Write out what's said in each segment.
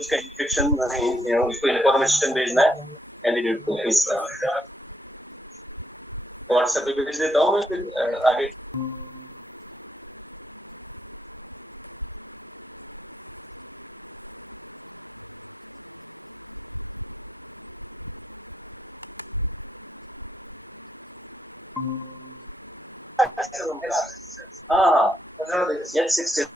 इसका इंफेक्शन नहीं, उसको इन्फॉर्मेशन भेजना है कैंडिडेट को इस व्हाट्सएप पे भेज देता हूँ मैं, फिर आगे हाँ हाँ यस 60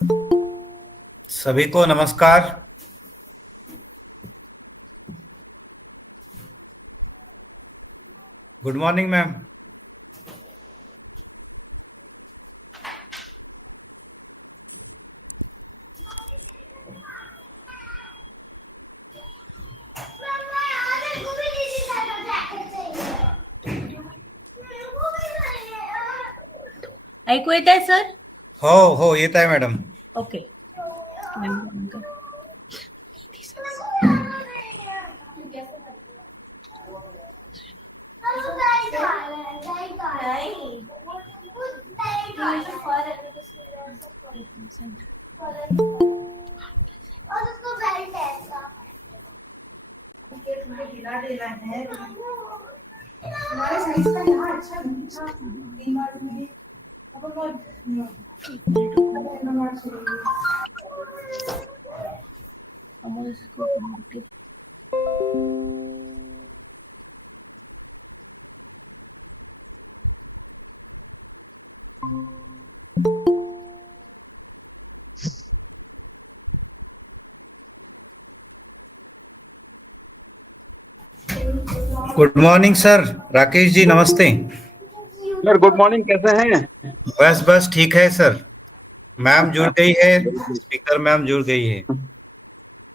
सभी को नमस्कार। Good morning ma'am. ऐकू येत आहे सर? हो येत आहे मॅडम. ओके. अमोल को good morning sir. Rakesh ji नमस्ते। सर गुड मॉर्निंग, कैसे हैं? बस ठीक है सर। मैम जुड़ गई है, स्पीकर मैम जुड़ गई है।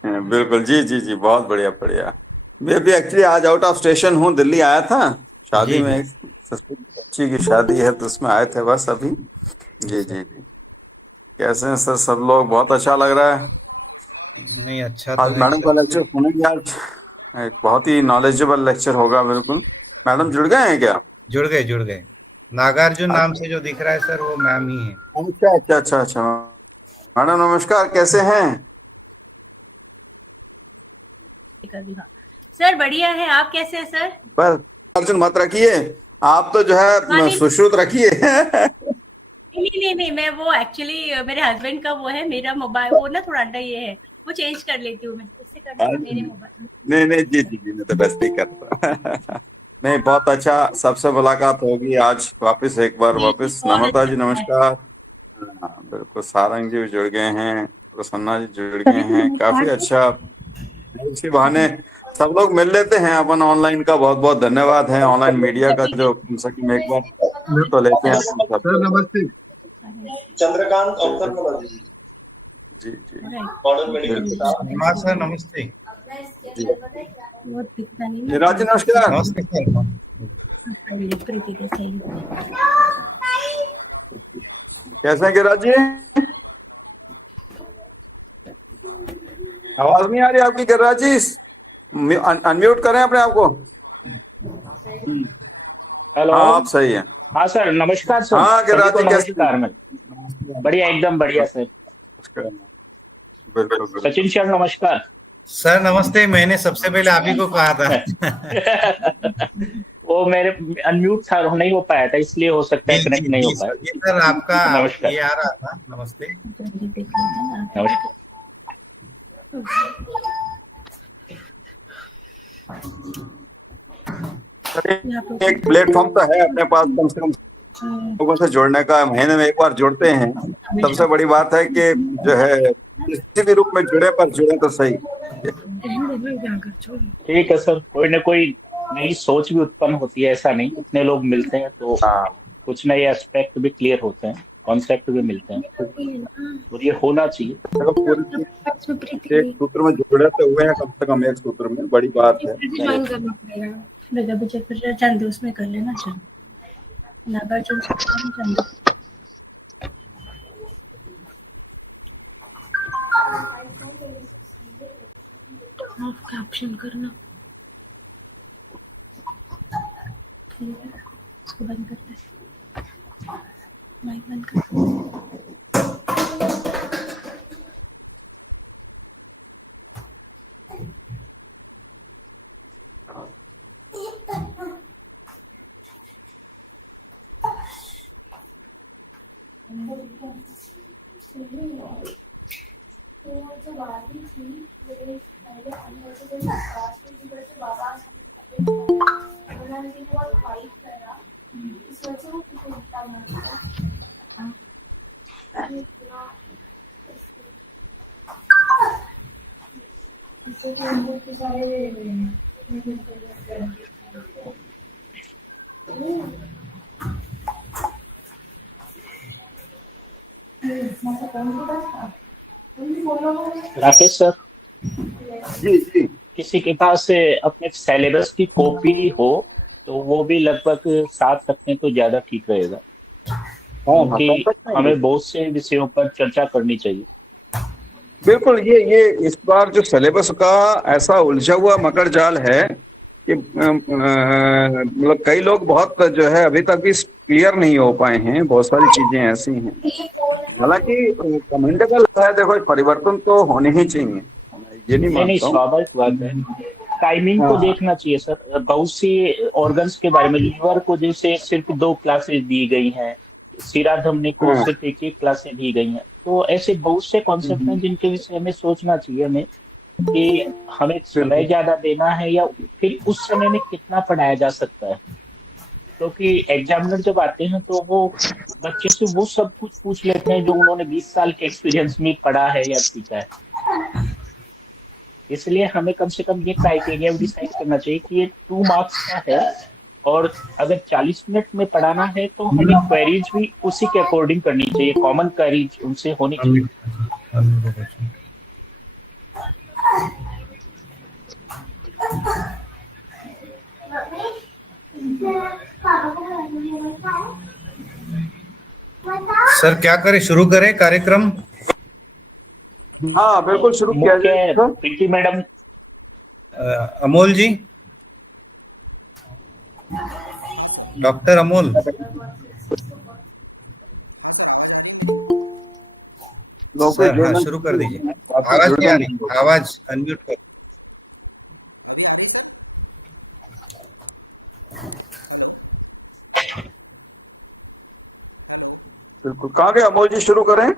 बिल्कुल जी जी जी, बहुत बढ़िया बढ़िया। मैं भी एक्चुअली आज आउट ऑफ स्टेशन हूँ, दिल्ली आया था शादी जी, में, जी। एक बच्ची की शादी है तो उसमें आए थे बस अभी। जी जी जी, कैसे हैं सर सब लोग? बहुत अच्छा लग रहा है। नहीं अच्छा तो आज है मैडम सर। का लेक्चर सुनेंगे आज, एक बहुत ही नॉलेजेबल लेक्चर होगा। बिल्कुल। मैडम जुड़ गए हैं क्या? जुड़ गए। नागार्जुन नाम अच्छा से जो दिख रहा है सर वो मैम ही है। अच्छा अच्छा अच्छा अच्छा। मैडम नमस्कार, कैसे हैं? सर बढ़िया है, आप कैसे हैं सर? बस अर्जुन मत रखिए, आप तो जो है नहीं सुश्रुत रखिए। नहीं, मैं वो एक्चुअली मेरे हस्बैंड का वो है, मेरा मोबाइल वो ना थोड़ा अंडा ये है, वो चेंज कर लेती हूँ मैं, इससे करने का मेरे मोबाइल। नहीं जी जी जी, मैं तो बेस्ट ही करता। नहीं, बहुत अच्छा, सबसे मुलाकात होगी आज वापस, एक बार जी जी वापस। बहुत नम्रता जी अच्छा है। नमस्कार। हाँ, बिल्कुल। सारंग जी भी जुड़ गए हैं, प्रसन्ना जी जुड़ गए हैं, काफी अच्छा। इसी बहाने सब लोग मिल लेते हैं अपन ऑनलाइन का। बहुत बहुत धन्यवाद है ऑनलाइन मीडिया का, जो कम से कम एक बार मिल तो लेते हैं अपन सब। सर नमस्ते। चंद्रकांत ऑप्थेल्मोलॉजी, जी जी मॉडर्न मेडिकल बिल्कुल। स्टाफ। हाँ सर नमस्ते। जी बहुत दिखता नहीं जी, राज जी नमस्कार। नमस्ते सर। पहले प्रीति देसाई कैसे हैं गिरिराज जी? आवाज नहीं आ रही आपकी गिरिराज जी, अनम्यूट करें अपने आप को। हेलो। हाँ आप सही हैं। हाँ सर, नमस्कार सर। हाँ सभी गिरिराज को जी कैसे हैं? नमस्कार। मैं बढ़िया, एकदम बढ़िया सर। नमस्कार। बिल्कुल बिल्कुल। सचिन सर नमस्कार। सर नमस्ते। मैंने सबसे पहले आप ही को कहा था। वो मेरे अनम्यूट था, नहीं हो पाया था, इसलिए हो सकता है कनेक्ट नहीं हो पाया। जी सर आपका नमस्कार ये आ रहा था। नमस्ते। नमस्कार। एक प्लेटफॉर्म तो है अपने पास, कम से कम लोगों से जुड़ने का। महीने में एक बार जुड़ते हैं, सबसे बड़ी बात है कि जो है किसी भी रूप में जुड़े, पर जुड़े तो सही। ठीक है सर, कोई ना कोई नई सोच भी उत्पन्न होती है, ऐसा नहीं, इतने लोग मिलते हैं तो हाँ कुछ नए एस्पेक्ट भी क्लियर होते हैं, कॉन्सेप्ट भी मिलते हैं, और ये होना चाहिए। अगर पूरी एक सूत्र में जुड़े तो हुए हैं, कम से कम एक सूत्र में, बड़ी बात है। ज्वाइन करना पड़ेगा। चंद उसमें कर लेना। चल नागार्जुन चंद ऑफ कैप्शन करना। इसको बंद करते हैं, माइक बंद कर। राकेश सर, जी जी। किसी के पास अपने सिलेबस की कॉपी हो तो वो भी लगभग साथ रखें तो ज्यादा ठीक रहेगा, हाँ हाँ, कर क्योंकि सकते हैं। हमें बहुत से विषयों पर चर्चा करनी चाहिए। बिल्कुल, ये इस बार जो सिलेबस का ऐसा उलझा हुआ मकर जाल है कि मतलब कई लोग बहुत जो है अभी तक भी क्लियर नहीं हो पाए हैं। बहुत सारी चीजें ऐसी हैं, हालांकि कमेंडेबल है। देखो, परिवर्तन तो होने ही चाहिए, ये नहीं नहीं, मानता हूँ। स्वाभाविक बात है। टाइमिंग को हाँ देखना चाहिए सर। बहुत सी ऑर्गन्स के बारे में, लीवर को जैसे सिर्फ 2 क्लासेस दी गई हैं, सिरा धमनी को हाँ। सिर्फ एक क्लासेस दी गई हैं, तो ऐसे बहुत से कॉन्सेप्ट हैं जिनके विषय में सोचना चाहिए हमें कि हमें समय बिल्कुल। ज्यादा देना है या फिर उस समय में कितना पढ़ाया जा सकता है। क्योंकि एग्जामिनर जब आते हैं तो वो बच्चे से वो सब कुछ पूछ लेते हैं जो उन्होंने 20 साल के एक्सपीरियंस में पढ़ा है या सीखा है। इसलिए हमें कम से कम ये क्राइटेरिया डिसाइड करना चाहिए कि ये 2 मार्क्स का है, और अगर 40 मिनट में पढ़ाना है तो हमें क्वेरीज भी उसी के अकॉर्डिंग करनी चाहिए, कॉमन क्वेरीज उनसे होनी चाहिए। सर क्या करें, शुरू करें कार्यक्रम? हाँ बिल्कुल, शुरू किया मुख्य जाए सर। प्रीति मैडम, अमोल जी, डॉक्टर अमोल। लोग सर हाँ, जुड़ना शुरू कर दीजिए। काफी आवाज जुड़ नहीं आ गए रही, हैं लोग। आवाज अनम्यूट कर। बिल्कुल, कहाँ गए अमोल जी? शुरू करें?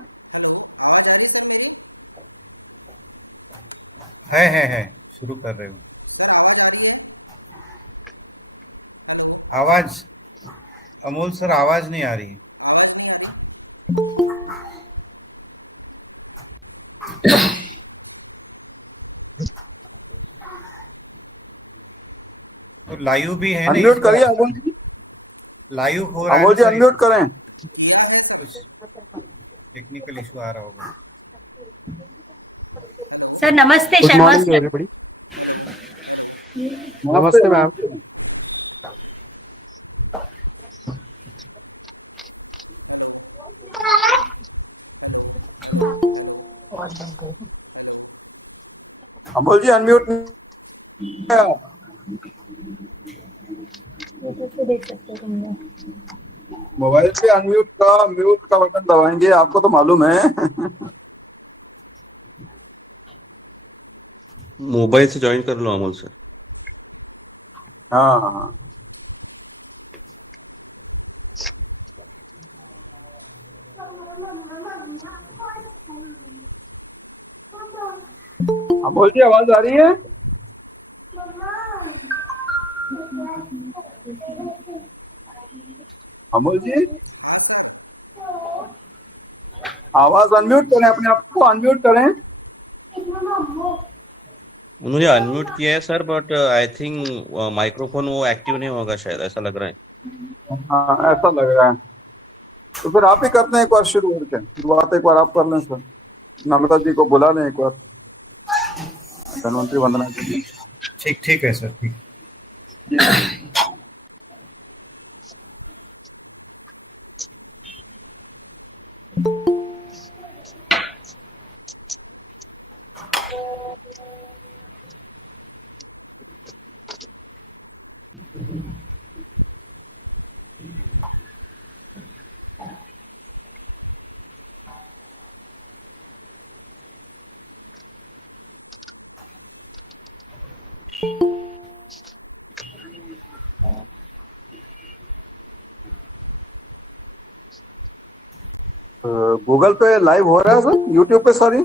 है, शुरू कर रहे हो। आवाज, अमोल सर आवाज नहीं आ रही है। तो लाइव भी है ना, अनम्यूट करिए अमोल जी। लाइव हो रहा है अमोल ना जी सर, अनम्यूट करें। कुछ टेक्निकल इशू आ रहा होगा। सर नमस्ते good Sharma morning sir. Everybody. नमस्ते मैम। अमोल जी अनम्यूट मोबाइल पे अनम्यूट का म्यूट का बटन दबाएंगे, आपको तो मालूम है। मोबाइल से ज्वाइन कर लो अमोल सर। हाँ हाँ। अमोल जी आवाज आ रही है? अमोल जी आवाज अनम्यूट करें, अपने आप को अनम्यूट करें। उन्होंने अनम्यूट किया है sir, but I think microphone वो एक्टिव नहीं होगा शायद, ऐसा लग रहा है। हाँ ऐसा लग रहा है। तो फिर आप ही करते हैं एक बार शुरू करके, शुरुआत एक बार आप कर लें सर। नमिता जी को बुला लें एक बार, धन्वंतरी वंदना के लिए। ठीक है सर, ठीक। गूगल पे लाइव हो रहा है सर, यूट्यूब पे सॉरी?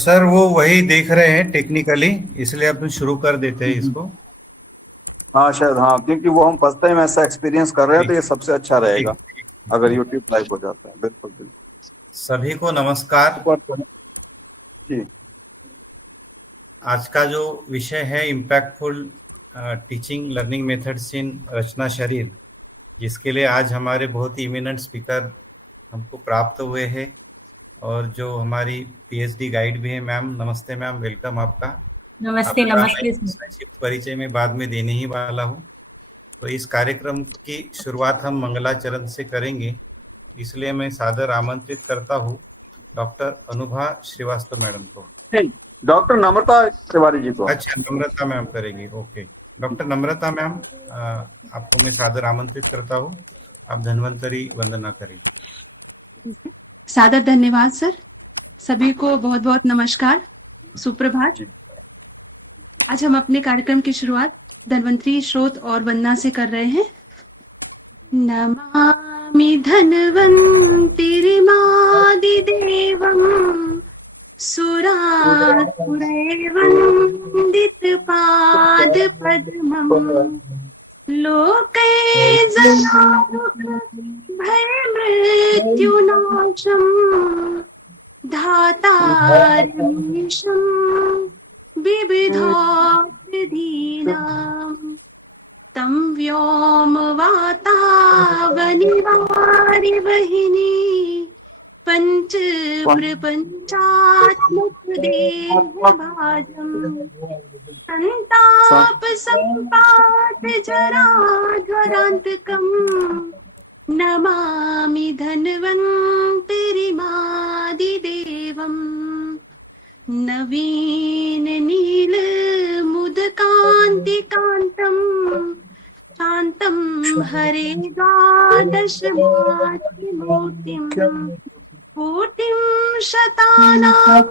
सर वो वही देख रहे हैं टेक्निकली, इसलिए अपन शुरू कर देते हैं इसको। हाँ शायद, हाँ, क्योंकि वो हम फर्स्ट टाइम ऐसा एक्सपीरियंस कर रहे हैं तो ये सबसे अच्छा रहेगा ठीक। अगर यूट्यूब लाइव हो जाता है। बिल्कुल बिल्कुल। सभी को नमस्कार। जी आज का जो विषय है impactful teaching learning methods in Rachana Sharir, जिसके लिए आज हमारे बहुत ही इमिनेंट स्पीकर हमको प्राप्त हुए हैं और जो हमारी पीएचडी गाइड भी है मैम। नमस्ते मैम, वेलकम आपका। नमस्ते आपका नमस्ते मैं सर। संक्षिप्त परिचय में बाद में देने ही वाला हूँ। तो इस कार्यक्रम की शुरुआत हम मंगलाचरण से करेंगे, इसलिए मैं सादर आमंत्रित करता हूँ डॉक्टर अनुभा श्रीवास्तव मैडम को। डॉक्टर नम्रता तिवारी जी को। अच्छा, नम्रता मैम करेगी, ओके। डॉक्टर नम्रता मैम, आपको मैं सादर आमंत्रित करता हूँ, आप धन्वंतरी वंदना करें। सादर धन्यवाद सर। सभी को बहुत बहुत नमस्कार, सुप्रभात। आज हम अपने कार्यक्रम की शुरुआत धन्वंतरी श्रोत और वंदना से कर रहे हैं। नमामि धन्वंतरिमादिदेवं सुरासुरैर्वन्दितपादपद्मम् लोके भयमृत्युनाशम् धातारमीशम् बिबिधात्मदीनाम् तं व्योमवातावनिवारिवहिनी पंच प्रपंचात्मकदेहभाजम् संताप संपात जराध्वरान्तकम् नमामि धन्वन्तरिमादिदेवम् नवीन नील मुदकान्तिकान्तम् शान्तं हरे द्वादशमात्रिमूर्तिम् कोटिं शतानां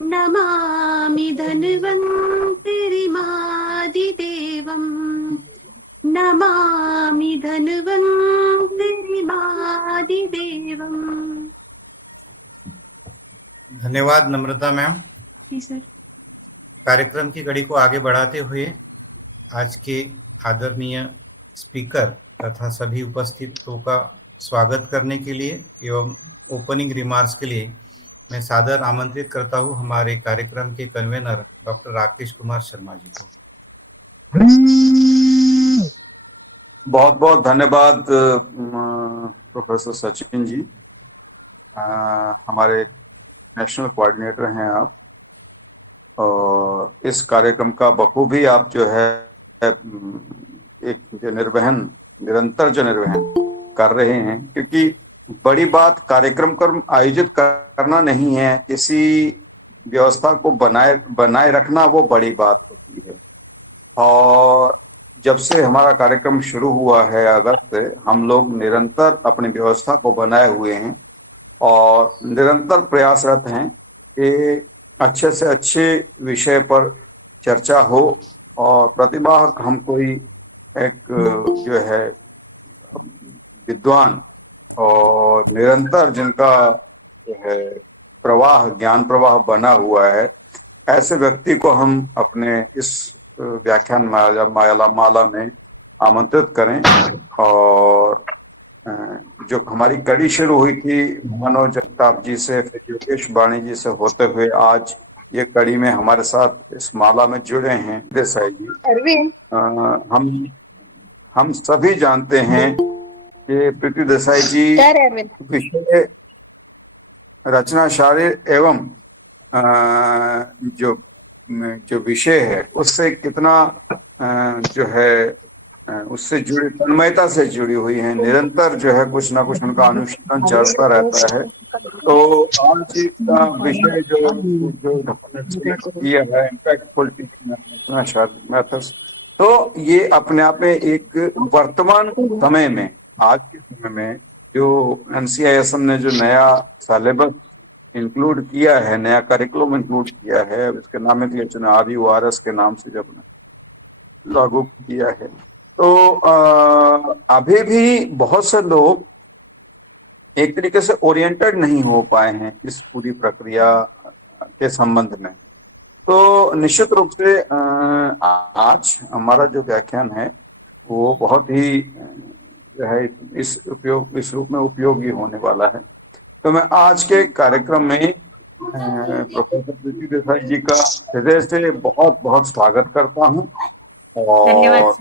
नमामि धन्वन्तरिमादिदेवम् नमामि धन्वन्तरिमादिदेवम्। धन्यवाद नम्रता मैम। जी सर। कार्यक्रम की कड़ी को आगे बढ़ाते हुए आज के आदरणीय स्पीकर तथा सभी उपस्थितों का स्वागत करने के लिए एवं ओपनिंग रिमार्क्स के लिए मैं सादर आमंत्रित करता हूं हमारे कार्यक्रम के कन्वेनर डॉक्टर राकेश कुमार शर्मा जी को। बहुत बहुत धन्यवाद प्रोफेसर सचिन जी। हमारे नेशनल कोऑर्डिनेटर हैं आप, और इस कार्यक्रम का बखूबी आप जो है एक जो निरंतर निर्वहन कर रहे हैं, क्योंकि बड़ी बात कार्यक्रम आयोजित करना नहीं है, किसी व्यवस्था को बनाए रखना वो बड़ी बात होती है। और जब से हमारा कार्यक्रम शुरू हुआ है अगस्त से, हम लोग निरंतर अपनी व्यवस्था को बनाए हुए हैं और निरंतर प्रयासरत हैं कि अच्छे से अच्छे विषय पर चर्चा हो और प्रतिमाह हम कोई एक जो है विद्वान और निरंतर जिनका जो है प्रवाह ज्ञान प्रवाह बना हुआ है, ऐसे व्यक्ति को हम अपने इस व्याख्यान माला में आमंत्रित करें। और जो हमारी कड़ी शुरू हुई थी मनोज जगताप जी से, फिर योगेश वाणी जी से होते हुए आज ये कड़ी में हमारे साथ इस माला में जुड़े हैं देसाई जी। हम सभी जानते हैं कि प्रीति देसाई जी विषय रचना शारीर एवं जो विषय है उससे कितना जो है उससे जुड़ी तन्मयता से जुड़ी हुई है, निरंतर जो है कुछ ना कुछ उनका अनुशीलन चलता रहता है। तो आज का विषय जो किया है इम्पैक्टफुल टीचिंग रचना शारीर मेथड्स, तो ये अपने आप में एक वर्तमान समय में, आज के समय में जो NCISM ने जो नया सिलेबस इंक्लूड किया है, नया करिकुलम इंक्लूड किया है, इसके नामित RURS के नाम से जब लागू किया है, तो अभी भी बहुत से लोग एक तरीके से ओरिएंटेड नहीं हो पाए हैं इस पूरी प्रक्रिया के संबंध में। तो निश्चित रूप से आज हमारा जो व्याख्यान है वो बहुत ही जो है इस रूप में उपयोगी होने वाला है। तो मैं आज के कार्यक्रम में प्रोफेसर प्रीति देसाई जी का हृदय से बहुत बहुत स्वागत करता हूँ और धन्यवाद।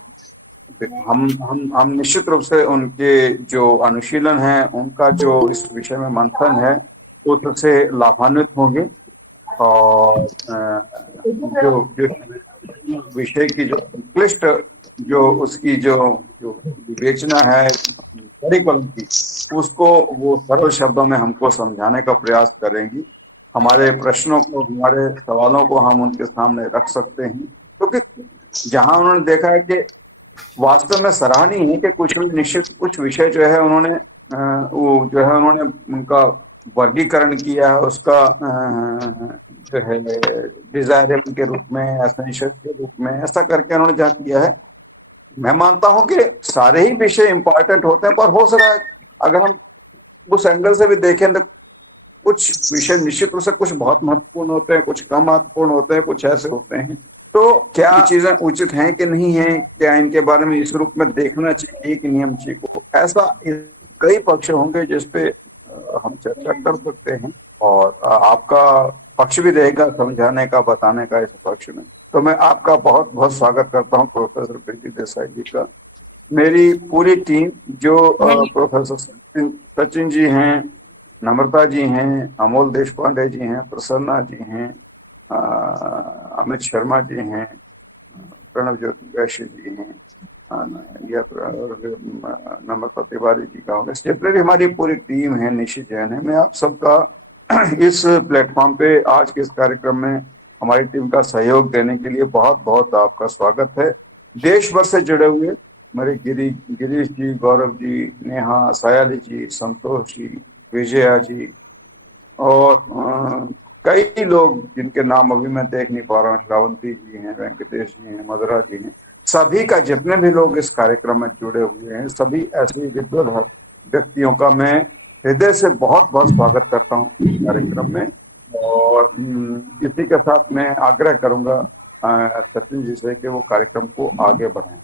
हम निश्चित रूप से उनके जो अनुशीलन है, उनका जो इस विषय में मंथन है, उससे लाभान्वित होंगे और जो जो विषय की जो संक्लिष्ट जो उसकी जो जो विवेचना है करिकुलम की, उसको वो सरल शब्दों में हमको समझाने का प्रयास करेंगी। हमारे प्रश्नों को, हमारे सवालों को हम उनके सामने रख सकते हैं, क्योंकि जहां उन्होंने देखा है कि वास्तव में सराहनीय है कि कुछ विषय जो है उन्होंने वो जो है उन्होंने उनका वर्गीकरण किया है, उसका जो है डिजायरेबल के रूप में, एसेंशियल के रूप में, ऐसा करके उन्होंने जहाँ किया है। मैं मानता हूं कि सारे ही विषय इंपॉर्टेंट होते हैं, पर हो सकता है अगर हम उस एंगल से भी देखें तो कुछ विषय निश्चित रूप से कुछ बहुत महत्वपूर्ण होते हैं, कुछ कम महत्वपूर्ण होते हैं, कुछ ऐसे होते हैं। तो क्या ये चीजें उचित हैं कि नहीं है, क्या इनके बारे में इस रूप में देखना चाहिए कि नियम चाहिए को, ऐसा कई पक्ष होंगे जिसपे हम चर्चा कर सकते हैं और आपका पक्ष भी रहेगा समझाने का, बताने का इस पक्ष में। तो मैं आपका बहुत बहुत स्वागत करता हूँ प्रोफेसर प्रीति देसाई जी का। मेरी पूरी टीम जो प्रोफेसर सचिन जी हैं, नम्रता जी हैं, अमोल देशपांडे जी हैं, प्रसन्ना जी हैं, अमित शर्मा जी हैं, प्रणव ज्योति वैश्य जी हैं, या नम्रता तिवारी जी का होगा, जितने भी हमारी पूरी टीम है, निशी जैन है, मैं आप सबका इस प्लेटफॉर्म पे आज के इस कार्यक्रम में हमारी टीम का सहयोग देने के लिए बहुत बहुत आपका स्वागत है। देश भर से जुड़े हुए मेरे गिरीश जी, गौरव जी, नेहा, सायाली जी, संतोष जी, विजया जी और कई लोग जिनके नाम अभी मैं देख नहीं पा रहा हूँ, श्रावंती जी हैं, वेंकटेश जी हैं, मधुरा जी हैं, सभी का, जितने भी लोग इस कार्यक्रम में जुड़े हुए हैं, सभी ऐसे विद्वत व्यक्तियों का मैं हृदय से बहुत बहुत स्वागत करता हूँ इस कार्यक्रम में। और इसी के साथ मैं आग्रह करूंगा सचिन जी से कि वो कार्यक्रम को आगे बढ़ाएं।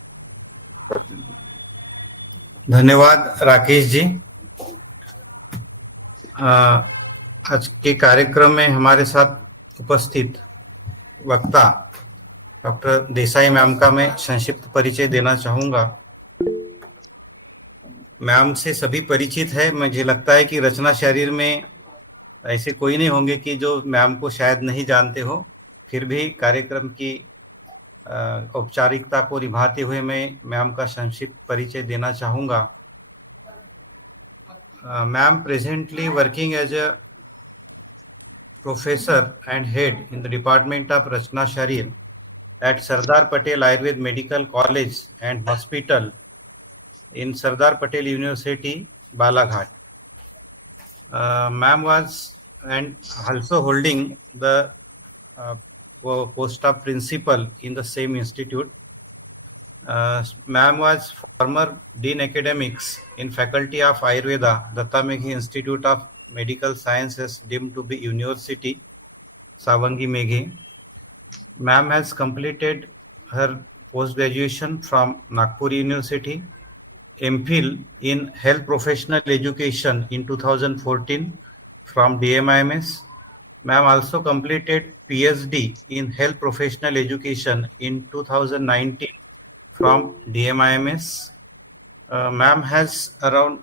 सचिन जी। धन्यवाद राकेश जी। आज के कार्यक्रम में हमारे साथ उपस्थित वक्ता डॉक्टर देसाई मैम का मैं संक्षिप्त परिचय देना चाहूंगा। मैम से सभी परिचित है। मुझे लगता है कि रचना शरीर में ऐसे कोई नहीं होंगे कि जो मैम को शायद नहीं जानते हो। फिर भी कार्यक्रम की औपचारिकता को निभाते हुए मैं मैम का संक्षिप्त परिचय देना चाहूंगा। Ma'am presently working as a professor and head in the department of Rachana Sharir at Sardar Patel Ayurved Medical College and Hospital in Sardar Patel University, Balaghat. Ma'am was and also holding the post of principal in the same institute. Ma'am was former Dean Academics in Faculty of Ayurveda, Datta Meghe Institute of Medical Sciences deemed to be University, Savangi Meghe. Ma'am has completed her post-graduation from Nagpur University, MPhil in Health Professional Education in 2014 from DMIMS. Ma'am also completed PhD in Health Professional Education in 2019 from DMIMS. Ma'am has around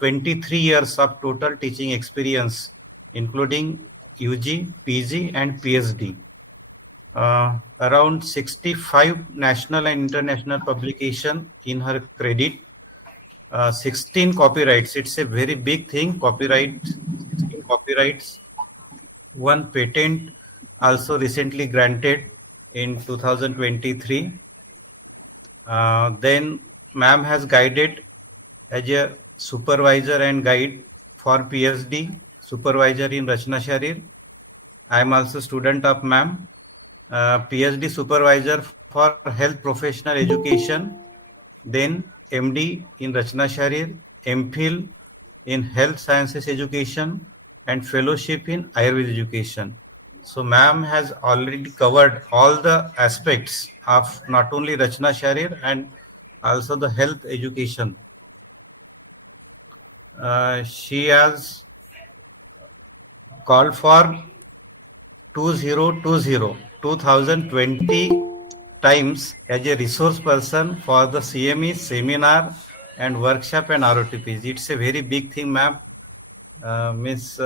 23 years of total teaching experience, including UG, PG, and PhD. Around 65 national and international publication in her credit. 16 copyrights. It's a very big thing. Copyrights. 16 copyrights. 1 patent also recently granted in 2023. Then ma'am has guided as a supervisor and guide for PhD supervisor in Rachana Sharir. I am also student of ma'am. PhD supervisor for health professional education. Then MD in Rachana Sharir, MPhil in health sciences education, and fellowship in Ayurveda education. So ma'am has already covered all the aspects of not only Rachana Sharir and also the health education. She has called for 2020 times as a resource person for the CME seminar and workshop and ROTPs. It's a very big thing, ma'am. Miss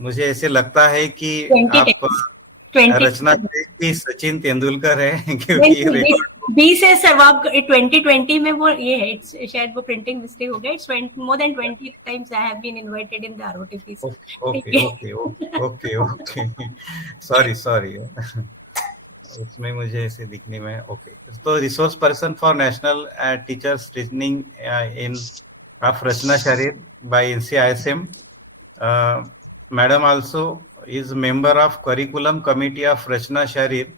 मुझे ऐसे लगता है कि 20 आप times. 20 रचना की सचिन तेंदुलकर है, क्योंकि ये रिकॉर्ड 20 से सर्वाब 2020 में वो ये है, शायद वो प्रिंटिंग मिस्टेक हो गया. It's more than 20 times I have been invited in the ROTPs. Okay sorry उसमें मुझे ऐसे दिखने में ओके. तो resource person for national teachers training in of Rachana Sharir by NCISM. Madam also is member of curriculum committee of Rachana Sharir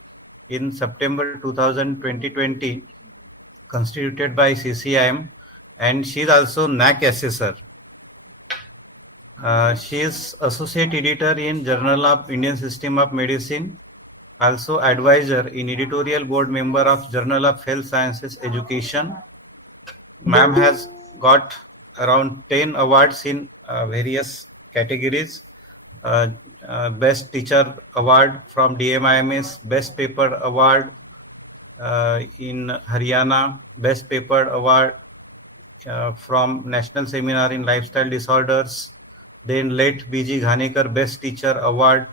in September 2020 constituted by CCIM, and she is also NAC assessor. She is associate editor in Journal of Indian System of Medicine, also advisor in editorial board member of Journal of Health Sciences Education. Ma'am has got around 10 awards in various categories. Best Teacher Award from DMIMS, Best Paper Award in Haryana, Best Paper Award from National Seminar in Lifestyle Disorders. Then late BG Ghanekar Best Teacher Award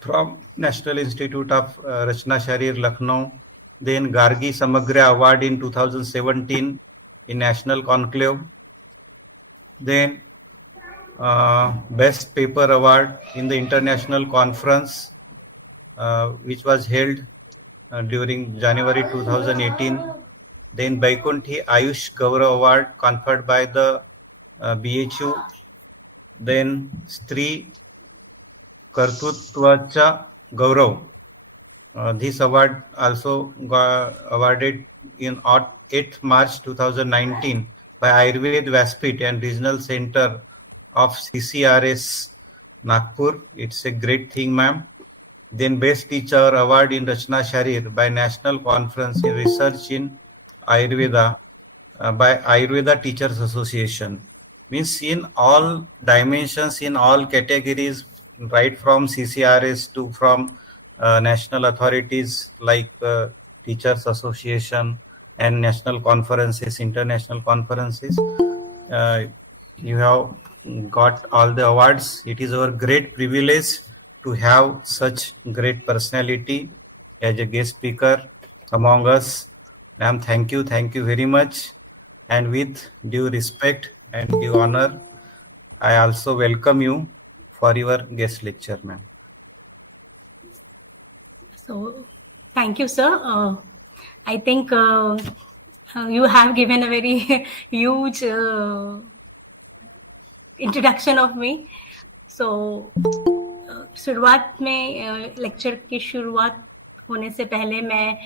from National Institute of Rachana Sharir, Lucknow. Then Gargi Samagra Award in 2017 in National Conclave. Then Best Paper Award in the International Conference, which was held during January 2018. Then Baikunthi Ayush Gaurav Award conferred by the BHU. Then Stri Kartutvacha Gaurav. This award also got awarded in 8th March 2019 by Ayurved Vaspit and Regional Center of CCRS Nagpur. It's a great thing, ma'am. Then Best Teacher Award in Rachana Sharir by National Conference in Research in Ayurveda by Ayurveda Teachers Association. Means in all dimensions, in all categories, right from CCRS to from national authorities like Teachers Association and national conferences, international conferences. You have got all the awards. It is our great privilege to have such great personality as a guest speaker among us. Ma'am, thank you very much. And with due respect and due honor, I also welcome you for your guest lecture, ma'am. So, thank you, sir. I think you have given a very huge introduction of me. So शुरुआत में lecture की शुरुआत होने से पहले मैं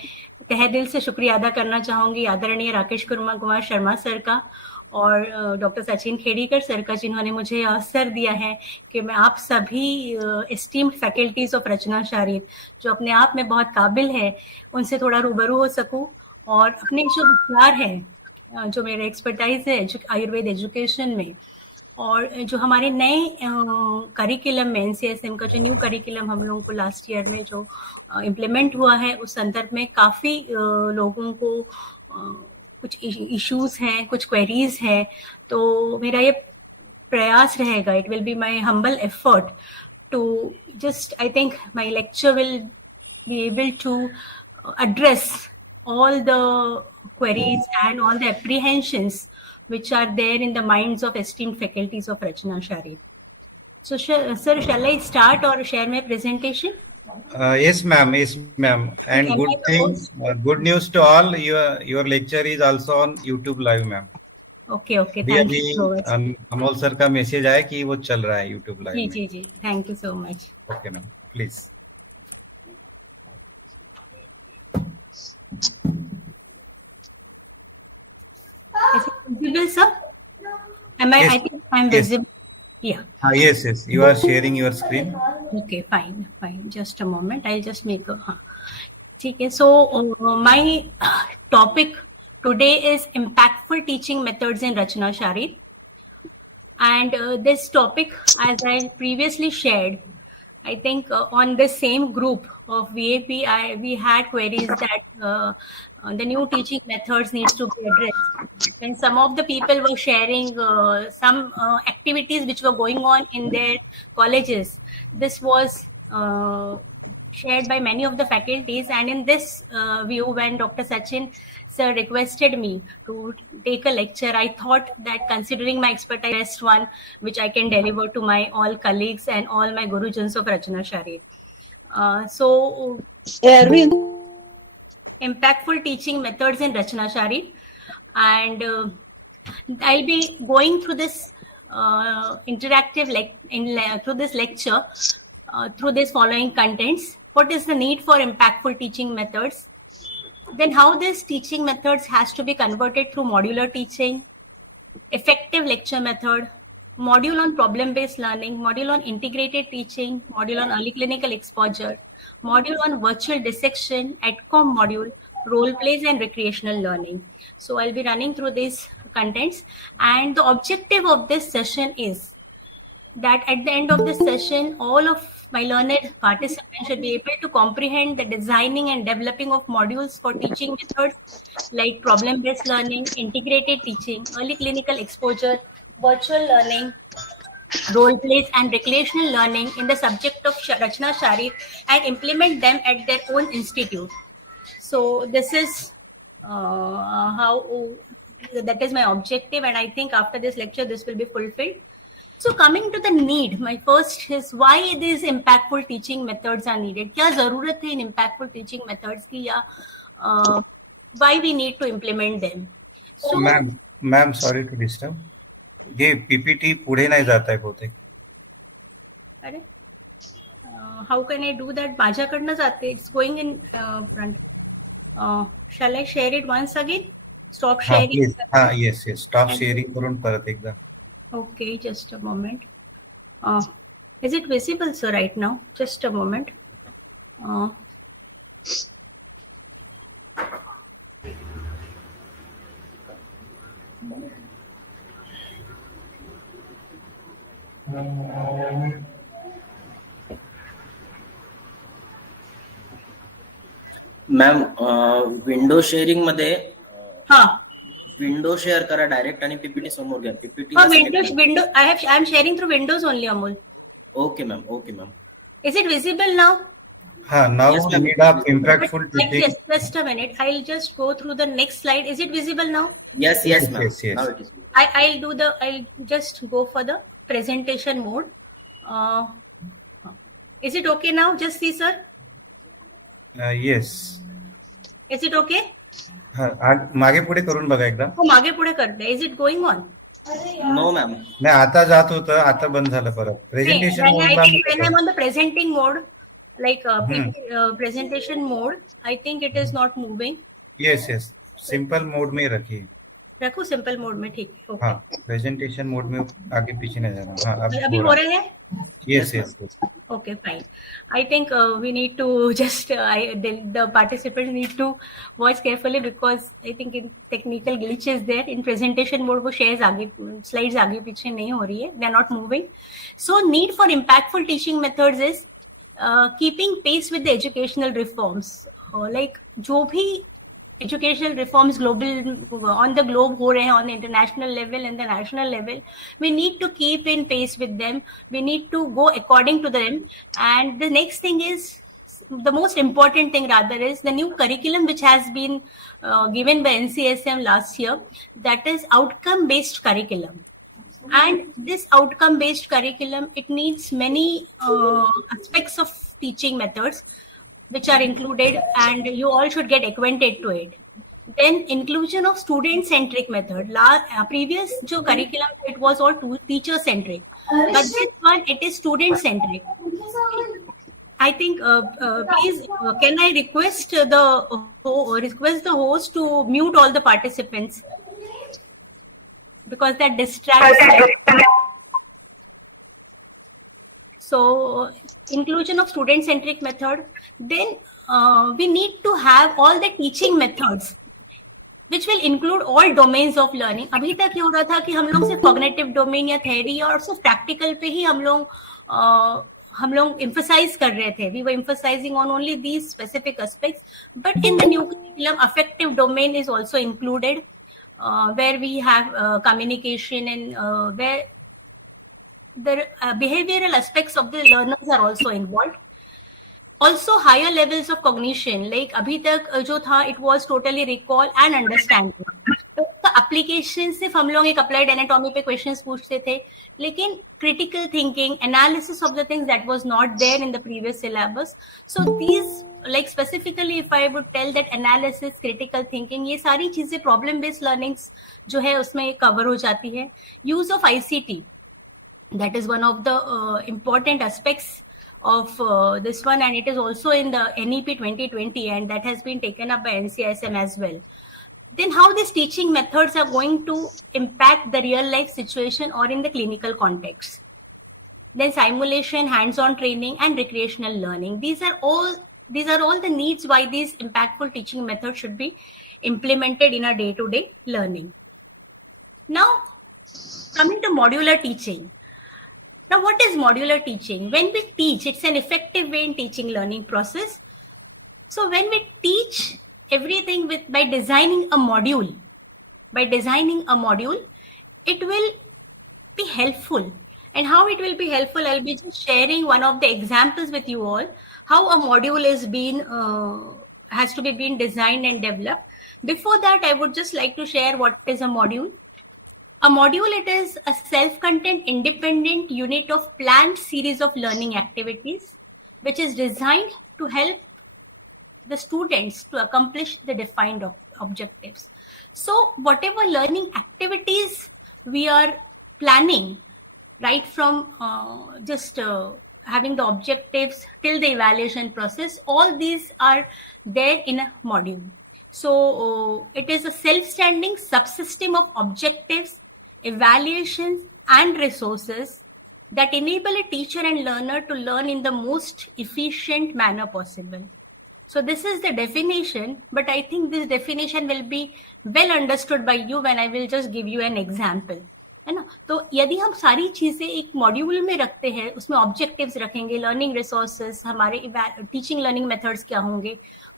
तहे दिल से शुक्रिया अदा करना चाहूँगी आदरणीय राकेश कुमार शर्मा सर का और डॉक्टर सचिन खेड़ीकर सर का, जिन्होंने मुझे अवसर दिया है कि मैं आप सभी एस्टीम्ड फैकल्टीज ऑफ रचना शारीर जो अपने आप में बहुत काबिल है उनसे थोड़ा रूबरू हो सकूं और अपने जो विचार है, जो मेरा एक्सपर्टाइज है आयुर्वेद एजुकेशन में और जो हमारे नए करिकुलम में NCSM का जो न्यू करिकुलम हम लोगों को लास्ट ईयर में जो इम्प्लीमेंट हुआ है उस संदर्भ में काफ़ी लोगों को कुछ इश्यूज हैं, कुछ क्वेरीज हैं. तो मेरा ये प्रयास रहेगा, it will be my humble effort to just, I think my lecture will be able to address all the queries and all the apprehensions which are there in the minds of esteemed faculties of Rachana Sharir. So, sir, shall I start or share my presentation? Yes, ma'am. And good thing, good news to all. Your lecture is also on YouTube Live, ma'am. Okay. Thank you so much. Amol sir का message आया कि वो चल रहा है YouTube Live. Ji. Thank you so much. Okay, ma'am. Please. Is it visible, sir? Am I? Yes. I think I'm Yes. visible. Yeah. Yes. You are sharing your screen. Okay, fine. Just a moment. I'll just make a. Okay. So my topic today is impactful teaching methods in Rachana Sharir, and this topic, as I previously shared, I think on the same group of VAP, we had queries that the new teaching methods needs to be addressed. When some of the people were sharing some activities which were going on in their colleges, this was shared by many of the faculties, and in this view, when Dr. Sachin sir requested me to take a lecture, I thought that considering my expertise, best one which I can deliver to my all colleagues and all my Gurujans of Rachana Sharir. So impactful teaching methods in Rachana Sharir, and I'll be going through this interactive through this lecture through this following contents. What is the need for impactful teaching methods? Then how this teaching methods has to be converted through modular teaching, effective lecture method, module on problem-based learning, module on integrated teaching, module on early clinical exposure, module on virtual dissection, AdCom module, role plays and recreational learning. So I'll be running through these contents, and the objective of this session is that at the end of this session, all of my learned participants should be able to comprehend the designing and developing of modules for teaching methods like problem-based learning, integrated teaching, early clinical exposure, virtual learning, role plays and recreational learning in the subject of Rachana Sharir, and implement them at their own institute. So this is that is my objective, and I think after this lecture this will be fulfilled. So coming to the need, my first is why these impactful teaching methods are needed. क्या जरूरत है इन impactful teaching methods की, या why we need to implement them. So ma'am, sorry to disturb. ये PPT पुढे नाही जात आहे बहुतेक. अरे how can I do that? माझ्याकडनं जाते. It's going in front. Shall I share it once again? Stop sharing. Yes. Stop sharing करून परत एकदा. Okay, just a moment. Is it visible, sir, right now? Just a moment. Ma'am window sharing मध्ये window share करा direct आणि PPT समोर घ्या. PPT window I am sharing through Windows only, Amol. Okay ma'am. Is it visible now? Now yes, we need a impactful teaching. Yes, just a minute. I'll just go through the next slide. Is it visible now? Yes ma'am. Yes. Now it is. I'll just go for the presentation mode. Is it okay now? Just see, sir. Yes. Is it okay? मागे पुढे करून बघा एकदा. हो, मागे पुढे करते. Is it going on? No ma'am. नाही, आता जात होतं, आता बंद झालं परत. Presentation mode. When I'm on the presenting mode, like presentation mode, I think it is not moving. Yes. Simple mode में रखिए. रखो सिंपल मोड में, ठीक है. हाँ, प्रेजेंटेशन मोड में आगे पीछे नहीं जाना. हाँ, अभी हो रहा है. Yes. Okay, fine. I think we need to just the participants need to watch carefully, because I think in technical glitches there in presentation mode वो shares आगे slides आगे पीछे नहीं हो रही है. They are not moving. So need for impactful teaching methods is keeping pace with the educational reforms. Like जो भी educational reforms global on the globe हो रहे हैं, on the international level and the national level, we need to keep in pace with them. We need to go according to them. And the next thing is, the most important thing rather, is the new curriculum which has been given by NCSM last year, that is outcome based curriculum. And this outcome based curriculum, it needs many aspects of teaching methods which are included, and you all should get acquainted to it. Then inclusion of student-centric method. Previous jo curriculum, it was all teacher-centric, but this one, it is student-centric. I think, please, can I request the host to mute all the participants, because that distracts. So inclusion of student-centric method. Then we need to have all the teaching methods which will include all domains of learning. अभी तक ये हो रहा था कि हम लोग सिर्फ cognitive domain या theory और सिर्फ practical पे ही हम लोग हम लोग emphasize कर रहे थे, we were emphasizing on only these specific aspects, but in the new curriculum, affective domain is also included, where we have communication and where the behavioral aspects of the learners are also involved. Also higher levels of cognition, like अभी तक जो था it was totally recall and understanding. तो application सिर्फ हम लोग एक applied anatomy पे questions पूछते थे, लेकिन critical thinking, analysis of the things that was not there in the previous syllabus. So these, like specifically if I would tell that analysis, critical thinking, ये सारी चीजें problem based learnings जो है उसमें cover हो जाती है. Use of ICT, that is one of the important aspects of this one, and it is also in the NEP 2020, and that has been taken up by NCISM as well. Then how these teaching methods are going to impact the real life situation or in the clinical context. Then simulation, hands-on training, and recreational learning. These are all the needs why these impactful teaching methods should be implemented in our day-to-day learning. Now, coming to modular teaching. Now, what is modular teaching? When we teach, it's an effective way in teaching learning process. So when we teach everything by designing a module, it will be helpful. And how it will be helpful, I'll be just sharing one of the examples with you all, how a module has to be designed and developed. Before that, I would just like to share what is a module. A module, it is a self-contained independent unit of planned series of learning activities, which is designed to help the students to accomplish the defined objectives. So whatever learning activities we are planning, right from having the objectives till the evaluation process, all these are there in a module. So it is a self-standing subsystem of objectives, evaluations, and resources that enable a teacher and learner to learn in the most efficient manner possible. So this is the definition, but I think this definition will be well understood by you when I will just give you an example. है ना? तो यदि हम सारी चीजें एक module में रखते हैं, उसमें ऑब्जेक्टिव्स रखेंगे, लर्निंग रिसोर्सेस, हमारे टीचिंग लर्निंग मेथड्स क्या होंगे,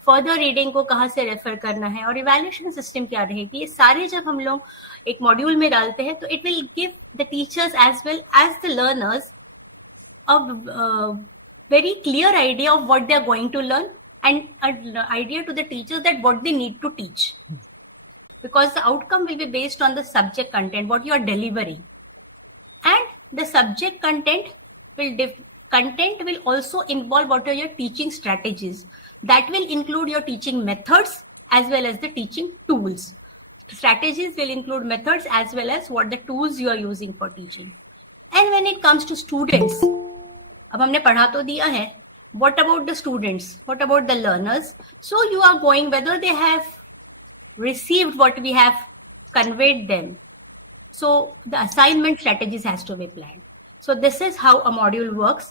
फर्दर रीडिंग को कहाँ से रेफर करना है और इवैल्यूएशन सिस्टम क्या रहेगी, ये सारे जब हम लोग एक मॉड्यूल में डालते हैं तो it will give the teachers as well as the learners a very clear idea of what they are going to learn and an idea to the teachers that what they need to teach, because the outcome will be based on the subject content, what you are delivering, and the subject content will also involve what are your teaching strategies. That will include your teaching methods as well as the teaching tools. Strategies will include methods as well as what the tools you are using for teaching. And when it comes to students, अब हमने पढ़ा तो दिया है, what about the students? What about the learners? So you are going whether they have received what we have conveyed them. So the assignment strategies has to be planned. So this is how a module works.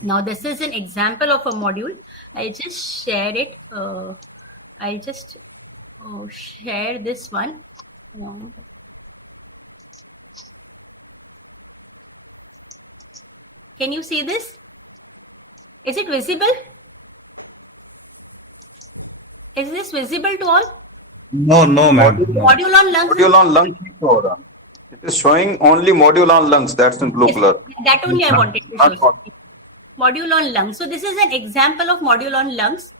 Now this is an example of a module. I just share it. I just share this one. Can you see this? Is it visible? Is this visible to all? No, ma'am. Module on lungs. Module on lungs. It is showing only module on lungs. That's in blue color. That only I wanted to show. Module on lungs. So this is an example of module on lungs.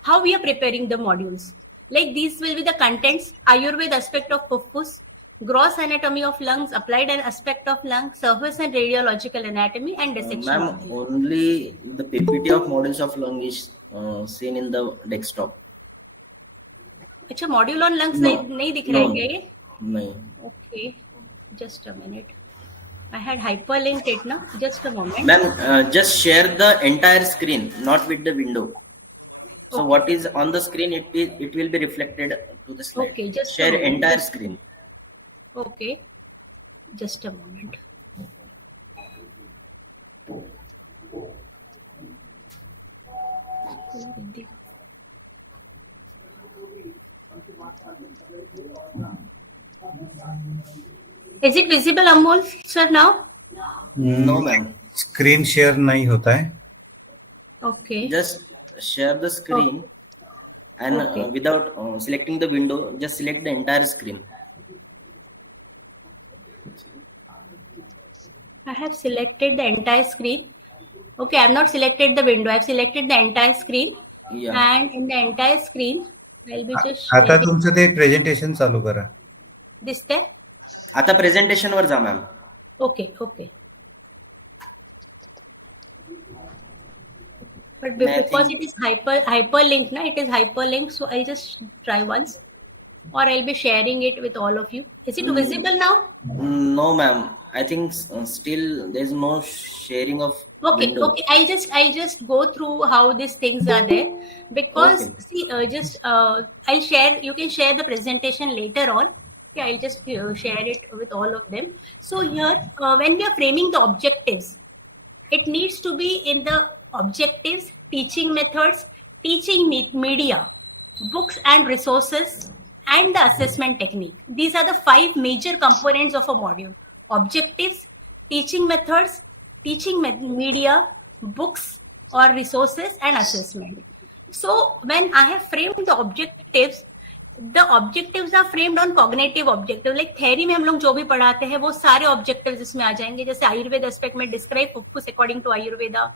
How we are preparing the modules. Like these will be the contents: Ayurved aspect of Fuffus, gross anatomy of lungs, applied an aspect of lungs, surface and radiological anatomy, and dissection. Ma'am, only the PPT of models of lung is seen in the desktop. अच्छा module on lungs नहीं दिख रहा है क्या ये? नहीं. Okay, just a minute. I had hyperlinked it now. Just a moment. Ma'am, just share the entire screen, not with the window. So Okay. what is on the screen, it will be reflected to the slide. Okay, just a share moment. entire screen. Okay, just a moment. Is it visible, Amol, sir, now? No, ma'am. Screen share नहीं होता है. Okay. Just share the screen and Okay. without selecting the window, just select the entire screen. I have selected the entire screen. Okay, I have not selected the window. I have selected the entire screen. Yeah. And in the entire screen, I'll be just आता sharing तुमचं ते presentation चालू करा. this there. आता presentation वर जा ma'am. Okay, okay. But because it is hyperlink, na, it is hyperlink. So I'll just try once, or I'll be sharing it with all of you. Is it visible now? No, ma'am. I think still there's no sharing of Okay, window. okay. I'll just go through how these things are there, because see, I'll share. You can share the presentation later on. Okay, I'll just share it with all of them. So here, when we are framing the objectives, it needs to be in the objectives, teaching methods, teaching media, books and resources, and the assessment technique. These are the 5 major components of a module: objectives, teaching methods, teaching media, books or resources, and assessment. So when I have framed the objectives are framed on cognitive objective. Like theory में हम लोग जो भी पढ़ाते हैं वो सारे objectives इसमें आ जाएंगे. जैसे आयुर्वेद aspect में describe fufus according to Ayurveda.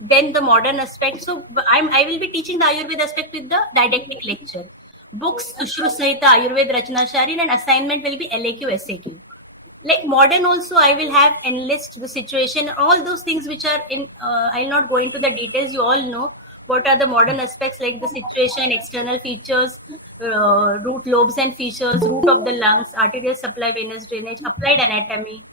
Then the modern aspect. So I will be teaching the Ayurved aspect with the didactic lecture. Books, Sushru Sahita, Ayurved, Rachana Sharir, and assignment will be LAQ, SAQ. Like modern also, I will have enlist the situation, all those things which are in, I'll not go into the details. You all know what are the modern aspects, like the situation, external features, root lobes and features, root of the lungs, arterial supply, venous drainage, applied anatomy,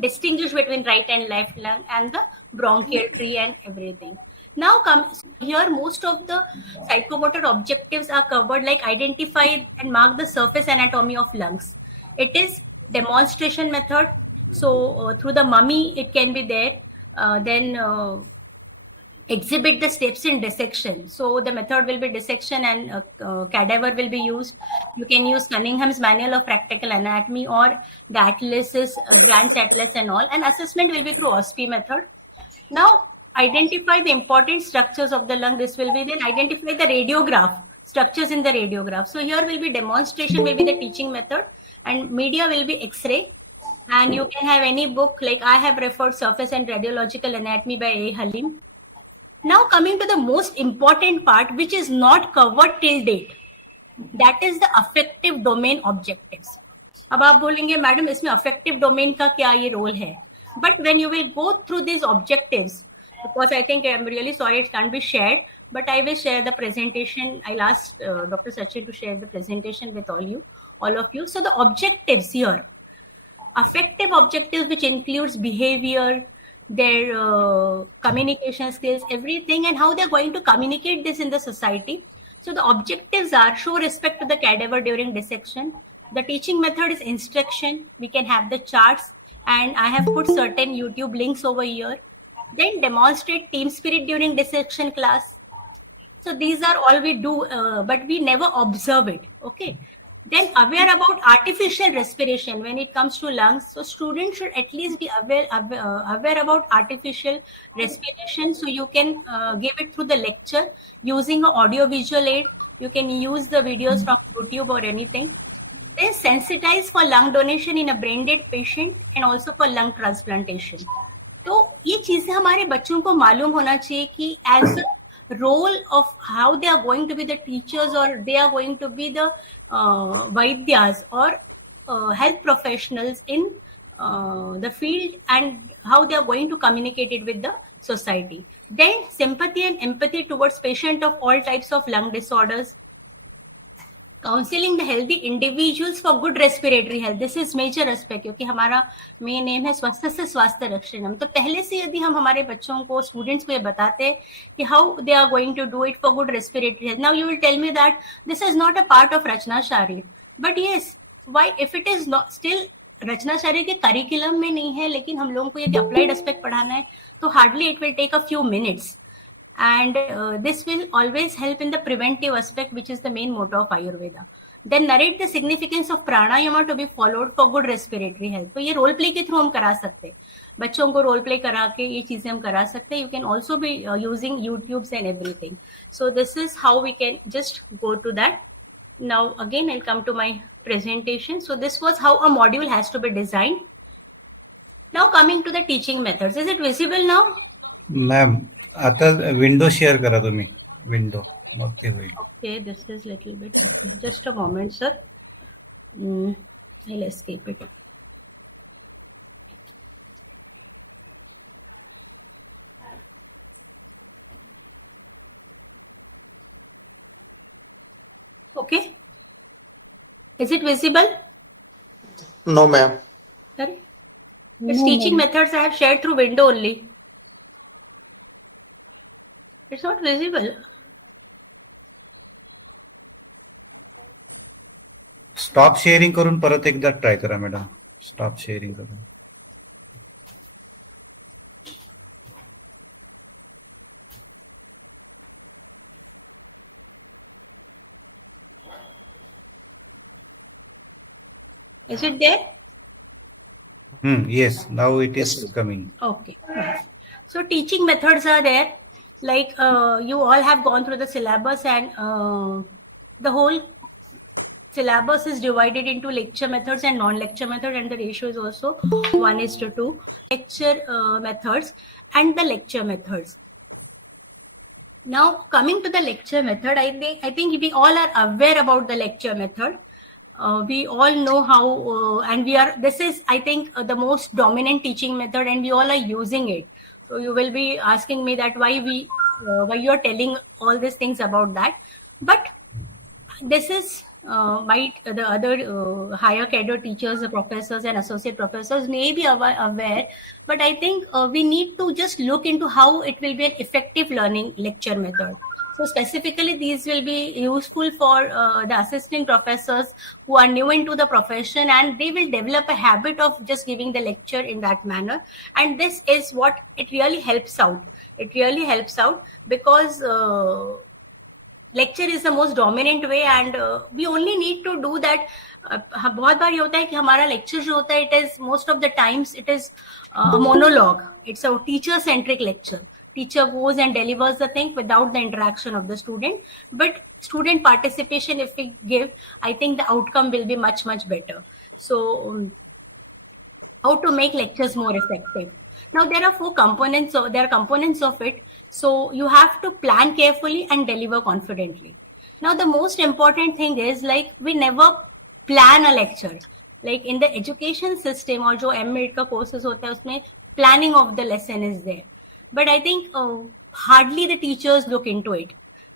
distinguish between right and left lung, and the bronchial tree and everything. Now here, most of the psychomotor objectives are covered, like identify and mark the surface anatomy of lungs. It is demonstration method. So through the mummy, it can be there. Then exhibit the steps in dissection. So the method will be dissection, and cadaver will be used. You can use Cunningham's Manual of Practical Anatomy or the Atlas's Grant's Atlas and all. And assessment will be through OSPI method. Now identify the important structures of the lung. This will be then identify the radiograph, structures in the radiograph. So here will be demonstration, will be the teaching method, and media will be X-ray. And you can have any book, like I have referred Surface and Radiological Anatomy by A. Halim. Now coming to the most important part, which is not covered till date, that is the affective domain objectives. अब आप बोलेंगे madam इसमें affective domain का क्या ये role है? But when you will go through these objectives, because I think I'm really sorry it can't be shared, but I will share the presentation. I'll ask Dr. Sachin to share the presentation with all of you. So the objectives here, affective objectives, which includes behavior, their communication skills, everything, and how they're going to communicate this in the society. So the objectives are: show respect to the cadaver during dissection. The teaching method is instruction. We can have the charts, and I have put certain YouTube links over here. Then demonstrate team spirit during dissection class. So these are all we do, but we never observe it. Okay. Then aware about artificial respiration when it comes to lungs. So students should at least be aware about artificial respiration. So you can give it through the lecture using an audio visual aid. You can use the videos from YouTube or anything. Then sensitize for lung donation in a brain dead patient and also for lung transplantation. तो ये चीजें हमारे बच्चों को मालूम होना चाहिए कि as a role of how they are going to be the teachers, or they are going to be the vaidyas or health professionals in the field, and how they are going to communicate it with the society. Then sympathy and empathy towards patient of all types of lung disorders. Counseling the healthy individuals for good respiratory health. This is major aspect, क्योंकि हमारा main M है स्वास्थ्य से स्वास्थ्य रक्षणम. तो पहले से यदि हम हमारे बच्चों को, स्टूडेंट्स को ये बताते हैं कि how they are going to do it for good respiratory health. Now you will tell me that this is not a part of Rachana Sharir. But yes, why? If it is not still रचना शारीर के curriculum में नहीं है, लेकिन हम लोगों को ये applied aspect पढ़ाना है, तो hardly it will take a few minutes. and this will always help in the preventive aspect, which is the main motto of Ayurveda. Then narrate the significance of pranayama to be followed for good respiratory health. तो ये role play के through हम करा सकते हैं, बच्चों को role play करा के ये चीजें हम करा सकते हैं. You can also be using YouTubes and everything. So this is how we can just go to that. Now again I'll come to my presentation. So this was how a module has to be designed. Now coming to the teaching methods. Is it visible now? Ma'am आता window share करा तुम्ही, window मग ते होईल. Okay, this is little bit empty. Just a moment, sir. I'll escape it. Okay. Is it visible? No, ma'am. Sorry. Its teaching methods I have shared through window only. It's not visible. Stop sharing करून परत एकदा try करा madam. Stop sharing करून. Is it there? Yes, now it is coming. Okay. So teaching methods are there. Like you all have gone through the syllabus, and the whole syllabus is divided into lecture methods and non-lecture methods, and the ratio is also 1:2. Lecture methods and the lecture methods. Now coming to the lecture method, I think we all are aware about the lecture method. We all know how, and this is, I think, the most dominant teaching method, and we all are using it. So you will be asking me that why you are telling all these things about that. But this is the other higher cadre teachers, the professors and associate professors may be aware, but I think we need to just look into how it will be an effective learning lecture method. So specifically, these will be useful for the assistant professors who are new into the profession, and they will develop a habit of just giving the lecture in that manner. And this is what it really helps out. It really helps out because lecture is the most dominant way, and we only need to do that. बहुत बार ये होता है कि हमारा lecture जो होता है, it is most of the times it is a monologue. It's a teacher-centric lecture. Teacher goes and delivers the thing without the interaction of the student. But student participation, if we give, I think the outcome will be much, much better. So how to make lectures more effective? Now there are 4 components. So there are components of it. So you have to plan carefully and deliver confidently. Now the most important thing is, like, we never plan a lecture. Like in the education system or जो M.Ed का courses होता है, उसमें planning of the lesson is there. But I think hardly the teachers look into it.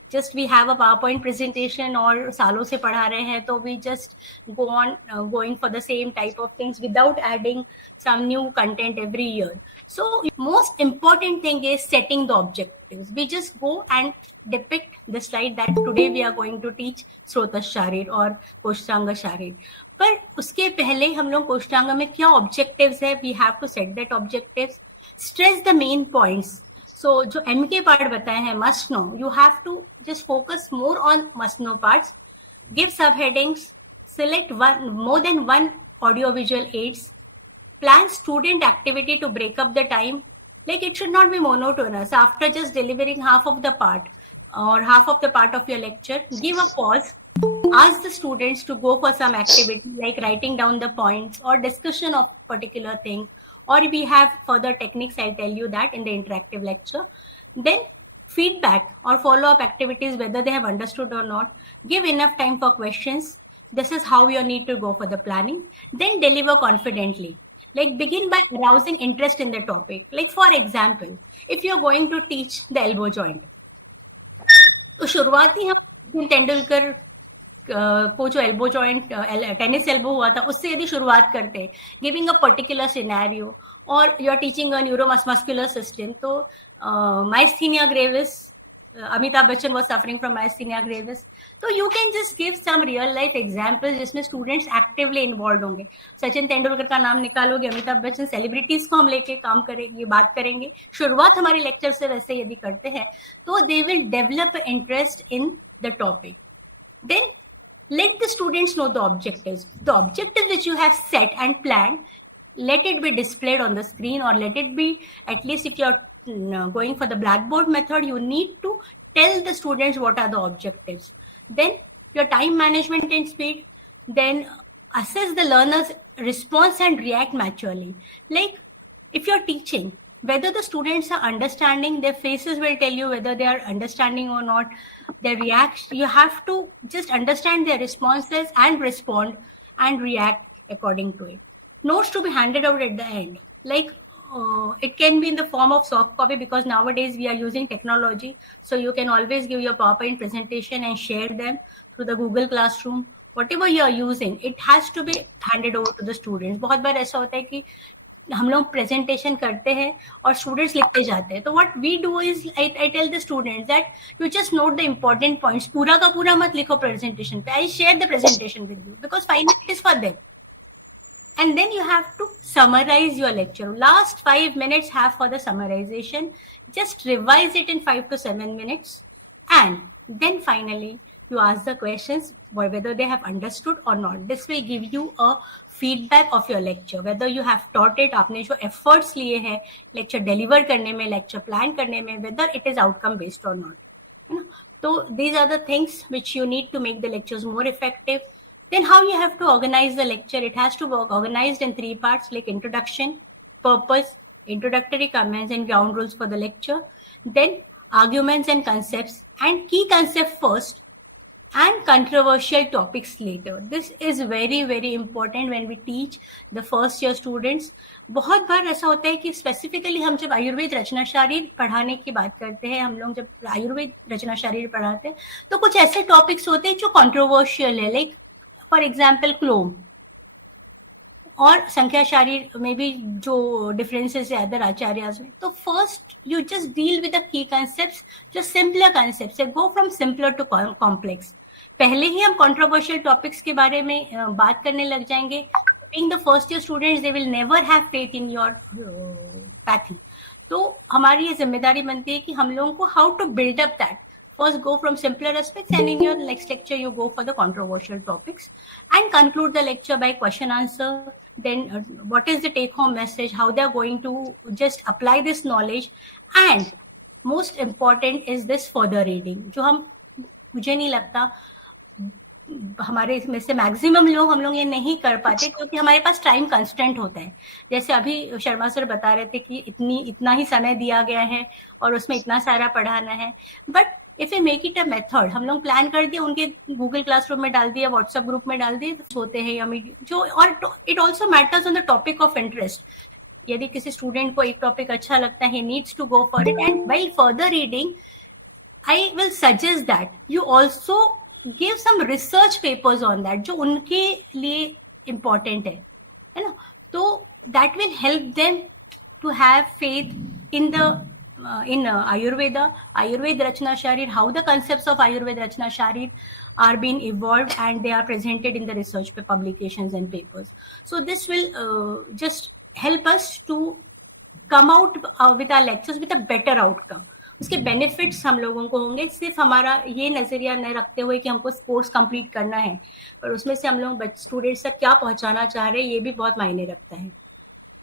Just we have a PowerPoint presentation और सालों से पढ़ा रहे हैं, तो we just go on going for the same type of things without adding some new content every year. So most important thing is setting the objectives. We just go and depict the slide that today we are going to teach Shrota Sharir or Koshtanga Sharir. पर उसके पहले हम लोग कोष्टांग में क्या objectives है, we have to set that objectives, stress the main points. So जो MK part बताए हैं, must know, you have to just focus more on must know parts, give subheadings, select more than one audio visual aids, plan student activity to break up the time. Like it should not be monotonous. After just delivering half of the part or half of the part of your lecture, give a pause, ask the students to go for some activity like writing down the points or discussion of particular thing. Or we have further techniques, I'll tell you that in the interactive lecture. Then feedback or follow-up activities, whether they have understood or not. Give enough time for questions. This is how you need to go for the planning. Then deliver confidently. Like begin by arousing interest in the topic. Like for example, if you're going to teach the elbow joint, तो शुरुआत ही हम सचिन तेंदुलकर को जो elbow joint tennis elbow हुआ था उससे यदि शुरुआत करते हैं, गिविंग अ पर्टिकुलर सिनेरियो, और you are teaching a neuromuscular system, तो myasthenia gravis Amitabh Bachchan was suffering from myasthenia gravis. So you can just give some real life examples जिसमें students actively involved होंगे. सचिन तेंदुलकर का नाम निकालोगे, Amitabh Bachchan, celebrities को हम लेके काम करेंगे, बात करेंगे. शुरुआत हमारी लेक्चर से वैसे यदि करते हैं तो they will develop interest in the topic. Then let the students know the objectives. The objectives which you have set and planned, let it be displayed on the screen, or let it be, at least if you're going for the blackboard method, you need to tell the students what are the objectives. Then your time management and speed. Then assess the learner's response and react maturely. Like if you're teaching, whether the students are understanding, their faces will tell you whether they are understanding or not. Their reaction, you have to just understand their responses and respond and react according to it. Notes to be handed out at the end. Like it can be in the form of soft copy, because nowadays we are using technology. So you can always give your PowerPoint presentation and share them through the Google Classroom. Whatever you are using, it has to be handed over to the students. बहुत बार ऐसा होता है कि हम लोग presentation करते हैं और स्टूडेंट्स लिखते जाते हैं. तो what we do is I tell the students that you just note the important points. पूरा का पूरा मत लिखो प्रेजेंटेशन पे. I share the presentation with you because finally it is for them. And then you have to summarize your lecture. Last 5 minutes have for the summarization. Just revise it in 5 to 7 minutes. And then finally, you ask the questions whether they have understood or not. This will give you a feedback of your lecture. Whether you have taught it, आपने जो efforts लिए हैं lecture deliver करने में, lecture plan करने में, whether it is outcome based or not. है ना? So these are the things which you need to make the lectures more effective. Then how you have to organize the lecture. It has to be organized in 3 parts, like introduction, purpose, introductory comments, and ground rules for the lecture. Then arguments and concepts, and key concept first, and controversial topics later. This is very, very important when we teach the first year students. बहुत बार ऐसा होता है कि specifically हम जब आयुर्वेद रचना शारीर पढ़ाने की बात करते हैं, हम लोग जब आयुर्वेद रचना शारीर पढ़ाते हैं तो कुछ ऐसे टॉपिक्स होते हैं जो controversial है, like फॉर एग्जाम्पल क्लोम और संख्या शारीर में भी जो डिफरेंसेस है अदर आचार्यास में. तो first you just deal with the key concepts, जो सिंपलर कंसेप्ट्स है. Go from simpler to complex. पहले ही हम कंट्रोवर्शियल टॉपिक्स के बारे में बात करने लग जाएंगे. Being the first year students, they will never have faith in your pathy. तो हमारी ये जिम्मेदारी बनती है कि हम लोगों को how to build up that. First, go from simpler aspects, and in your next lecture, you go for the controversial topics, and conclude the lecture by question answer. Then, what is the take-home message? How they are going to just apply this knowledge, and most important is this further reading. जो हम मुझे नहीं लगता हमारे इसमें से maximum लोग हम लोग ये नहीं कर पाते क्योंकि हमारे पास टाइम कंस्टेंट होता है. जैसे अभी शर्मा सर बता रहे थे कि इतना ही समय दिया गया है और उसमें इतना सारा पढ़ाना है. But if you make it a method, हम लोग प्लान कर दिए, उनके गूगल क्लासरूम में डाल दिया, व्हाट्सएप ग्रुप में डाल दिए, होते हैं या जो. और it also matters on the topic of interest. यदि किसी स्टूडेंट को एक टॉपिक अच्छा लगता है, needs to go for it. And while further reading, I will suggest that you also give some research papers on that, जो उनके लिए इम्पोर्टेंट है ना. तो that will help them to have faith in the in Ayurveda, Ayurved Rachana Sharir, how the concepts of Ayurved Rachana Sharir are being evolved and they are presented in the research publications and papers. So this will just help us to come out with our lectures with a better outcome. उसके benefits हम लोगों को होंगे. सिर्फ हमारा ये नजरिया न रखते हुए कि हमको कोर्स कंप्लीट करना है, पर उसमें से हम लोग स्टूडेंट्स तक क्या पहुंचाना चाह रहे हैं, ये भी बहुत मायने रखता है.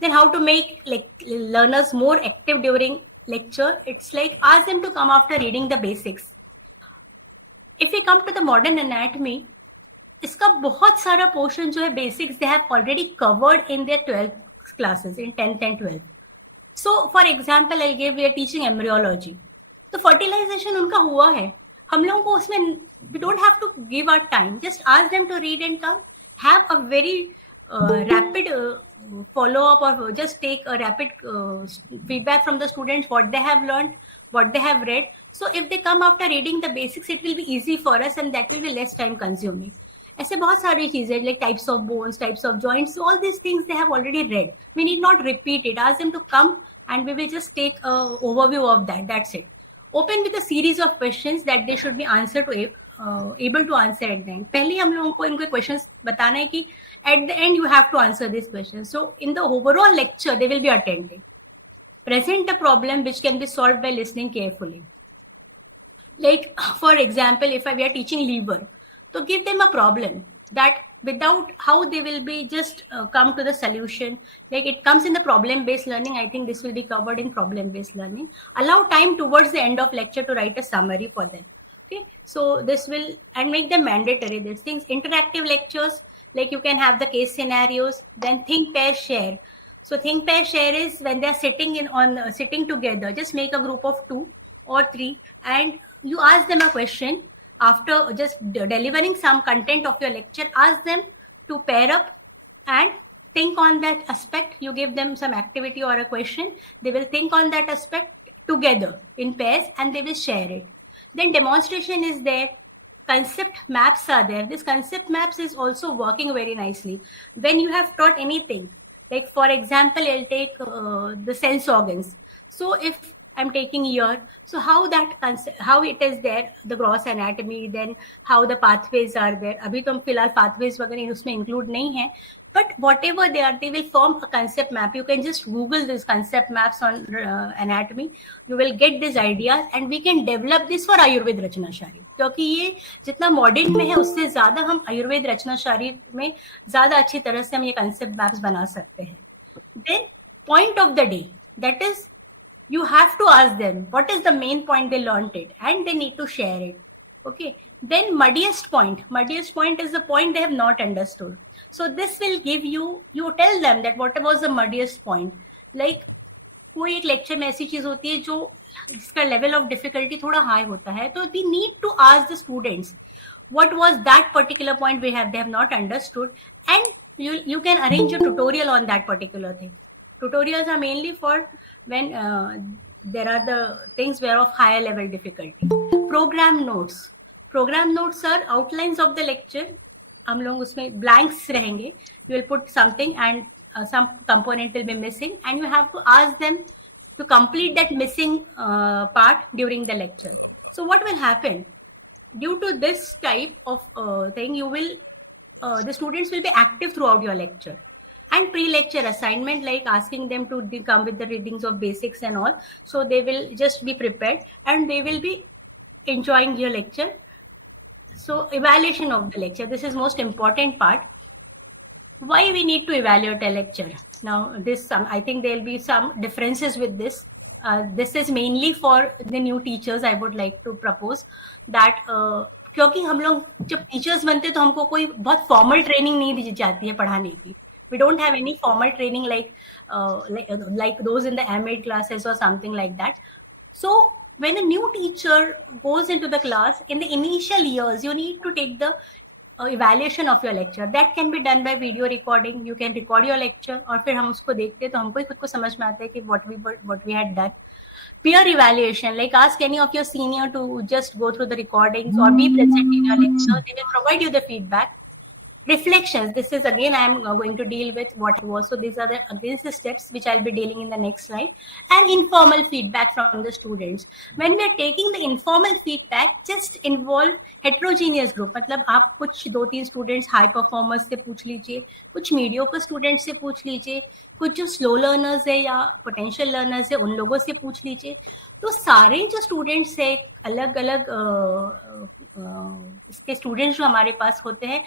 Then how to make like learners more active during lecture. It's like ask them to come after reading the basics. If we come to the modern anatomy, इसका बहुत सारा पोर्शन जो है basics they have already covered in their 12th classes, in 10th and 12th. So for example, I'll give, we are teaching embryology. तो fertilization उनका हुआ है. हम लोगों को उसमें we don't have to give our time. Just ask them to read and come. Have a very rapid follow-up, or just take a rapid feedback from the students, what they have learned, what they have read. So if they come after reading the basics, it will be easy for us and that will be less time consuming. ऐसे बहुत सारी चीजें, like types of bones, types of joints, so all these things they have already read. We need not repeat it. Ask them to come and we will just take a overview of that. That's it. open with a series of questions that they should be able to answer at the end. पहले हम लोगों को इनके questions बताना है कि at the end you have to answer these questions. So in the overall lecture they will be attentive. Present a problem which can be solved by listening carefully. Like for example, if we are teaching lever, so give them a problem that without how they will be just come to the solution. Like it comes in the problem-based learning. I think this will be covered in problem-based learning. Allow time towards the end of lecture to write a summary for them. Okay, so this will, and make them mandatory. These things, interactive lectures, like you can have the case scenarios, then think, pair, share. So think, pair, share is when they are sitting together. Just make a group of 2 or 3, and you ask them a question. After just delivering some content of your lecture, ask them to pair up and think on that aspect. You give them some activity or a question. They will think on that aspect together in pairs and they will share it. Then demonstration is there. Concept maps are there. This concept maps is also working very nicely. When you have taught anything, like for example, I'll take the sense organs. So if I'm taking ear, so how it is there, the gross anatomy, then how the pathways are there. अभी तो हम फिलहाल pathways वगैरह उसमें include नहीं है, but whatever they are, they will form a concept map. You can just Google these concept maps on anatomy. You will get these ideas, and we can develop this for Ayurved Rachana Sharir. क्योंकि ये जितना modern में है उससे ज़्यादा हम Ayurved Rachana Sharir में ज़्यादा अच्छी तरह से हम ये concept maps बना सकते हैं. Then point of the day, that is, you have to ask them what is the main point they learned it, and they need to share it. Okay, then muddiest point is the point they have not understood. So this will give you tell them that what was the muddiest point. Like कोई एक lecture में ऐसी चीज होती है जो जिसका level of difficulty थोड़ा हाई होता है, तो we need to ask the students what was that particular point they have not understood, and you can arrange a tutorial on that particular thing. Tutorials are mainly for when there are the things where of higher level difficulty. Program notes are outlines of the lecture. हम लोग उसमें blanks रहेंगे. You will put something and some component will be missing, and you have to ask them to complete that missing part during the lecture. So what will happen? Due to this type of thing, the students will be active throughout your lecture. And pre-lecture assignment, like asking them to come with the readings of basics and all. So they will just be prepared and they will be enjoying your lecture. So evaluation of the lecture, this is most important part. Why we need to evaluate a lecture? Now, I think there will be some differences with this. This is mainly for the new teachers. I would like to propose that क्योंकि हम लोग जब teachers बनते तो हमको कोई बहुत formal training नहीं दी जाती है पढ़ाने की. We don't have any formal training like those in the MA classes or something like that. So when a new teacher goes into the class, in the initial years, you need to take the evaluation of your lecture. That can be done by video recording. You can record your lecture और फिर हम उसको देखते तो हमको ही खुद को समझ में आता है कि what we had done. Peer evaluation, like ask any of your senior to just go through the recordings or be present in your lecture. They will provide you the feedback. Reflections, this is again I am going to deal with what was. So these are the steps which I'll be dealing in the next slide. And informal feedback from the students. When we are taking the informal feedback, just involve heterogeneous group. मतलब आप कुछ 2-3 students high performers से पूछ लीजिए, कुछ mediocre students से पूछ लीजिए, कुछ जो slow learners है या potential learners है उन लोगों से पूछ लीजिए. तो सारे जो students है अलग अलग इसके students जो हमारे पास होते हैं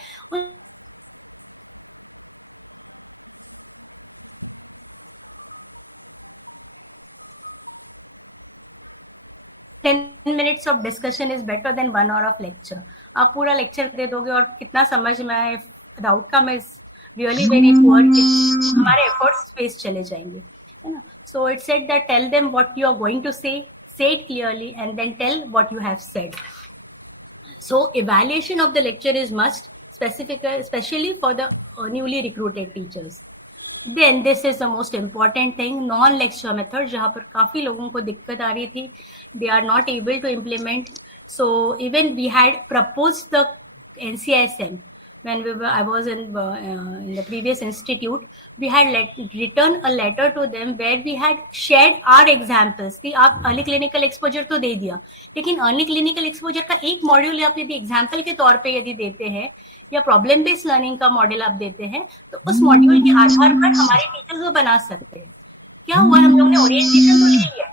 10 minutes of discussion is better than 1 hour of lecture. आप पूरा lecture दे दोगे और कितना समझ में आए, the outcome is really very poor. हमारे efforts waste चले जाएंगे, है ना? So it said that tell them what you are going to say it clearly, and then tell what you have said. So evaluation of the lecture is must, especially for the newly recruited teachers. Then this is the most important thing, non-lecture method, जहाँ पर काफी लोगों को दिक्कत आ रही थी, they are not able to implement. So even we had proposed the NCISM, when I was in the previous institute, we had written a letter to them where we had shared our examples कि आप early clinical exposure तो दे दिया, लेकिन early clinical exposure का एक module आप यदि example के तौर पे यदि देते हैं या प्रॉब्लम बेस्ड लर्निंग का मॉडल आप देते हैं, तो उस मॉड्यूल के आधार पर हमारे टीचर्स वो बना सकते हैं. क्या हुआ, हम लोग ने ओरिएंटेशन तो ले लिया,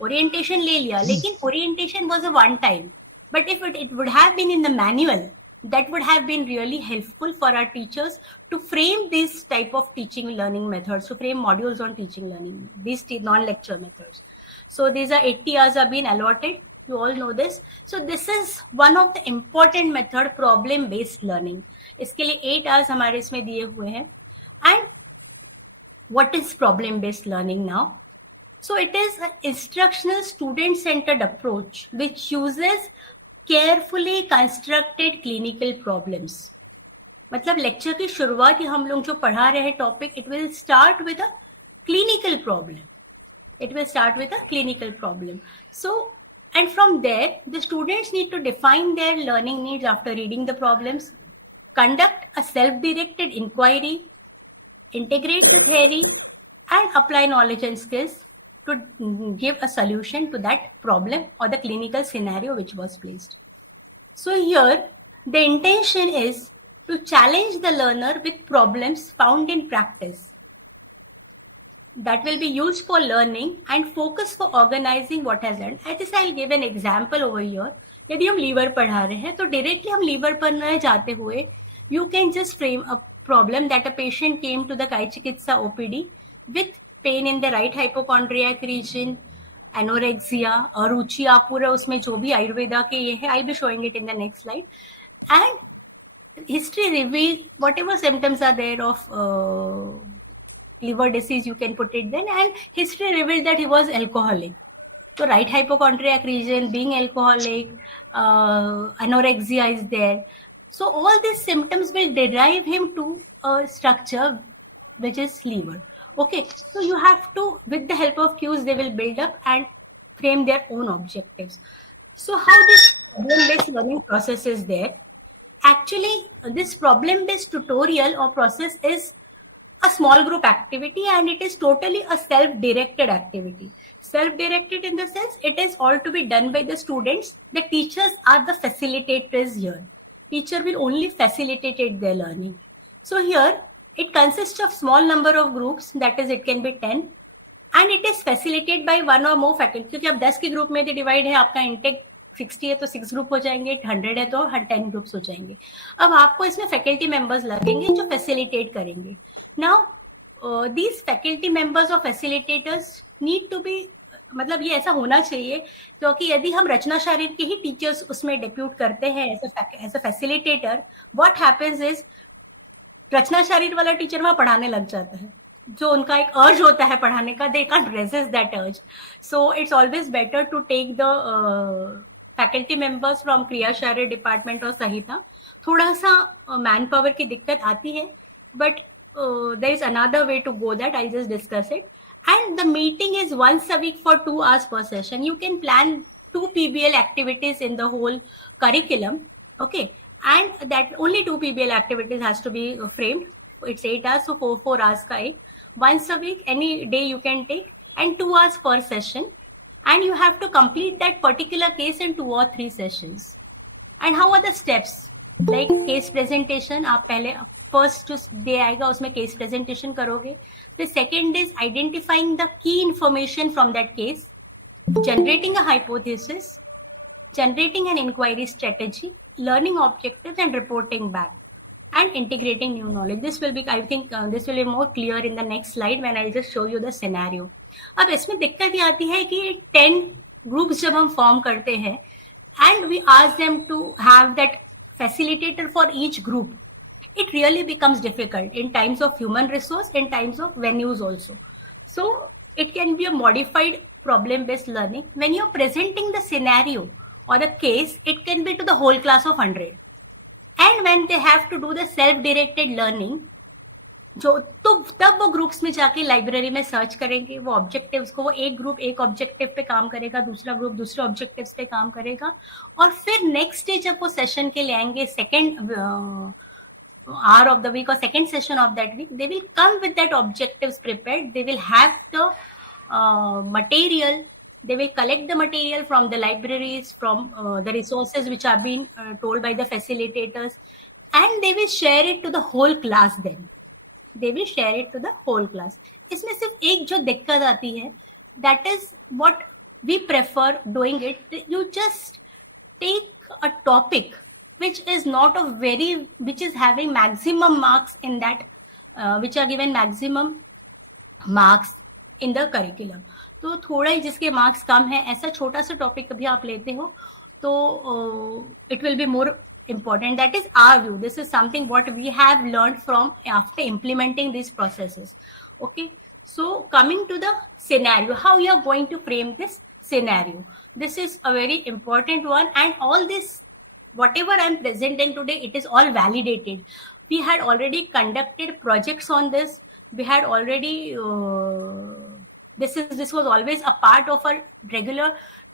ओरिएंटेशन ले लिया, लेकिन orientation was a one time. But if it would have been in the manual, that would have been really helpful for our teachers to frame this type of teaching learning methods, to frame modules on teaching learning, these non-lecture methods. So these are 80 hours have been allotted. You all know this. So this is one of the important method, problem based learning. इसके लिए 8 hours हमारे इसमें दिए हुए हैं. And what is problem based learning now? So it is an instructional student centered approach which uses carefully constructed clinical problems. मतलब lecture की शुरुआत ही हम लोग जो पढ़ा रहे हैं topic, it will start with a clinical problem. It will start with a clinical problem. So, and from there, the students need to define their learning needs after reading the problems, conduct a self-directed inquiry, integrate the theory, and apply knowledge and skills to give a solution to that problem or the clinical scenario which was placed. So here, the intention is to challenge the learner with problems found in practice that will be used for learning and focus for organizing what has learned. I just I'll give an example over here. यदि हम liver पढ़ा रहे हैं तो directly हम liver पर न जाते हुए you can just frame a problem that a patient came to the Kai Chikitsa OPD with pain in the right hypochondriac region, anorexia, aruchi, आप पूरा उसमें जो भी आयुर्वेदा के ये है, I'll be showing it in the next slide. And history revealed whatever symptoms are there of liver disease, you can put it then, and history revealed that he was alcoholic. So right hypochondriac region, being alcoholic, anorexia is there. So all these symptoms will derive him to a structure which is liver. Okay, so you have to, with the help of cues, they will build up and frame their own objectives. So how this problem-based learning process is there? Actually, this problem-based tutorial or process is a small group activity and it is totally a self-directed activity. Self-directed in the sense it is all to be done by the students. The teachers are the facilitators here. Teacher will only facilitate their learning. So here it consists of small number of groups, that is it can be 10, and it is facilitated by one or more faculty. क्योंकि अब 10 के group में divide है, आपका intake 60 है तो 6 group हो जाएंगे, 100 है तो 10 ग्रुप्स हो जाएंगे. अब आपको इसमें फैकल्टी मेंबर्स लगेंगे जो फैसिलिटेट करेंगे. नाउ दीज फैकल्टी मेंबर्स और फैसिलिटेटर्स नीड टू बी, मतलब ये ऐसा होना चाहिए क्योंकि यदि हम रचना शारीर के ही टीचर्स उसमें डेप्यूट करते हैं as a facilitator, what happens is Rachana Sharir वाला टीचर वहां पढ़ाने लग जाता है, जो उनका एक अर्ज होता है पढ़ाने का, they can't resist that urge. So it's always better to take the faculty members from Kriya Sharir department और संहिता. थोड़ा सा मैन पावर की दिक्कत आती है, but there is another way to go that I'll just discuss it. And the meeting is once a week for 2 hours per session. You can plan 2 PBL activities in the whole curriculum. Okay. And that only 2 PBL activities has to be framed. It's 8 hours, so 4 hours ka ek. Once a week, any day you can take, and 2 hours per session. And you have to complete that particular case in 2 or 3 sessions. And how are the steps? Like case presentation, आप पहले first जो day आएगा उसमें case presentation करोगे. फिर second is identifying the key information from that case, generating a hypothesis, generating an inquiry strategy, learning objectives and reporting back, and integrating new knowledge. This will be, I think, this will be more clear in the next slide when I'll just show you the scenario. अब इसमें दिक्कत ये आती है कि 10 groups जब हम form करते हैं and we ask them to have that facilitator for each group, it really becomes difficult in times of human resource, in times of venues also. So it can be a modified problem-based learning. When you're presenting the scenario or the case, it can be to the whole class of 100. And when they have to do the self-directed learning, जो तो तब वो groups में जाके library में search करेंगे, वो objectives को, वो एक ग्रुप एक ऑब्जेक्टिव पे काम करेगा, दूसरा ग्रुप दूसरे ऑब्जेक्टिव्स पे काम करेगा, और फिर नेक्स्ट डे जब वो सेशन के लिए आएंगे, second hour of the week or second session of that week, they will come with that objectives prepared. They will have the material. They will collect the material from the libraries, from the resources which are being told by the facilitators, and they will share it to the whole class. Then they will share it to the whole class. इसमें सिर्फ एक जो दिक्कत आती है, that is what we prefer doing it. You just take a topic which is not a very, which is having maximum marks in that, which are given maximum marks in the curriculum. तो थोड़ा ही जिसके marks कम है, ऐसा छोटा सा topic कभी आप लेते हो तो it will be more important. That is our view. This is something what we have learned from after implementing these processes. Okay, so coming to the scenario, how you are going to frame this scenario. This is a very important one, and all this, whatever I'm presenting today, it is all validated. We had already conducted projects on this. We had already this was always a part of our regular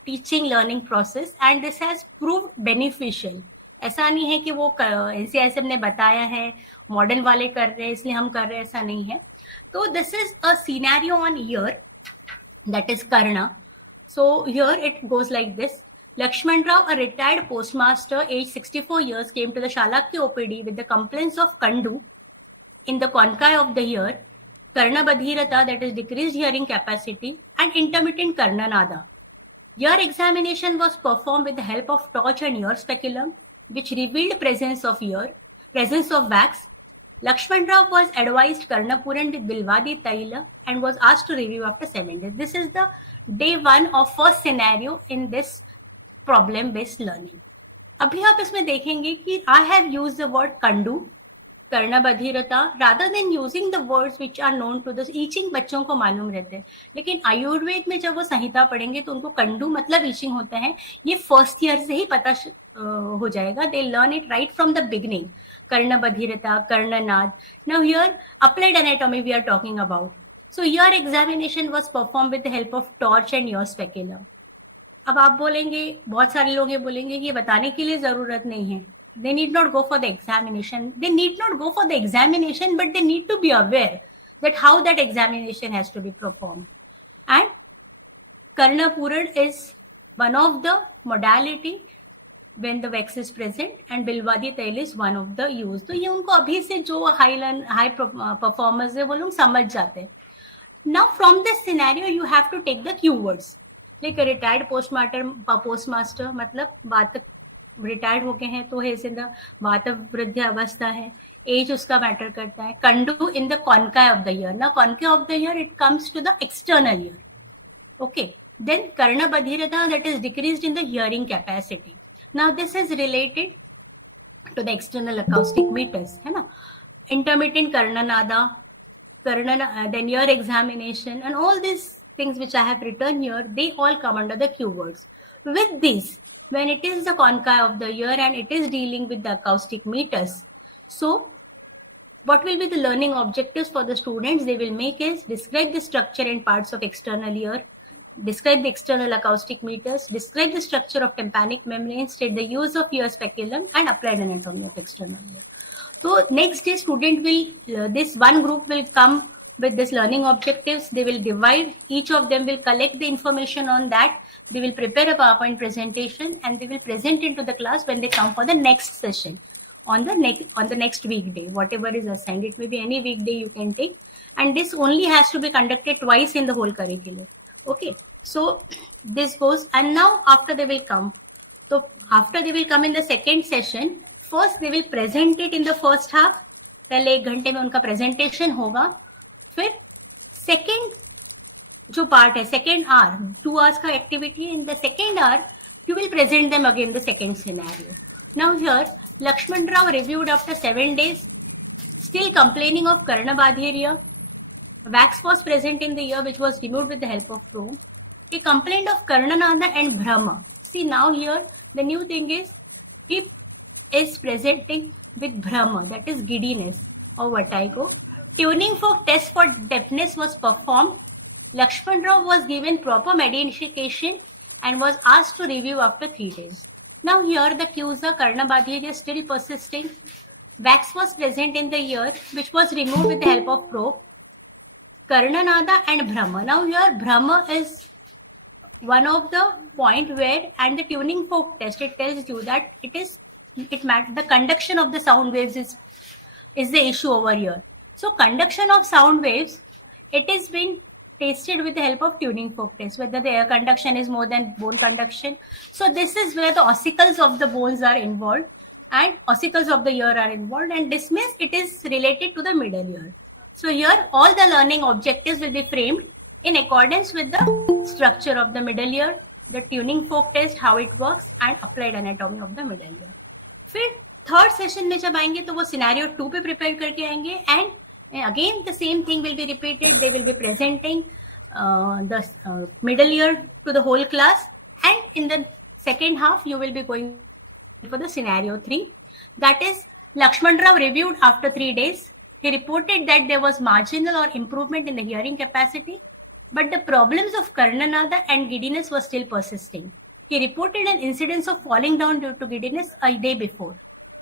teaching learning process, and this has proved beneficial. ऐसा नहीं है कि वो NCISM ने बताया है, modern वाले कर रहे हैं इसलिए हम कर रहे हैं, ऐसा नहीं है. तो this is a scenario on year, that is Karna. So here it goes like this. Lakshman Rao, a retired postmaster, aged 64 years, came to the Shalakya OPD with the complaints of Kandu in the conkai of the year, Karna Badhirata, that is decreased hearing capacity, and intermittent Karna Nada. Ear examination was performed with the help of torch and ear speculum, which revealed presence of wax. Lakshman Rao was advised Karna Puran with Bilwadi Taila and was asked to review after 7 days. This is the day 1 of first scenario in this problem-based learning. अभी आप इसमें देखेंगे कि I have used the word Kandu, Karna Badhirata, rather than using the words which are known to the itching बच्चों को मालूम रहते हैं, लेकिन आयुर्वेद में जब वो संहिता पढ़ेंगे तो उनको कंडू मतलब ईचिंग होता है, ये फर्स्ट ईयर से ही पता हो जाएगा. They learn it right from the beginning. Karna Badhirata, Karna Nad. Now here applied anatomy we are talking about. So ear examination was performed with the help of torch and ear speculum. अब आप बोलेंगे, बहुत सारे लोग ये बोलेंगे कि ये बताने के लिए जरूरत नहीं है. They need not go for the examination. They need not go for the examination, but they need to be aware that how that examination has to be performed. And Karna Puran is one of the modality when the wax is present, and Bilwadi Tail is one of the use. तो ये उनको अभी से जो high performers है वो लोग समझ जाते हैं. Now from this scenario you have to take the keywords. Like a retired postmaster मतलब बात रिटायर्ड हो गए हैं तो है इन द वात वृद्ध अवस्था है, एज उसका मैटर करता है. Kandu in the concha of the ear. ना concha of the ear it comes to the external ear. Okay, then karna badhirata, that is decreased in the hearing capacity. Now this is related to the external acoustic meters, है ना. Intermittent karnanada, then ear examination, and all these things which I have written here, they all come under the keywords. With these, when it is the conkai of the ear and it is dealing with the acoustic meters, so what will be the learning objectives for the students they will make is describe the structure and parts of external ear, describe the external acoustic meters, describe the structure of tympanic membrane, state the use of ear speculum, and applied anatomy of external ear. So next day student will, this one group will come with this learning objectives. They will divide, each of them will collect the information on that. They will prepare a PowerPoint presentation and they will present it to the class when they come for the next session on the next weekday, whatever is assigned. It may be any weekday you can take, and this only has to be conducted twice in the whole curriculum. Okay, so this goes, and now after they will come. So after they will come in the second session, first they will present it in the first half. पहले 1 घंटे में उनका presentation होगा. फिर second जो part है, second hour, 2 hours का activity. In the second hour you will present them again the second scenario. Now here Lakshman Rao reviewed after 7 days, still complaining of Karna Badhirya. Wax was present in the ear which was removed with the help of probe. He complained of Karnanada and Brahma. See, now here the new thing is he is presenting with Brahma, that is giddiness or vertigo. Tuning fork test for deafness was performed. Lakshman Rao was given proper medication and was asked to review after 3 days. Now here the cues are Karna Badhirya still persisting. wax was present in the ear, which was removed with the help of probe. Karnanada and Brahma. Now here Brahma is one of the point where, and the tuning fork test, it tells you that the conduction of the sound waves is the issue over here. So conduction of sound waves, it is being tested with the help of tuning fork test, whether the air conduction is more than bone conduction. So this is where the ossicles of the bones are involved and ossicles of the ear are involved, and this means it is related to the middle ear. So here all the learning objectives will be framed in accordance with the structure of the middle ear, the tuning fork test, how it works, and applied anatomy of the middle ear. फिर third session में जब आएंगे तो वो scenario 2 पे prepare करके आएंगे, and again the same thing will be repeated. They will be presenting the middle year to the whole class, and in the second half you will be going for the scenario 3, that is Lakshman Rao reviewed after 3 days. He reported that there was marginal or improvement in the hearing capacity, but the problems of Karnanada and giddiness were still persisting. He reported an incidence of falling down due to giddiness a day before.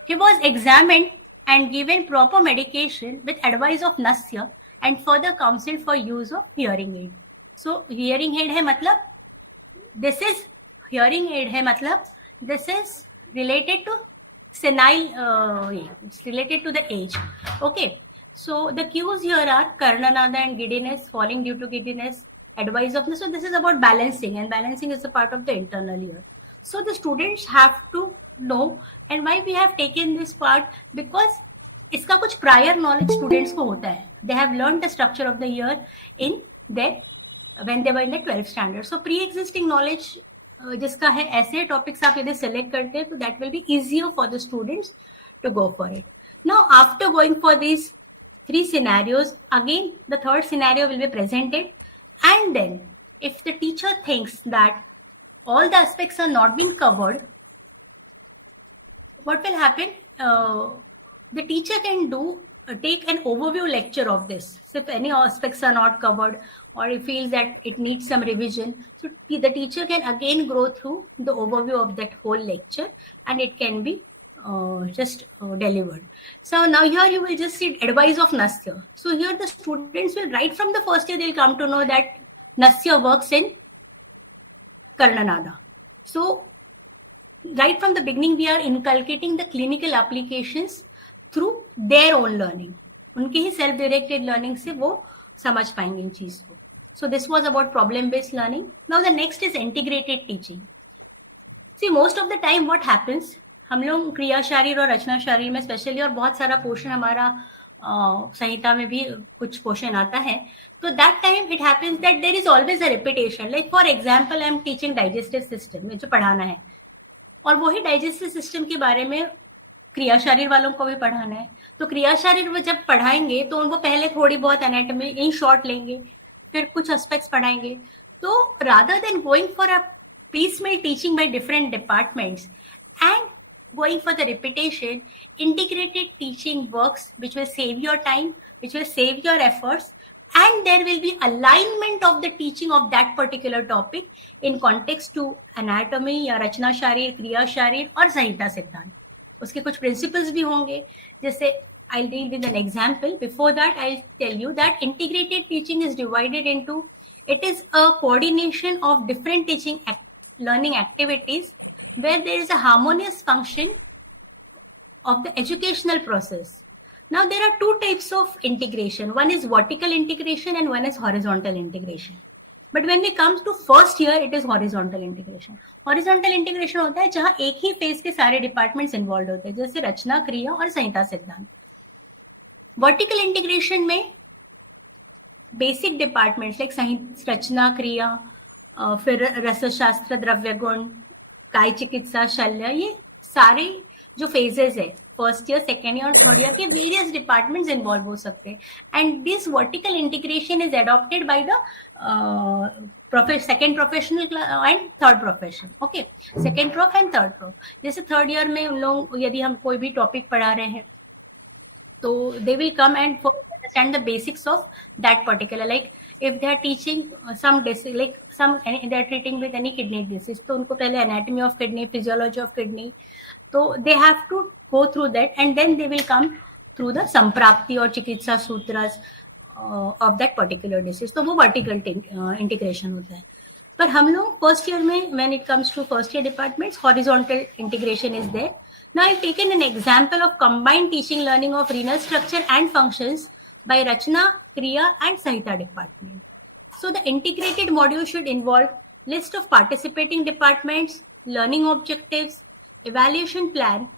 He was examined and given proper medication with advice of Nasya and further counseled for use of hearing aid. So hearing aid hai matlab, this is hearing aid hai matlab, this is related to senile, it's related to the age. Okay, so the cues here are Karnanada and giddiness, falling due to giddiness, advice of this. So this is about balancing, and balancing is a part of the internal ear. So the students have to know, and why we have taken this part, because इसका कुछ prior knowledge students को होता है. They have learned the structure of the ear in their when they were in the 12th standard. So pre-existing knowledge जिसका है, ऐसे topics आप यदि सेलेक्ट करते हैं तो that will be easier for the students to go for it. Now after going for these 3 scenarios, again the third scenario will be presented, and then if the teacher thinks that all the aspects are not being covered, what will happen? The teacher can take an overview lecture of this. So if any aspects are not covered, or he feels that it needs some revision, so the teacher can again go through the overview of that whole lecture, and it can be just delivered. So now here you will just see advice of Nasya. So here the students will, right from the first year, they'll come to know that Nasya works in Karnanada. So right from the beginning, we are inculcating the clinical applications through their own learning. उनके ही self directed learning से वो समझ पाएंगे इन चीज को. So this was about problem based learning. Now the next is integrated teaching. See, most of the time what happens, हम लोग क्रिया शारीर और रचना शारीर में स्पेशली, और बहुत सारा पोर्शन हमारा संहिता में भी कुछ पोर्शन आता है, तो that time it happens that there is always a repetition. Like for example I am teaching digestive system में जो पढ़ाना है, और वही डाइजेस्टिव सिस्टम के बारे में क्रिया शारीर वालों को भी पढ़ाना है. तो क्रिया शारीर में जब पढ़ाएंगे तो उनको पहले थोड़ी बहुत एनाटॉमी इन शॉर्ट लेंगे, फिर कुछ एस्पेक्ट्स पढ़ाएंगे. तो rather than going for a piecemeal teaching by different departments and going for the repetition, integrated teaching works, which will save your time, which will save your efforts, and there will be alignment of the teaching of that particular topic in context to anatomy या रचना शारीर, क्रिया शारीर और संहिता सिद्धांत. उसके कुछ principles भी होंगे. जैसे I'll deal with an example. Before that, I'll tell you that integrated teaching is divided into, it is a coordination of different teaching learning activities where there is a harmonious function of the educational process. Now there are 2 types of integration. One is vertical integration and one is horizontal integration. But when we come to first year, it is horizontal integration. Horizontal integration होता है जहाँ एक ही phase के सारे departments involve होते हैं, जैसे रचना, क्रिया और संहिता सिद्धांत. वर्टिकल इंटीग्रेशन में बेसिक डिपार्टमेंट्स लाइक रचना, क्रिया, फिर रसशास्त्र, द्रव्य गुण, काय चिकित्सा, शल्य, ये सारे जो फेजेस है फर्स्ट ईयर, सेकेंड ईयर और थर्ड ईयर के वेरियस डिपार्टमेंट्स इन्वॉल्व हो सकते हैं. And this vertical integration is adopted by the second professional and third profession. Okay, second prof and third prof. जैसे थर्ड ईयर में उन लोग यदि हम कोई भी टॉपिक पढ़ा रहे हैं तो they will come and understand the basics of that particular, like if they are teaching some disease, like they are treating with any kidney disease, तो उनको पहले anatomy of kidney, physiology of kidney, तो they have to go through that, and then they will come through the Samprapti or Chikitsa Sutras of that particular disease. तो वो vertical integration होता है. पर हम लोग फर्स्ट ईयर में, when it comes to first year departments, horizontal integration is there. Now I've taken an example of combined teaching learning of renal structure and functions by Rachana, Kriya and Sahita department. So the integrated module should involve list of participating departments, learning objectives, evaluation plan,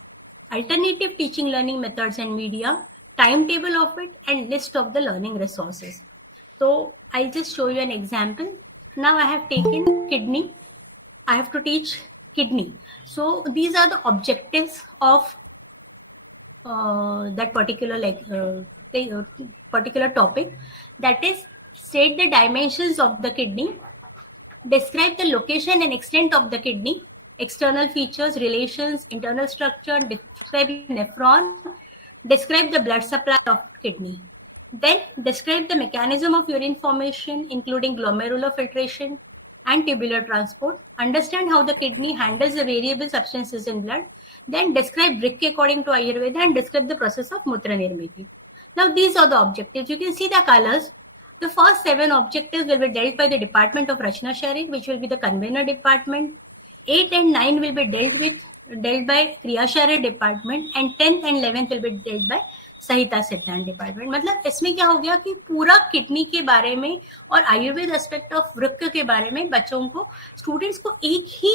alternative teaching learning methods and media, timetable of it, and list of the learning resources. So I'll just show you an example. Now I have taken kidney. I have to teach kidney. So these are the objectives of that particular topic. That is, state the dimensions of the kidney, describe the location and extent of the kidney, external features, relations, internal structure, describe nephron, describe the blood supply of kidney. Then describe the mechanism of urine formation, including glomerular filtration and tubular transport. Understand how the kidney handles the variable substances in blood. Then describe Brick according to Ayurveda and describe the process of Mutra Nirmiti. Now these are the objectives. You can see the colors. The first 7 objectives will be dealt by the Department of Rachana Sharir, which will be the convener department. 8 and 9 will be dealt by Kriya Sharir department, and 10th and 11th will be dealt by सहिता सिद्धांत department. मतलब इसमें क्या हो गया कि पूरा kidney के बारे में और आयुर्वेद एस्पेक्ट ऑफ वृक्क के बारे में बच्चों को, स्टूडेंट्स को एक ही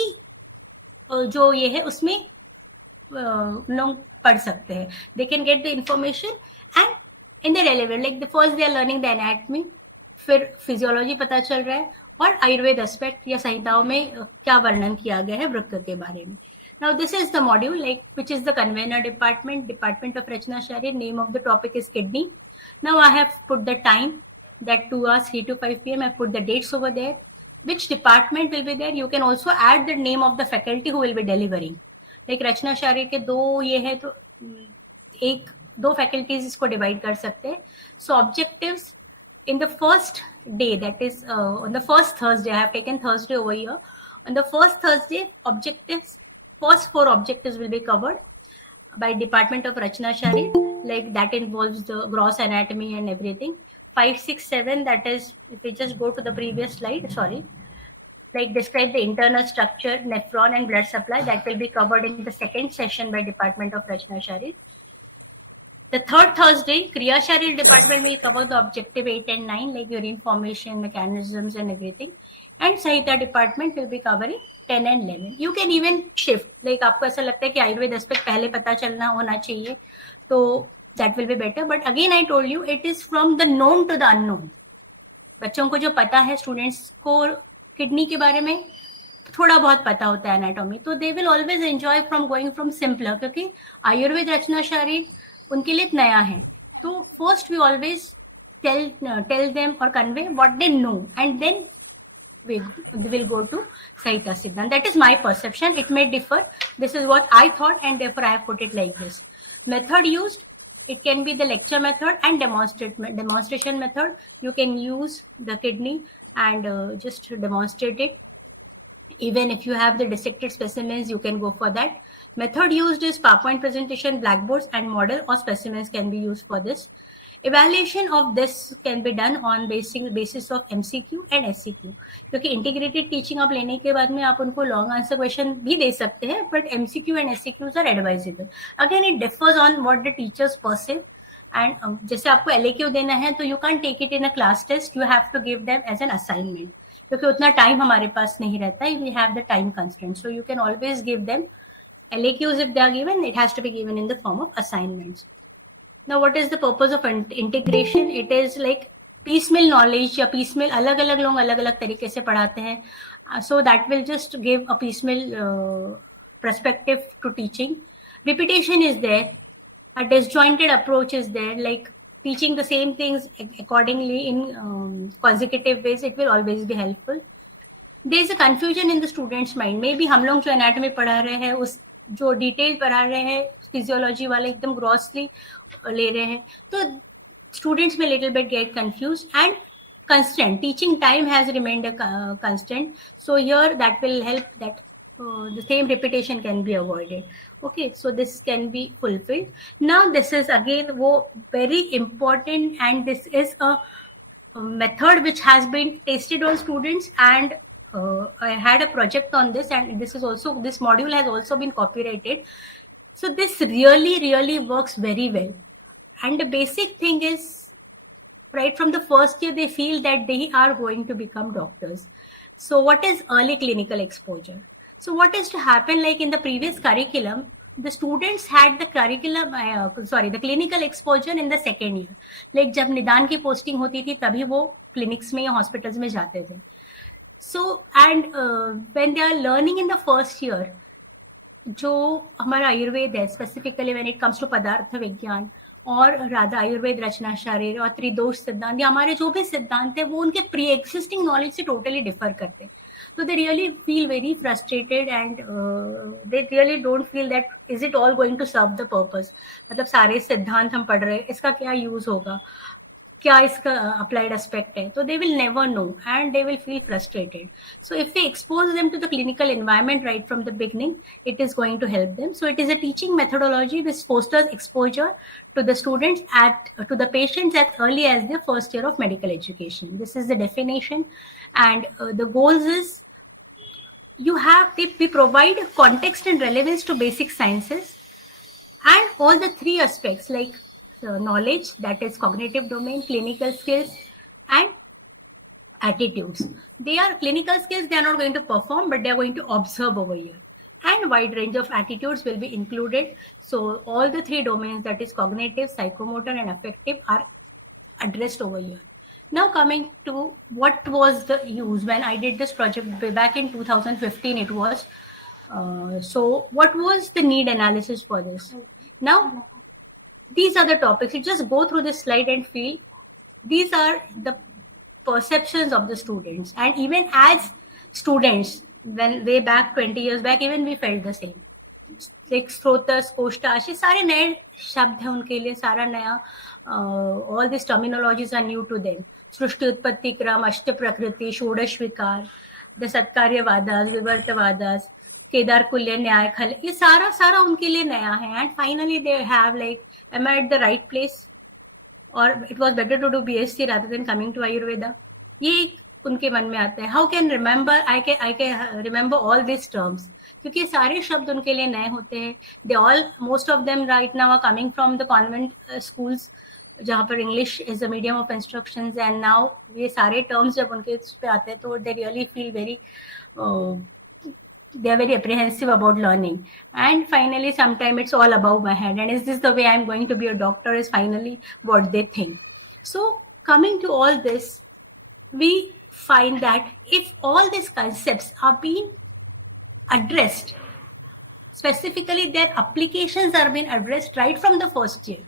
जो ये है उसमें लोग पढ़ सकते हैं. They can get the information and in the relevant, like the first they are learning the anatomy, फिर फिजियोलॉजी पता चल रहा है और आयुर्वेद एस्पेक्ट या संहिताओं में क्या वर्णन किया गया है वृक्क के बारे में. Now this is the module, like, which is the convener department, Department of Rachana Sharir. Name of the topic is kidney. Now I have put the time, that 2 hours, 3 to 5 p.m. I put the dates over there. Which department will be there? You can also add the name of the faculty who will be delivering. Like Rachana Sharir के 2 ये है तो 2 faculties इसको divide कर सकते हैं. So objectives in the first day, that is on the first Thursday, I have taken Thursday over here. On the first Thursday, objectives, first 4 objectives will be covered by Department of Rachana Sharir, like that involves the gross anatomy and everything. 5, 6, 7, that is, if we just go to the previous slide, sorry, like describe the internal structure, nephron and blood supply, that will be covered in the second session by Department of Rachana Sharir. The third Thursday, Kriya Sharir department will cover the objective 8 and 9, like urine formation, mechanisms and everything. And Sahita department will be covering 10 and 11. You can even shift, like आपको ऐसा लगता है कि Ayurveda aspect पहले पता चलना होना चाहिए, तो that will be better. But again I told you, it is from the known to the unknown. बच्चों को जो पता है, स्टूडेंट्स को किडनी के बारे में थोड़ा बहुत पता होता है एनाटॉमी, तो they will always enjoy from going from simpler, क्योंकि आयुर्वेद रचना शारीर उनके लिए नया है. तो first we always tell them और convey what they know, and then we will go to Sahita Siddhant. That is my perception. It may differ. This is what I thought, and therefore I have put it like this. Method used, it can be the lecture method and demonstration method. You can use the kidney and just demonstrate it. Even if you have the dissected specimens, you can go for that. Method used is PowerPoint presentation, blackboards, and model or specimens can be used for this. Evaluation of this can be done on basis of MCQ and SCQ. क्योंकि integrated teaching आप लेने के बाद में आप उनको long answer question भी दे सकते हैं, but MCQ and SCQs are advisable. Again, it differs on what the teachers perceive. And जैसे आपको LAQ देना है, तो you can't take it in a class test. You have to give them as an assignment. क्योंकि उतना time हमारे पास नहीं रहता है. We have the time constraint. So you can always give them LAQs if they are given. It has to be given in the form of assignments. Now, what is the purpose of integration? It is like piecemeal knowledge या piecemeal अलग-अलग लोग अलग-अलग तरीके से पढ़ाते हैं. So that will just give a piecemeal perspective to teaching. Repetition is there. A disjointed approach is there, like teaching the same things accordingly in consecutive ways. It will always be helpful. There is a confusion in the student's mind. Maybe हम लोग जो anatomy पढ़ा रहे हैं, उस जो detail पढ़ा रहे हैं, फिजियोलॉजी वाले एकदम ग्रॉसली ले रहे हैं, तो स्टूडेंट्स में little bit get confused. And constant teaching time has remained a constant. So here that will help that the same repetition can be avoided. Okay, so this can be fulfilled. Now this is again very important, and this is a method which has been tested on students, and I had a project on this, and this module has also been copyrighted. So this really works very well. And the basic thing is, right from the first year, they feel that they are going to become doctors. So what is early clinical exposure? So what is to happen, like in the previous curriculum, the students had the the clinical exposure in the second year. Like जब निदान की posting होती थी, तभी वो clinics में या hospitals में जाते थे. So, and when they are learning in the first year, जो हमारा आयुर्वेद है, specifically when it comes to पदार्थ विज्ञान और राधा आयुर्वेद रचना शारीर और त्रिदोष सिद्धांत, हमारे जो भी सिद्धांत है वो उनके प्री एक्सिस्टिंग नॉलेज से टोटली डिफर करते हैं. तो they really feel very frustrated and they really don't feel that is it all going to serve the purpose. मतलब सारे सिद्धांत हम पढ़ रहे हैं, इसका क्या यूज होगा, क्या इसका अप्लाइड एस्पेक्ट है. तो they will never know and they will feel frustrated. So if we expose them to the clinical environment right from the beginning, it is going to help them. So it is a teaching methodology which fosters exposure to the students to the patients as early as their first year of medical education. This is the definition, and the goals is we provide context and relevance to basic sciences, and all the three aspects like knowledge, that is cognitive domain, clinical skills, and attitudes. They are clinical skills, they are not going to perform, but they are going to observe over here. And wide range of attitudes will be included. So all the three domains, that is cognitive, psychomotor, and affective, are addressed over here. Now coming to what was the use when I did this project back in 2015, it was. So what was the need analysis for this? Now, these are the topics. You just go through this slide and feel these are the perceptions of the students. And even as students, when way back 20 years back, even we felt the same. Like स्रोतस, कोष्ठाश, ये सारे नए शब्द हैं उनके लिए, सारा नया, all these terminologies are new to them. सृष्टि उत्पत्ति क्रम, अष्ट प्रकृति, षोडश विकार, द सत्कार्यवादास, विवर्तवादास, केदार कुल्य न्याय खल, ये सारा उनके लिए नया है. And finally they have like, am I at the right place, or it was better to do BSc rather than coming to Ayurveda. ये उनके मन में आता है. How can remember, I can remember all this terms, क्योंकि सारे शब्द उनके लिए नए होते हैं. They all, most of them right now are coming from the convent schools, जहाँ पर English is a medium of instructions. And now ये सारे टर्म्स जब उनके उस पे आते हैं, तो they really feel very, they are very apprehensive about learning. And finally, sometimes it's all above my head, and is this the way I'm going to be a doctor, is finally what they think. So coming to all this, we find that if all these concepts are being addressed, specifically their applications are being addressed right from the first year,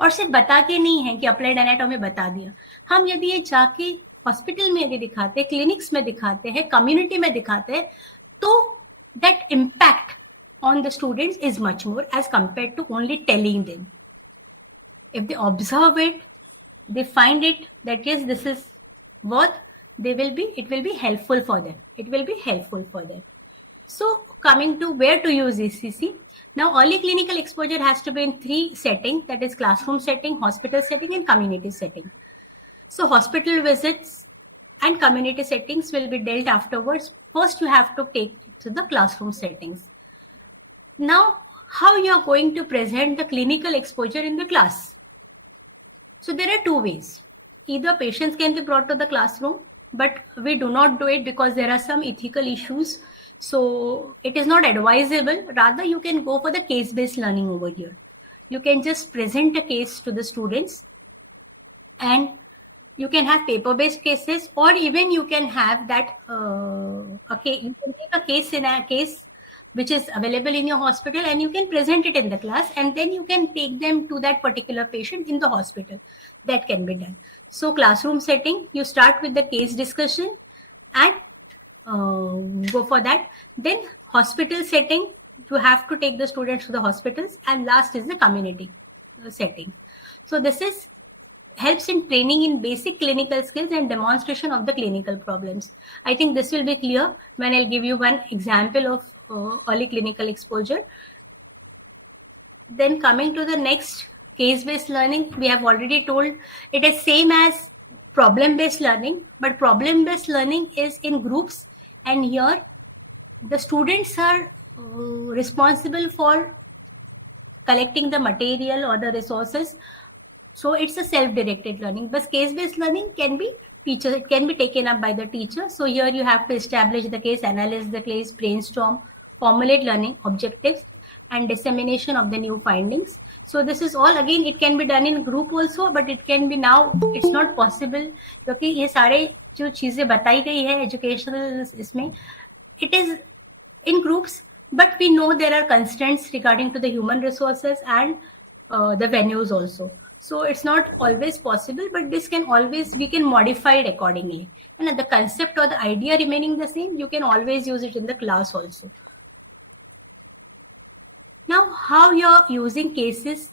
और सिर्फ बता के नहीं है कि applied anatomy बता दिया. हम यदि ये जाके हॉस्पिटल में यदि दिखाते, क्लिनिक्स में दिखाते हैं, कम्युनिटी में दिखाते हैं, तो that impact on the students is much more as compared to only telling them. If they observe it, they find it that yes, this is worth, it will be helpful for them. It will be helpful for them. So coming to where to use ECC. Now early clinical exposure has to be in three settings, that is classroom setting, hospital setting, and community setting. So hospital visits and community settings will be dealt afterwards. First, you have to take it to the classroom settings. Now, how you are going to present the clinical exposure in the class? So there are two ways. Either patients can be brought to the classroom, but we do not do it because there are some ethical issues. So it is not advisable. Rather, you can go for the case-based learning over here. You can just present a case to the students, and you can have paper-based cases, or even you can have that, you can take a case in a case which is available in your hospital, and you can present it in the class, and then you can take them to that particular patient in the hospital. That can be done. So classroom setting, you start with the case discussion and go for that. Then hospital setting, you have to take the students to the hospitals, and last is the community setting. So this is helps in training in basic clinical skills and demonstration of the clinical problems. I think this will be clear when I'll give you one example of early clinical exposure. Then coming to the next, case-based learning, we have already told it is same as problem-based learning, but problem-based learning is in groups, and here the students are responsible for collecting the material or the resources. So it's a self-directed learning, but case-based learning can be taken up by the teacher. So here you have to establish the case, analyze the case, brainstorm, formulate learning objectives, and dissemination of the new findings. So this is all, again, it can be done in group also, but it can be now, it's not possible क्योंकि ये सारे जो चीजें बताई गई है educational इसमें, it is in groups, but we know there are constraints regarding to the human resources and the venues also. So it's not always possible, but this can always, we can modify it accordingly. And the concept or the idea remaining the same, you can always use it in the class also. Now, how you're using cases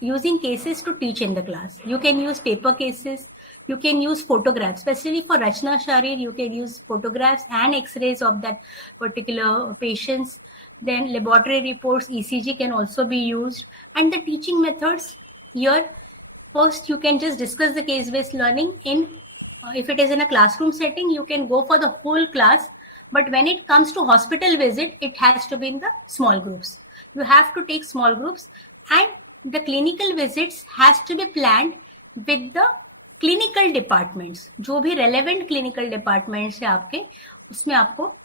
to teach in the class. You can use paper cases, you can use photographs, especially for Rachana Sharir, you can use photographs and x-rays of that particular patients. Then laboratory reports, ECG can also be used. And the teaching methods here, first you can just discuss the case-based learning in, if it is in a classroom setting, you can go for the whole class. But when it comes to hospital visit, it has to be in the small groups. You have to take small groups, and the clinical visits has to be planned with the clinical departments. जो भी relevant clinical departments है आपके, उसमें आपको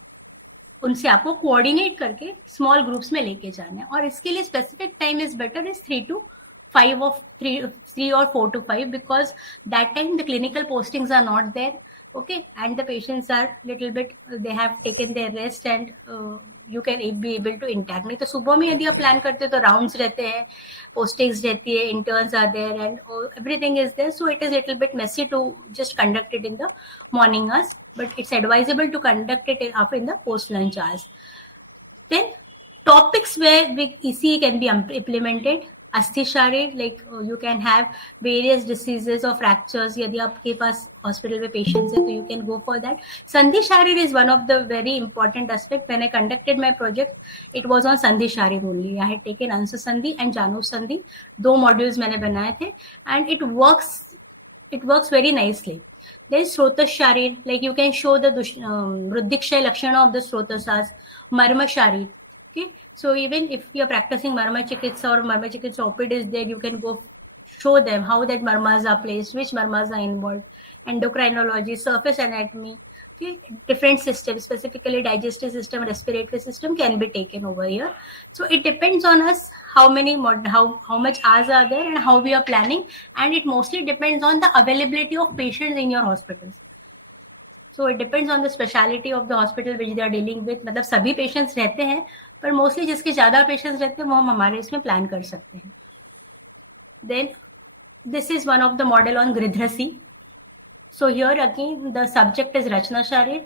उनसे आपको coordinate करके small groups में लेके जाना है. और इसके लिए specific time is better is 3 or 4 to 5, because that time the clinical postings are not there. Okay, and the patients are little bit, they have taken their rest, and you can be able to interact. नहीं तो सुबह में यदि आप plan करते तो rounds रहते हैं, postings रहती है, interns are there, and everything is there. So it is little bit messy to just conduct it in the morning hours, but it's advisable to conduct it in the post lunch hours. Then topics where ECE can be implemented. Asthi Sharir, like you can have various diseases or fractures. यदि आपके पास hospital में patients है, तो you can go for that. Sandhi Sharir is one of the very important aspect. When I conducted my project, it was on Sandhi Sharir only. I had taken Ansu Sandhi and Janu Sandhi. 2 modules मैंने बनाए थे, and it works very nicely. There is Srota Sharir, like you can show the Vruddhikshay Lakshana of the Srotasas. Marma Sharir. Okay, so even if you're practicing Marma Chikitsa or Marma Chikitsa OPD is there, you can go show them how that marmas are placed, which marmas are involved, endocrinology, surface anatomy, okay, different systems, specifically digestive system, respiratory system can be taken over here. So it depends on us how much hours are there and how we are planning, and it mostly depends on the availability of patients in your hospitals. So it depends on the speciality of the hospital which they are dealing with. मतलब सभी patients रहते हैं, पर mostly जिसके ज़्यादा patients रहते हैं वो हम हमारे इसमें plan कर सकते हैं. Then this is one of the model on Gridhrasi. So here again the subject is Rachana Sharir.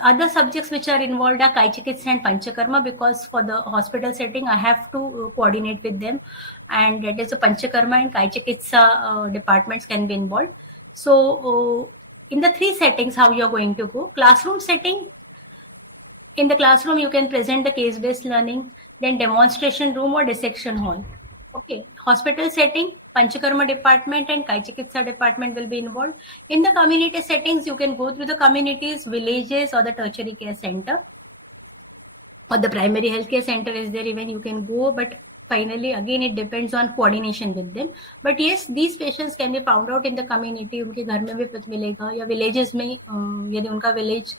Other subjects which are involved are Kai Chikitsa and Panchakarma, because for the hospital setting I have to coordinate with them, and that is the Panchakarma and Kai Chikitsa departments can be involved. So in the 3 settings, how you are going to go. Classroom setting, in the classroom you can present the case-based learning, then demonstration room or dissection hall. Okay, hospital setting, Panchakarma department and Kai Chikitsa department will be involved. In the community settings, you can go through the communities, villages, or the tertiary care center, or the primary healthcare center is there, even you can go, but finally again it depends on coordination with them. But yes, these patients can be found out in the community. उनके घर में भी पता मिलेगा, या villages में यदि उनका village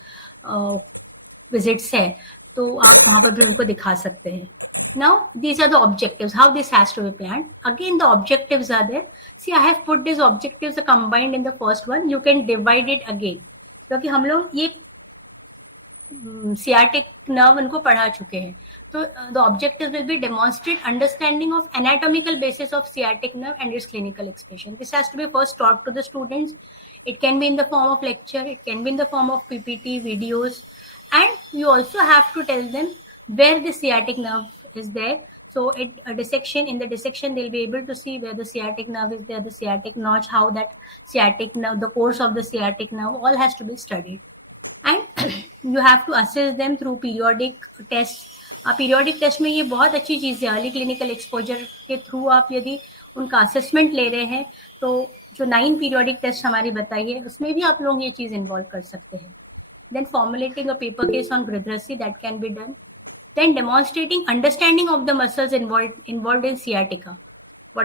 visits है तो आप वहाँ पर भी उनको दिखा सकते हैं. Now these are the objectives, how this has to be planned. Again the objectives are there. See, I have put these objectives combined in the first one. You can divide it again, क्योंकि हम लोग ये sciatic nerve उनको पढ़ा चुके हैं. तो the objective will be demonstrate understanding of anatomical basis of sciatic nerve and its clinical expression. This has to be first taught to the students. It can be in the form of lecture, it can be in the form of PPT, videos, and you also have to tell them where the sciatic nerve is there. So in the dissection, they'll be able to see where the sciatic nerve is there, the sciatic notch, how that sciatic nerve, the course of the sciatic nerve, all has to be studied. And you have to assess them through periodic tests. Periodic test में ये बहुत अच्छी चीज़ है, early clinical exposure के through आप यदि उनका असेसमेंट ले रहे हैं तो जो 9 पीरियोडिक टेस्ट हमारी बताई है उसमें भी आप लोग ये चीज़ इन्वॉल्व कर सकते हैं. Then formulating a paper case on gridrasi, that can be done. Then demonstrating understanding of the muscles involved in sciatica.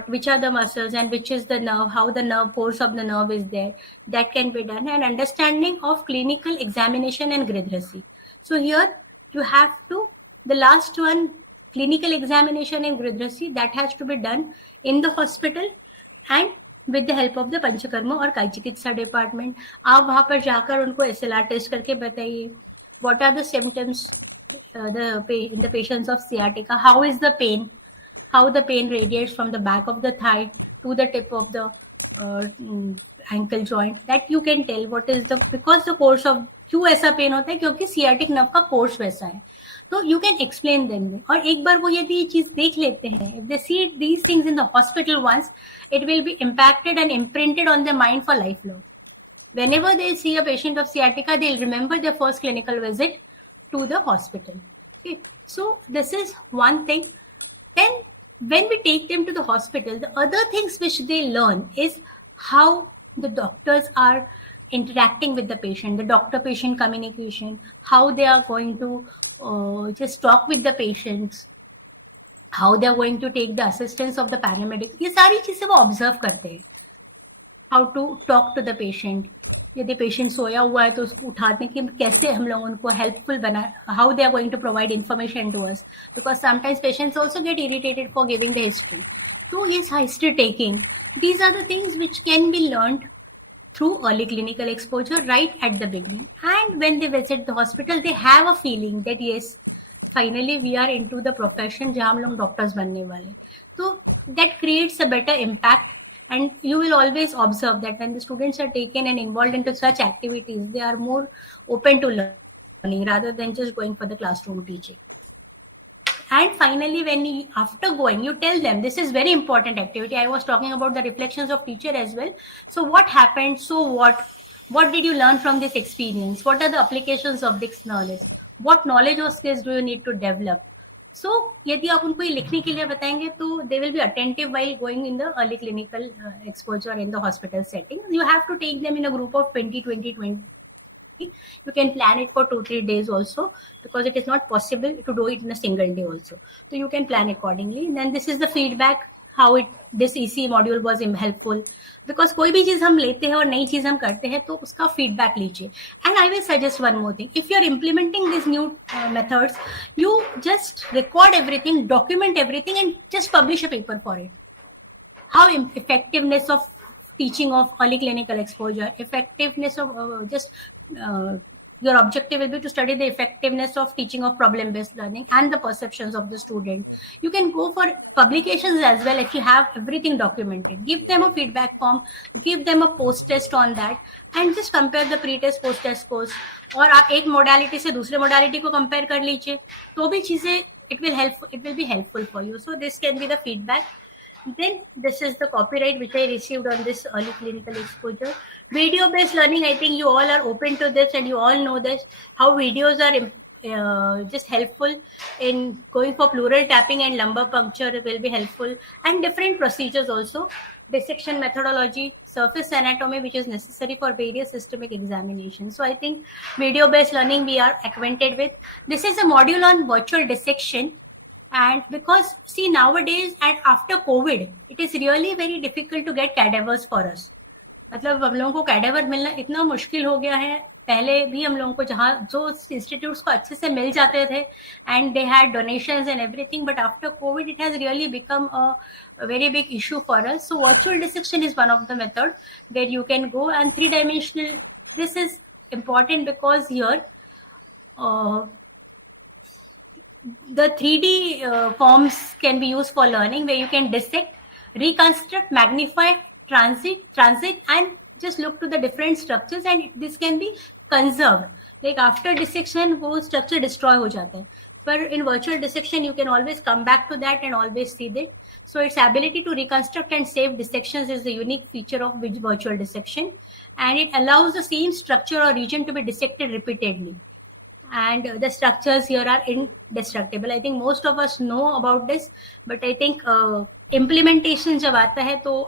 Which are the muscles and which is the nerve, how the nerve course of the nerve is there, that can be done. And understanding of clinical examination and gridrasi. So here you have to, the last one, clinical examination and gridrasi, that has to be done in the hospital and with the help of the panchakarma और काई चिकित्सा department. आप वहां पर जाकर उनको SLR test करके बताइए what are the symptoms in the patients of sciatica, how is the pain, how the pain radiates from the back of the thigh to the tip of the ankle joint, that you can tell what is the, because the course of, क्यों ऐसा pen होता है, क्योंकि sciatic nerve का course वैसा है. तो you can explain them. और एक बार वो यदि ये चीज देख लेते हैं, if they see these things in the hospital once, it will be impacted and imprinted on their mind for lifelong. Whenever they see a patient of sciatica, they'll remember their first clinical visit to the hospital. Okay, so this is one thing. Then when we take them to the hospital, the other things which they learn is how the doctors are interacting with the patient, the doctor-patient communication, how they are going to just talk with the patients, how they are going to take the assistance of the paramedics. ये सारी चीजें वो observe करते हैं. How to talk to the patient. यदि patient सोया हुआ है तो उसको उठाने के कैसे हम लोग उनको हेल्पफुल बना, how they are going to provide information to us, because sometimes patients also get irritated for giving the history. So yes, history taking, these are the things which can be learned through early clinical exposure right at the beginning. And when they visit the hospital, they have a feeling that yes, finally we are into the profession जहाँ हम लोग doctors बनने वाले. So that creates a better impact. And you will always observe that when the students are taken and involved into such activities, they are more open to learning rather than just going for the classroom teaching. And finally, after going, you tell them, this is very important activity. I was talking about the reflections of teacher as well. So what happened? So what did you learn from this experience? What are the applications of this knowledge? What knowledge or skills do you need to develop? So यदि आप उनको ये लिखने के लिए बताएंगे तो they will be attentive while going in the early clinical exposure in the hospital setting. You have to take them in a group of 20. You can plan it for 2-3 days also, because it is not possible to do it in a single day also. So you can plan accordingly. And then this is the feedback, how this ECE module was helpful. Because कोई भी चीज हम लेते हैं और नई चीज हम करते हैं तो उसका feedback लीजिए. And I will suggest one more thing. If you are implementing these new methods, you just record everything, document everything, and just publish a paper for it. How effectiveness of teaching of early clinical exposure, effectiveness of your objective will be to study the effectiveness of teaching of problem-based learning and the perceptions of the student. You can go for publications as well if you have everything documented. Give them a feedback form, give them a post-test on that, and just compare the pre-test, post-test scores. और आप एक modality से दूसरे modality को compare कर लीजिए, तो भी चीजें it will be helpful for you. So this can be the feedback. Then this is the copyright which I received on this early clinical exposure. Video-based learning, I think you all are open to this and you all know this, how videos are just helpful in going for pleural tapping and lumbar puncture will be helpful, and different procedures also. Dissection methodology, surface anatomy, which is necessary for various systemic examinations. So I think video-based learning we are acquainted with. This is a module on virtual dissection. And because see nowadays and after COVID, it is really very difficult to get cadavers for us. मतलब हम लोगों को cadaver मिलना इतना मुश्किल हो गया है. पहले भी हम लोगों को जो इंस्टीट्यूट्स को अच्छे से मिल जाते थे and they had donations and everything, but after COVID it has really become a very big issue for us. So virtual dissection is one of the methods where you can go, and 3-dimensional. This is important because here the 3D forms can be used for learning, where you can dissect, reconstruct, magnify, transit, and just look to the different structures, and this can be conserved. Like after dissection, वो structure destroy हो जाता है. But in virtual dissection, you can always come back to that and always see that. So its ability to reconstruct and save dissections is the unique feature of virtual dissection, and it allows the same structure or region to be dissected repeatedly. And the structures here are indestructible. I think most of us know about this, but I think implementation jab aata hai to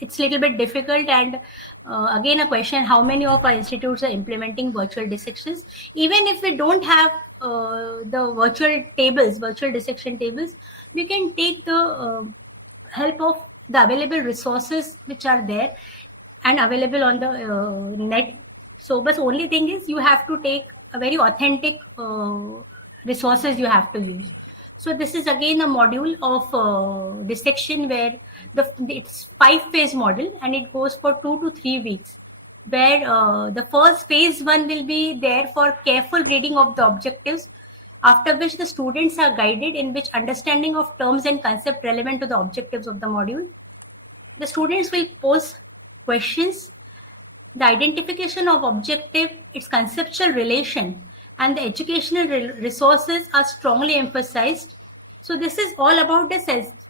it's a little bit difficult. And again, a question: how many of our institutes are implementing virtual dissections? Even if we don't have the virtual dissection tables, we can take the help of the available resources which are there and available on the net. So, but only thing is you have to take a very authentic resources you have to use. So this is again a module of dissection where it's 5-phase model, and it goes for 2 to 3 weeks, where the first phase 1 will be there for careful reading of the objectives, after which the students are guided in which understanding of terms and concept relevant to the objectives of the module. The students will pose questions. The identification of objective, its conceptual relation, and the educational resources are strongly emphasized. So this is all about the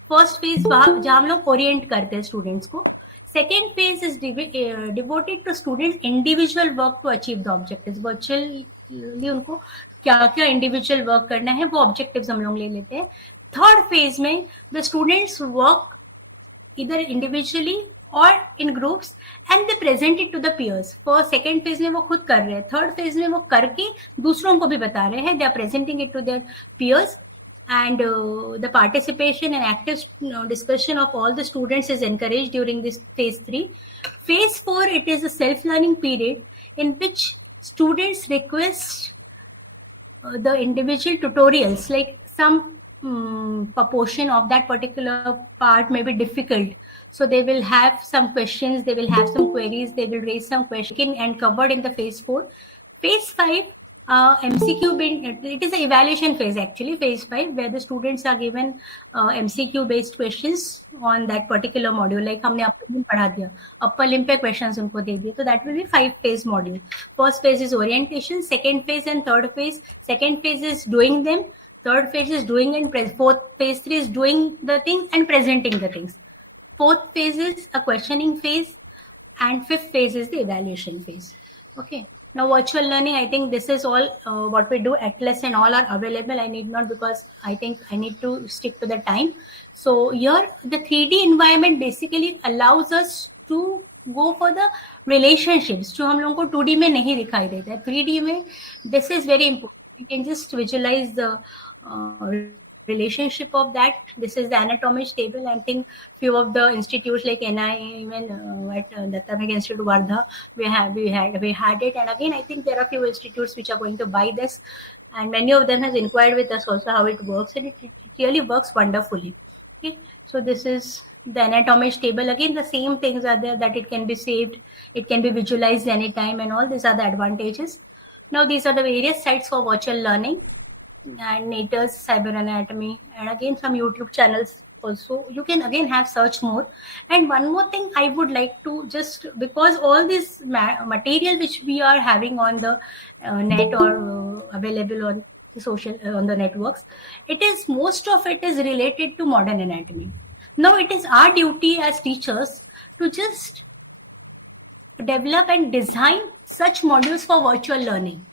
first phase जहाँ हम लोग orient करते हैं students को. Second phase is devoted to students' individual work to achieve the objectives. Virtually उनको क्या-क्या individual work करना है वो objectives हम लोग ले लेते हैं. Third phase में the students work either individually or in groups and they present it to the peers. For second phase में वो खुद कर रहे हैं, third phase में वो करके दूसरों को भी बता रहे हैं. They are presenting it to their peers, and the participation and active discussion of all the students is encouraged during this phase 3. Phase 4, it is a self-learning period in which students request the individual tutorials, like some proportion of that particular part may be difficult, so they will have some questions, they will have some queries, they will raise some questions and covered in the phase 4. Phase 5, MCQ, it is an evaluation phase actually, phase 5, where the students are given MCQ based questions on that particular module. Like हमने upper limb पढ़ा दिया, upper limb पे questions उनको दे दिए, so that will be 5-phase module. First phase is orientation, second phase and third phase. Second phase is doing them, third phase is doing, and fourth phase 3 is doing the things and presenting the things. Fourth phase is a questioning phase, and fifth phase is the evaluation phase. Okay. Now virtual learning, I think this is all what we do. Atlas and all are available. I need not, because I think I need to stick to the time. So here the 3D environment basically allows us to go for the relationships जो हम लोगों को 2D में नहीं दिखाई देता है. 3D में this is very important. You can just visualize the relationship of that. This is the anatomy table. I think few of the institutes like NI, even at Datta Institute Wardha, we had it. And again, I think there are few institutes which are going to buy this, and many of them has inquired with us also how it works, and it really works wonderfully. Okay, so this is the anatomy table. Again, the same things are there, that it can be saved, it can be visualized anytime, and all these are the advantages. Now these are the various sites for virtual learning, and NATERS, Cyber Anatomy, and again some YouTube channels also. You can again have search more. And one more thing I would like to just, because all this material which we are having on the net or available on the on the networks, it is, most of it is related to modern anatomy. Now it is our duty as teachers to just develop and design such modules for virtual learning.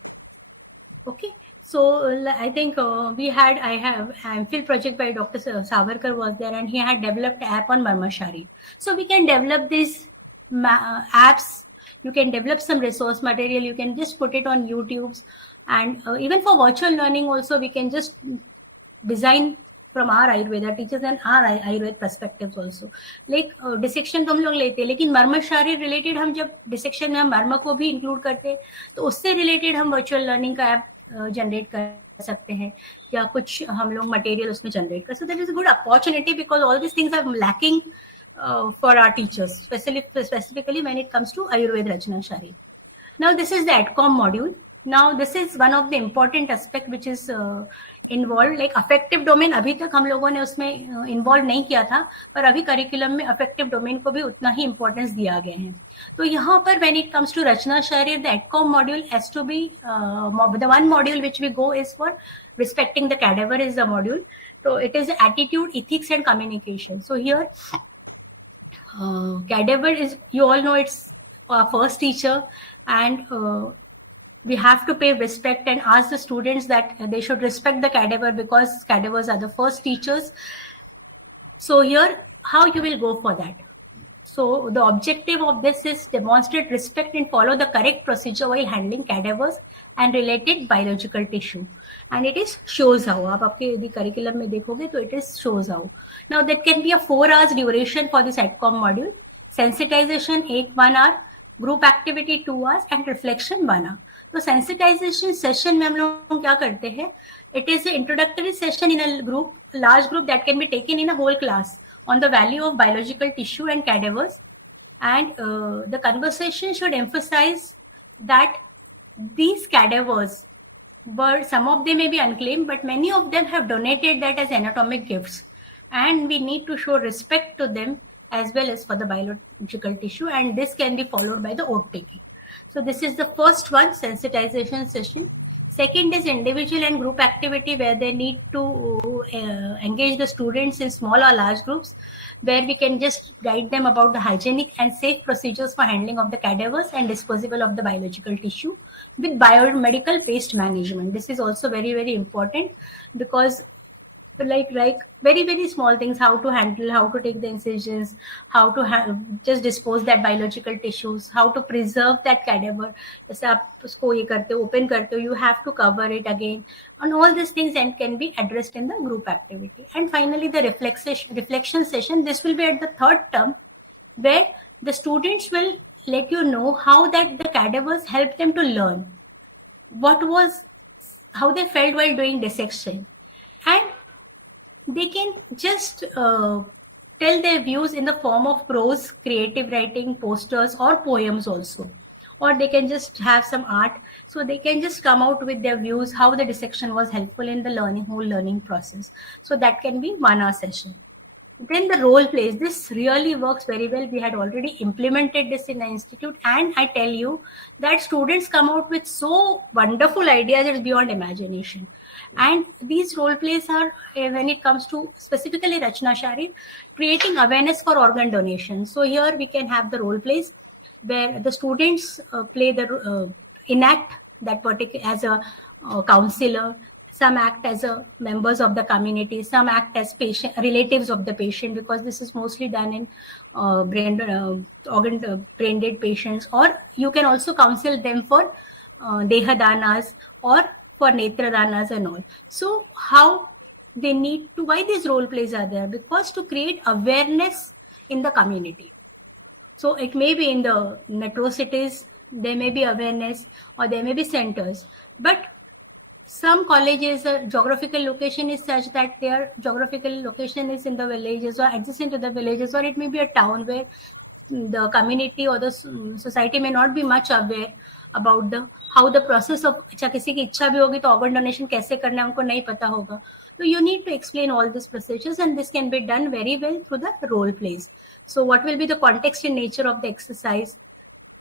Okay, so I think I have MPhil project by Dr. Savarkar was there, and he had developed app on Rachana Sharir. So we can develop these apps. You can develop some resource material. You can just put it on YouTube's, and even for virtual learning also, we can just design from our Ayurveda teachers and our Ayurved perspectives also. Like dissection तो हम लोग लेते हैं, लेकिन मर्म शारीर related हम जब dissection में हम मर्म को भी include करते हैं, तो उससे related हम virtual learning का app generate कर सकते हैं, या कुछ हम लोग material उसमें generate कर सकते हैं. So that is a good opportunity, because all these things are lacking for our teachers, specifically when it comes to Ayurved Rachana Sharir. Now this is the AdCom module. Now this is one of the important aspect which is involve, like affective domain अभी तक हम लोगों ने उसमें involve नहीं किया था, पर अभी करिकुलम में अफेक्टिव डोमेन को भी उतना ही इंपॉर्टेंस दिया गया है. तो यहाँ पर when it comes to Rachana Sharir, the AETCOM module has to be the one module which we go is for respecting the cadaver is the module. So it is attitude, ethics and communication. So here cadaver is, you all know, it's our first teacher, and we have to pay respect and ask the students that they should respect the cadaver because cadavers are the first teachers. So here, how you will go for that? So the objective of this is demonstrate respect and follow the correct procedure while handling cadavers and related biological tissue. And it is shows how. आप आपके यदि curriculum में देखोगे तो it is shows how. Now that can be a 4 hours duration for this AdCom module. Sensitization 1 hour, group activity 2 hours and reflection 1 hour. तो sensitization session में हम लोग क्या करते हैं? It is an introductory session in a group, large group that can be taken in a whole class on the value of biological tissue and cadavers. And the conversation should emphasize that these cadavers were, some of them may be unclaimed, but many of them have donated that as anatomic gifts. And we need to show respect to them as well as for the biological tissue, and this can be followed by the oath taking. So this is the first one, sensitization session. Second is individual and group activity, where they need to engage the students in small or large groups, where we can just guide them about the hygienic and safe procedures for handling of the cadavers and disposal of the biological tissue with biomedical waste management. This is also very, very important, because like very, very small things, how to handle, how to take the incisions, how to just dispose that biological tissues, how to preserve that cadaver. जैसे आप उसको ये करते हो, open करते हो, you have to cover it again, and all these things and can be addressed in the group activity. And finally, the reflection session. This will be at the third term, where the students will let you know how that the cadavers helped them to learn how they felt while doing dissection, and they can just tell their views in the form of prose, creative writing, posters or poems also, or they can just have some art. So they can just come out with their views, how the dissection was helpful in the whole learning process. So that can be 1 hour session. Then the role plays. This really works very well. We had already implemented this in the institute, and I tell you that students come out with so wonderful ideas, it's beyond imagination. And these role plays are, when it comes to specifically Rachana Sharir, creating awareness for organ donation. So here we can have the role plays where the students play enact that particular as a counselor. Some act as members of the community, some act as relatives of the patient, because this is mostly done in brain dead patients. Or you can also counsel them for dehadanas or for netradanas and all. So how they need to, why these role plays are there? Because to create awareness in the community. So it may be in the metro cities, there may be awareness, or there may be centers, but some colleges, geographical location is such that their geographical location is in the villages or adjacent to the villages, or it may be a town where the community or the society may not be much aware about how the process of किसी की इच्छा भी होगी तो organ donation कैसे करना है उनको नहीं पता होगा. So you need to explain all these procedures, and this can be done very well through the role plays. So what will be the context and nature of the exercise?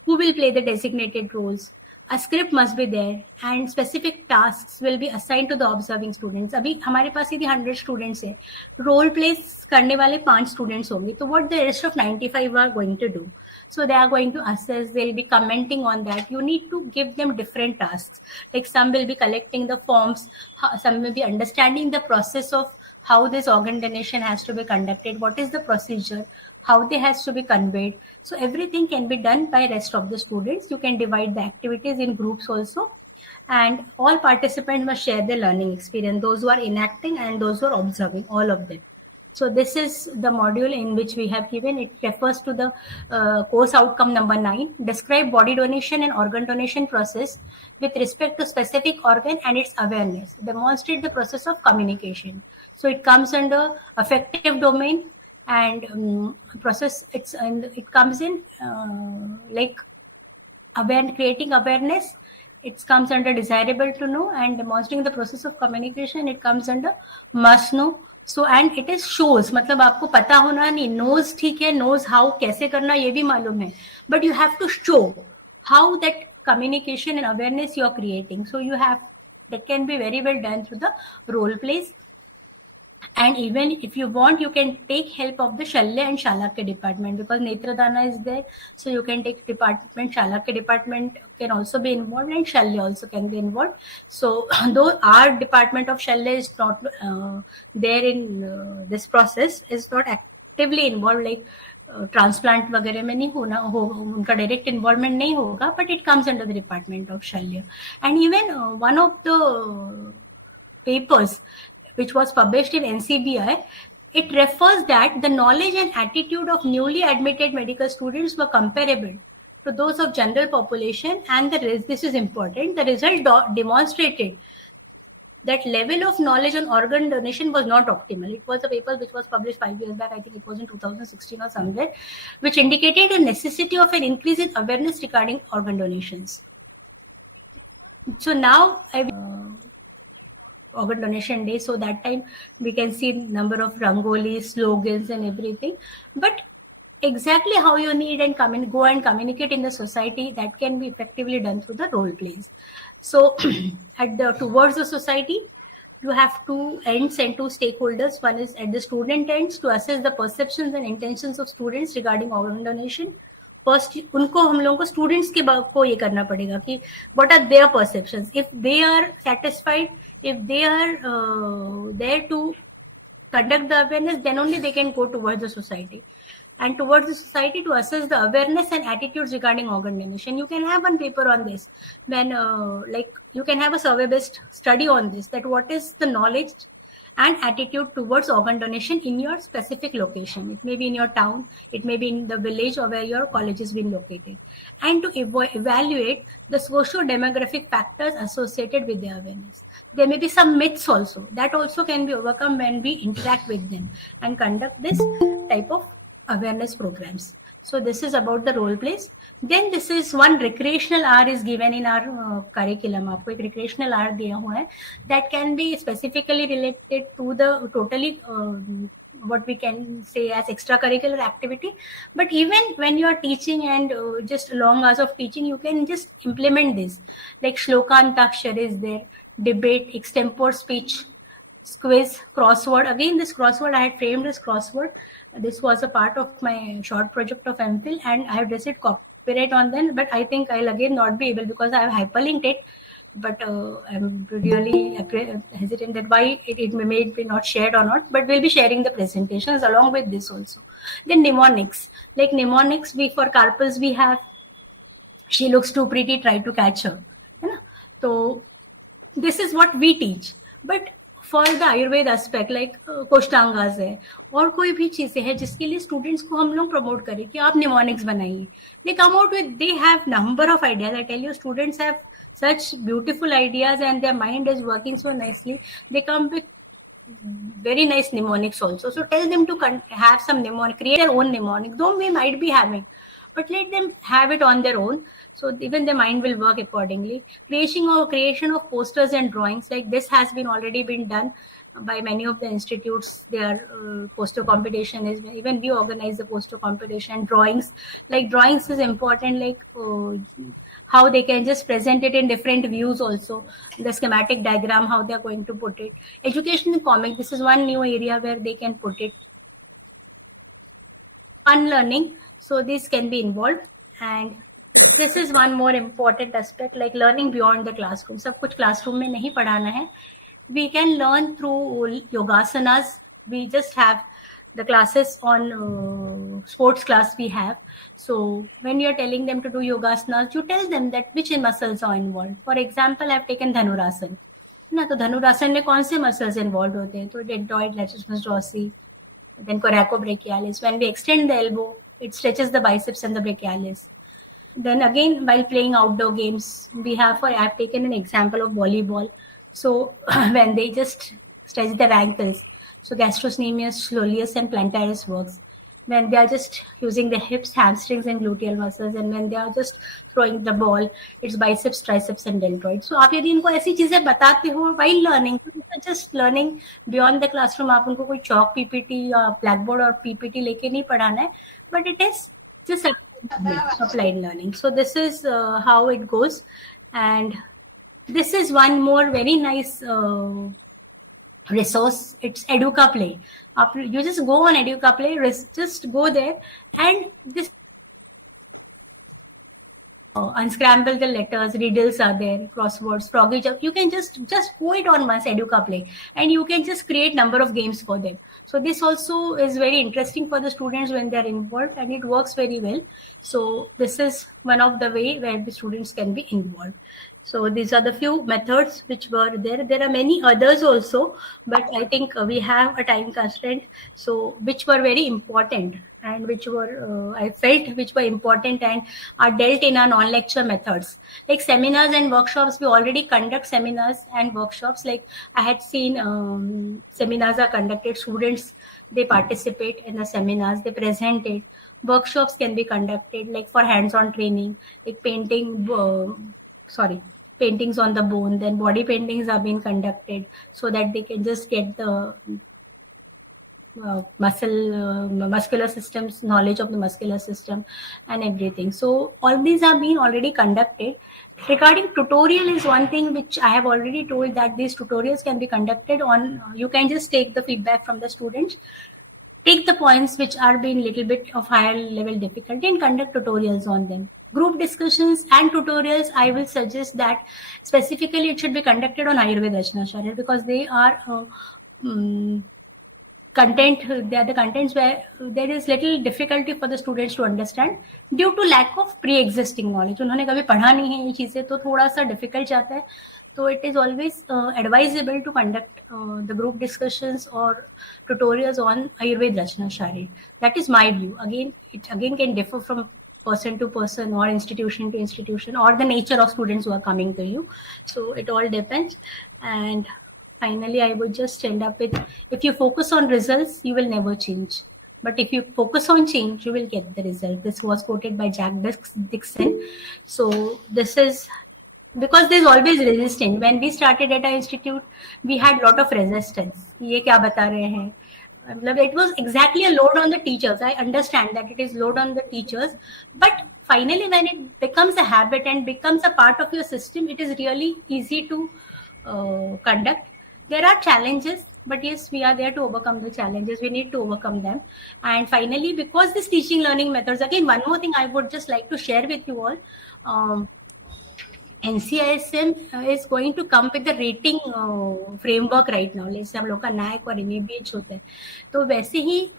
Who will play the designated roles? A script must be there, and specific tasks will be assigned to the observing students. अभी हमारे पास यदि 100 students है, role plays करने वाले 5 students होंगे, तो what the rest of 95 are going to do? So they are going to assess, they'll be commenting on that. You need to give them different tasks. Like some will be collecting the forms, some will be understanding the process of how this organ donation has to be conducted, what is the procedure, how they has to be conveyed. So everything can be done by rest of the students. You can divide the activities in groups also, and all participants must share their learning experience, those who are enacting and those who are observing, all of them. So this is the module in which we have given. It refers to the course outcome number 9. Describe body donation and organ donation process with respect to specific organ and its awareness. Demonstrate the process of communication. So it comes under affective domain, and it comes in like creating awareness it comes under desirable to know, and demonstrating the process of communication, it comes under must know. So and it is shows, मतलब आपको पता होना नहीं, knows ठीक है, knows how कैसे करना ये भी मालूम है, but you have to show how that communication and awareness you are creating. So you have, that can be very well done through the role plays. And even if you want, you can take help of the Shalya and Shalakya department, because Netradana is there. So you can take department, Shalakya department can also be involved, and Shalya also can be involved. So though our department of Shalya is not there in this process, is not actively involved, like transplant वगैरह में नहीं होना हो, उनका direct involvement नहीं होगा, but it comes under the department of Shalya. And even one of the papers which was published in NCBI, it refers that the knowledge and attitude of newly admitted medical students were comparable to those of general population, and this is important, the result demonstrated that level of knowledge on organ donation was not optimal. It was a paper which was published 5 years back, I think it was in 2016 or somewhere, which indicated a necessity of an increase in awareness regarding organ donations. So now, organ donation day, so that time we can see number of rangolis, slogans and everything, but exactly how you need and go and communicate in the society, that can be effectively done through the role plays. So towards the society, you have two ends and two stakeholders. One is at the student ends, to assess the perceptions and intentions of students regarding organ donation. First, उनको हम लोगों को students को ये करना पड़ेगा कि what are their perceptions. If they are satisfied, if they are there to conduct the awareness, then only they can go towards the society. And towards the society, to assess the awareness and attitudes regarding organ donation. You can have one paper on this, when like you can have a survey-based study on this, that what is the knowledge and attitude towards organ donation in your specific location. It may be in your town, it may be in the village or where your college has been located. And to evaluate the socio-demographic factors associated with the awareness. There may be some myths also, that also can be overcome when we interact with them and conduct this type of awareness programs. So this is about the role plays. Then this is one recreational hour is given in our curriculum. आपको एक recreational hour दिया हुआ है, that can be specifically related to the totally what we can say as extracurricular activity. But even when you are teaching and just long hours of teaching, you can just implement this. Like shlokantakshar is there, debate, extempore speech, quiz, crossword. Again, this crossword, I had framed this crossword. This was a part of my short project of MPhil, and I have received copyright on them, but I think I'll again not be able, because I have hyperlinked it. But I'm really hesitant that why it may be not shared or not, but we'll be sharing the presentations along with this also. Then mnemonics, like mnemonics, for carpals we have, she looks too pretty, try to catch her. So this is what we teach. But for the Ayurved aspect, like कोष्टांगास है और कोई भी चीजें है जिसके लिए students को हम लोग प्रमोट करें कि आप निमोनिक्स बनाइए, they come out with, they have number of ideas. I tell you, students have such beautiful ideas and their mind is working so nicely. They come with very nice mnemonics also. So tell them to have some mnemonic, create their own mnemonic, though we might be having, but let them have it on their own. So even their mind will work accordingly. Creation of posters and drawings, like this has been already been done by many of the institutes. Their poster competition is, even we organize the poster competition. Drawings, like drawings is important, like how they can just present it in different views also. The schematic diagram, how they are going to put it. Educational comic, this is one new area where they can put it. Fun learning, so this can be involved. And this is one more important aspect, like learning beyond the classroom. सब कुछ classroom में नहीं पढ़ाना है. We can learn through yogasanas. We just have the classes on sports class we have. So when you're telling them to do yogasanas, you tell them that which muscles are involved. For example, I've taken Dhanurasana. ना तो धनुरासन में कौन से muscles involved होते हैं? तो deltoid, latissimus dorsi, then coracobrachialis. When we extend the elbow, it stretches the biceps and the brachialis. Then again, while playing outdoor games, I've taken an example of volleyball. So when they just stretch their ankles, so gastrocnemius, soleus and plantaris works. when they are just using the hips, hamstrings, and gluteal muscles, and when they are just throwing the ball, it's biceps, triceps, and deltoid. So आप यदि इनको ऐसी चीजें बताते हो while learning, just learning beyond the classroom, आप उनको कोई chalk PPT या blackboard और PPT लेके नहीं पढ़ाना है, but it is just applied learning. So this is how it goes, and this is one more very nice resource. It's Educa Play. You just go on Educa Play, just go there, and this unscramble the letters, riddles are there, crosswords, froggy jump. You can just go it on once Educa Play, and you can just create number of games for them. So this also is very interesting for the students when they are involved, and it works very well. So this is one of the way where the students can be involved. So these are the few methods which were there. There are many others also, but I think we have a time constraint. So which were very important and which were I felt which were important and are dealt in our non-lecture methods. Like seminars and workshops, we already conduct seminars and workshops. Like I had seen seminars are conducted. Students, they participate in the seminars, they present it. Workshops can be conducted like for hands-on training, like paintings on the bone, then body paintings are being conducted so that they can just get the muscular systems, knowledge of the muscular system and everything. So all these are being already conducted. Regarding tutorial is one thing which I have already told that these tutorials can be conducted on, you can just take the feedback from the students, take the points which are being little bit of higher level difficulty and conduct tutorials on them. Group discussions and tutorials, I will suggest that specifically it should be conducted on Ayurved Rachana Sharir, because they are they are the contents where there is little difficulty for the students to understand due to lack of pre-existing knowledge. उन्होंने कभी पढ़ा नहीं है ये चीजें, तो थोड़ा सा difficult जाता है. So it is always advisable to conduct the group discussions or tutorials on Ayurved Rachana Sharir. That is my view. Again, it again can differ from person to person or institution to institution or the nature of students who are coming to you. So it all depends. And finally, I would just end up with, if you focus on results, you will never change. But if you focus on change, you will get the result. This was quoted by Jack Dixon. So this is because there's always resistance. When we started at our institute, we had a lot of resistance. ये क्या बता रहे हैं? It was exactly a load on the teachers. I understand that it is load on the teachers, but finally when it becomes a habit and becomes a part of your system, it is really easy to conduct. There are challenges, but yes, we are there to overcome the challenges. We need to overcome them. And finally, because this teaching learning methods, again, one more thing I would just like to share with you all. NCISM is going to come with the rating framework right now. जैसे हम लोग का नायक और NABH होता है, तो वैसे ही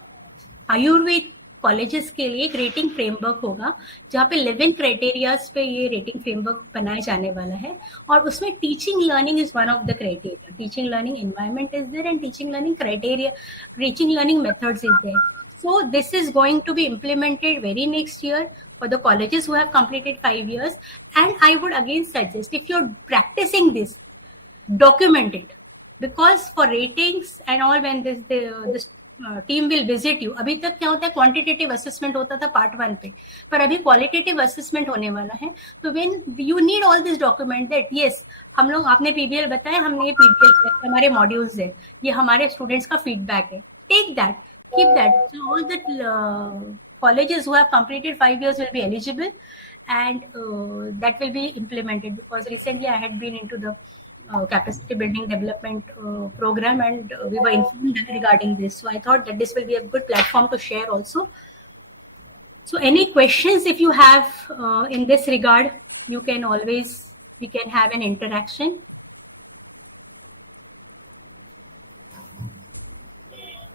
Ayurveda colleges के लिए एक रेटिंग फ्रेमवर्क होगा जहाँ पे 11 क्राइटेरियाज पे ये रेटिंग फ्रेमवर्क बनाया जाने वाला है, और उसमें teaching learning is one of the criteria. Teaching learning environment is there and teaching learning criteria, teaching learning methods is there. So this is going to be implemented very next year for the colleges who have completed 5 years. And I would again suggest, if you're practicing this, document it, because for ratings and all, when this team will visit you. अभी तक क्या होता है, quantitative assessment होता था part 1 पे, पर अभी क्वालिटेटिव असेसमेंट होने वाला है. तो when you need all this document that yes, हम लोग, आपने PBL बताया, हमने ये PBL किया, हमारे मॉड्यूल्स है, ये हमारे स्टूडेंट्स का फीडबैक है. Take that, keep that. So all the colleges who have completed 5 years will be eligible, and that will be implemented, because recently I had been into the capacity building development program, and we were informed regarding this. So I thought that this will be a good platform to share also. So any questions if you have in this regard, you can always, we can have an interaction.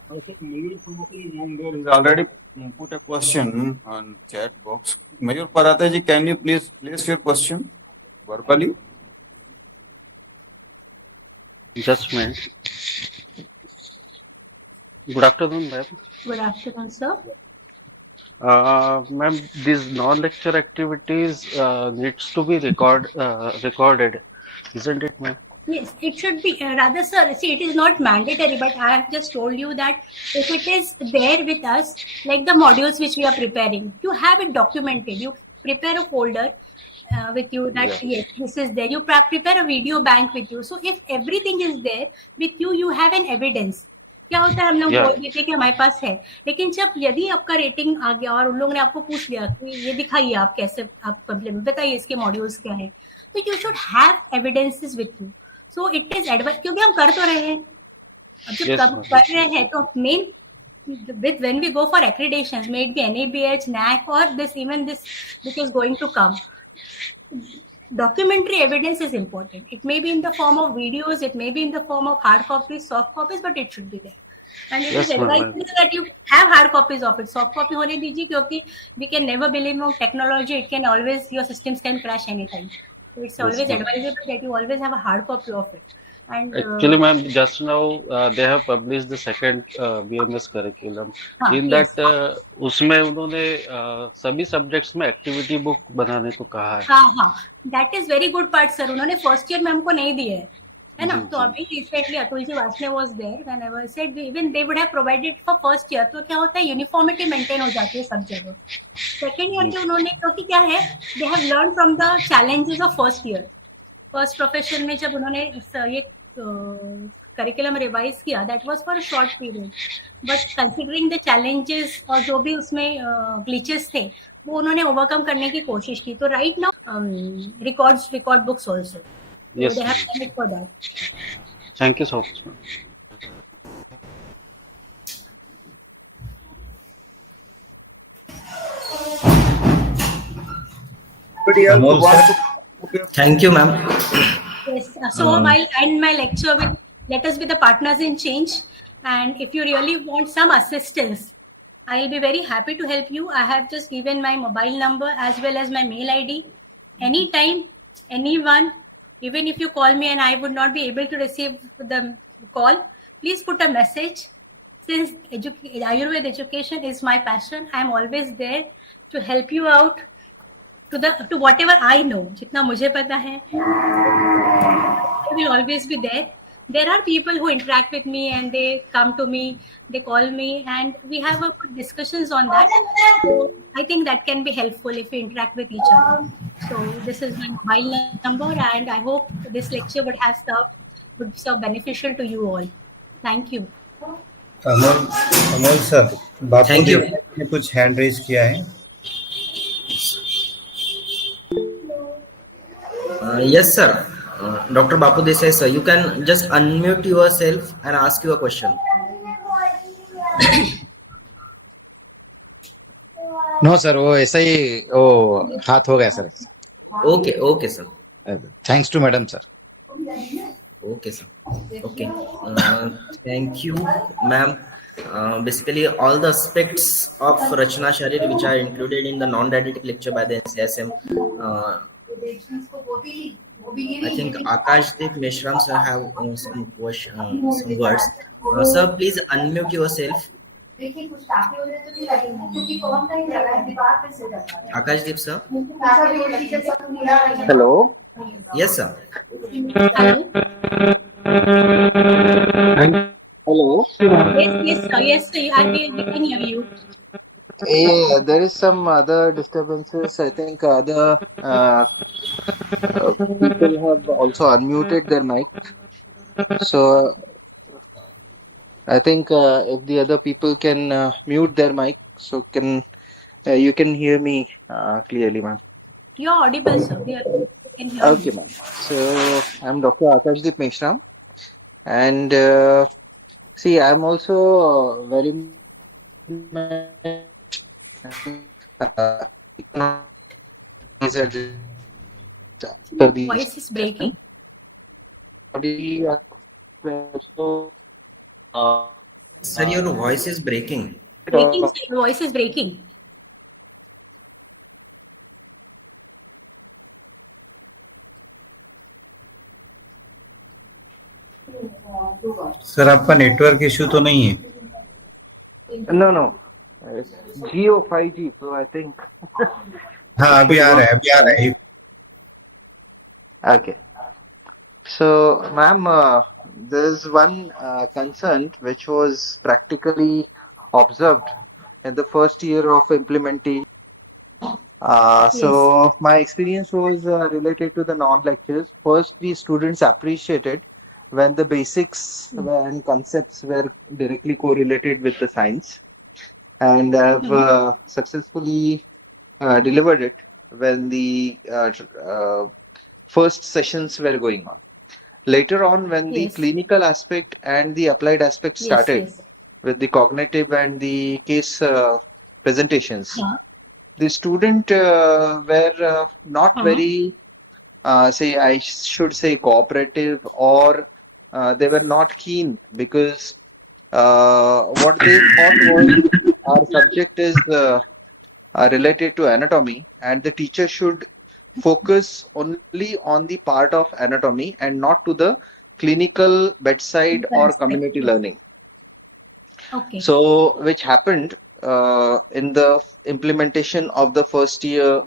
There is already put a question on chat box. Mayur Parate ji, can you please place your question verbally? Just a minute. Good afternoon, ma'am. Good afternoon, sir. Ma'am, these non-lecture activities needs to be recorded, isn't it, ma'am? Yes, it should be rather, sir. See, it is not mandatory, but I have just told you that if it is there with us, like the modules which we are preparing, you have it documented. You prepare a folder with you that yes, this is there. You prepare a video bank with you. So if everything is there with you, you have an evidence. क्या होता है हम लोग बोल देते हैं कि हमारे पास है, लेकिन जब यदि आपका रेटिंग आ गया और उन लोगों ने आपको पूछ लिया कि ये दिखाइए आप कैसे आप प्रॉब्लम बताइए इसके मॉड्यूल्स क्या है, तो you should have evidences with you. So it is advice क्योंकि हम कर तो रहे हैं. अब जब कर रहे हैं तो main with when we go for accreditations, may it be NABH, NAC, or this even this which is going to come, documentary evidence is important. It may be in the form of videos, it may be in the form of hard copies, soft copies, but it should be there. And it is advisable that you have hard copies of it. Soft copy hone dijiye kyunki we can never believe in technology. It can always, your systems can crash anytime. So it's always advisable that you always have a hard copy of it. And actually, ma'am, just now they have published the second BMS curriculum. In yes. that, उसमें उन्होंने सभी subjects में activity book बनाने को कहा है. हाँ, that is very good part, sir. उन्होंने फर्स्ट ईयर में हमको नहीं दिए है ना. तो अभी recently Atul ji Wasne was there when I was said even they would have provided for first year. तो क्या होता है, यूनिफॉर्मिटी मेंटेन हो जाती है सब जगह. सेकंड ईयर के उन्होंने, क्योंकि क्या है, they have learn from the challenges of first year. First profession में जब उन्होंने ये करिकुलम रिवाइज किया, that was for a short period, but considering the challenges और जो भी उसमें ग्लिचेस थे वो उन्होंने ओवरकम करने की कोशिश की. तो right now record books also, they have done it for that. Thank you so much. Amol, sir. Thank you, ma'am. Yes, so I'll end my lecture with, let us be the partners in change, and if you really want some assistance, I'll be very happy to help you. I have just given my mobile number as well as my mail ID. Anytime, anyone, even if you call me and I would not be able to receive the call, please put a message. Since Ayurved education is my passion, I'm always there to help you out to whatever I know. जितना मुझे पता है, I will always be there. There are people who interact with me and they come to me, they call me, and we have a good discussions on that. So I think that can be helpful if we interact with each other. So this is my mobile number, and I hope this lecture would serve beneficial to you all. Thank you. Amol sir, Bapu Desai ने कुछ hand raise किया है. Yes, sir. Dr. Bapu Desai, sir, you can just unmute yourself and ask your question. No sir, वो ऐसा ही वो हाथ हो गया sir. Okay, sir. Thanks to madam sir. Okay, sir. Okay. Thank you, ma'am. Basically, all the aspects of Rachana Sharir which are included in the non-didactic lecture by the NCSM. I think Akashdeep Meshram sir have some words. Sir, please unmute yourself. Akashdeep sir. Hello. Yes, sir. Hello. Yes, sir. We can hear you. Yeah, there is some other disturbances. I think other people have also unmuted their mic. So I think if the other people can mute their mic, so you can hear me clearly, ma'am. You're audible, sir. Can hear Okay, ma'am. So I'm Dr. Akashdeep Meshram, and see, I'm also very voice is breaking. Sir, your voice is breaking. Your voice is breaking. Sir, आपका network issue तो नहीं है? No. Geo 5G, so I think. हाँ, अभी आ रहा है. Okay. So, ma'am, there's one concern which was practically observed in the first year of implementation. Yes. So, my experience was related to the non-lectures. First, the students appreciated when the basics and concepts were directly correlated with the science, and I've successfully delivered it when the first sessions were going on. Later on, when the Yes. clinical aspect and the applied aspect Yes. started Yes. with the cognitive and the case presentations, Huh. the student were not very, say, I should say, cooperative, or they were not keen, because what they thought was our subject is related to anatomy, and the teacher should focus only on the part of anatomy and not to the clinical bedside or community learning. Okay. So, which happened in the implementation of the first year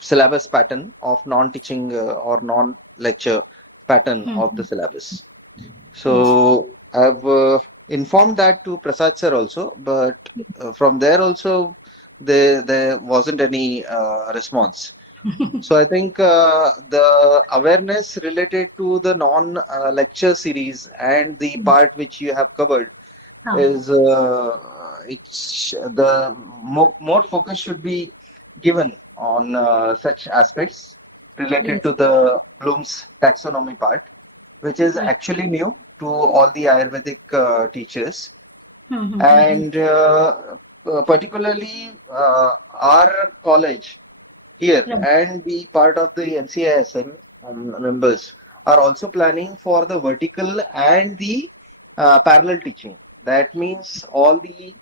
syllabus pattern of non-teaching or non-lecture pattern of the syllabus. So, I've informed that to Prasad sir also, but from there also there wasn't any response. So I think the awareness related to the non-lecture series and the part which you have covered is it's the more focus should be given on such aspects related to the Bloom's taxonomy part, which is actually new to all the Ayurvedic teachers, and particularly our college here and be part of the NCISM members are also planning for the vertical and the parallel teaching. That means all the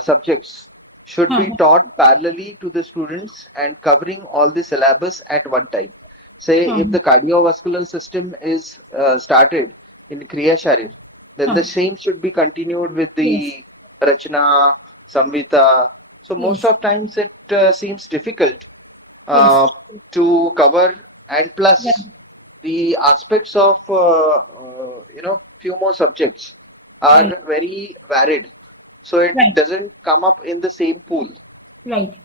subjects should be taught parallelly to the students and covering all the syllabus at one time. Say if the cardiovascular system is started in Kriya Sharir, then the same should be continued with the Rachana, Samvita. So most of times it seems difficult to cover, and plus the aspects of few more subjects are very varied, so it doesn't come up in the same pool. Right.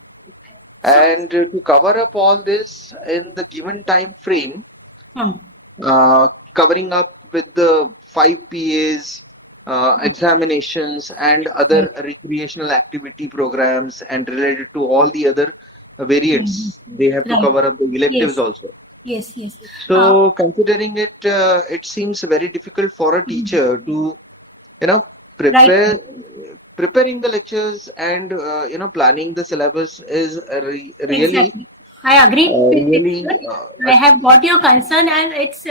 And to cover up all this in the given time frame, covering up with the 5 PAs, examinations and other recreational activity programs, and related to all the other variants, they have to cover up the electives also. Yes. Yes. So considering it, it seems very difficult for a teacher to, preparing the lectures and planning the syllabus is really. Exactly. I agree. Really, I have got your concern, and it's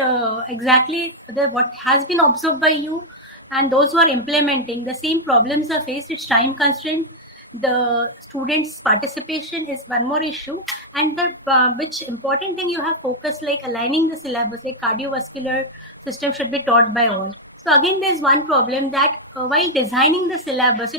exactly what has been observed by you, and those who are implementing the same problems are faced. It's time constraint. The students' participation is one more issue, and the which important thing you have focused, like aligning the syllabus, like cardiovascular system should be taught by all. So again, there's one problem that while designing the syllabus,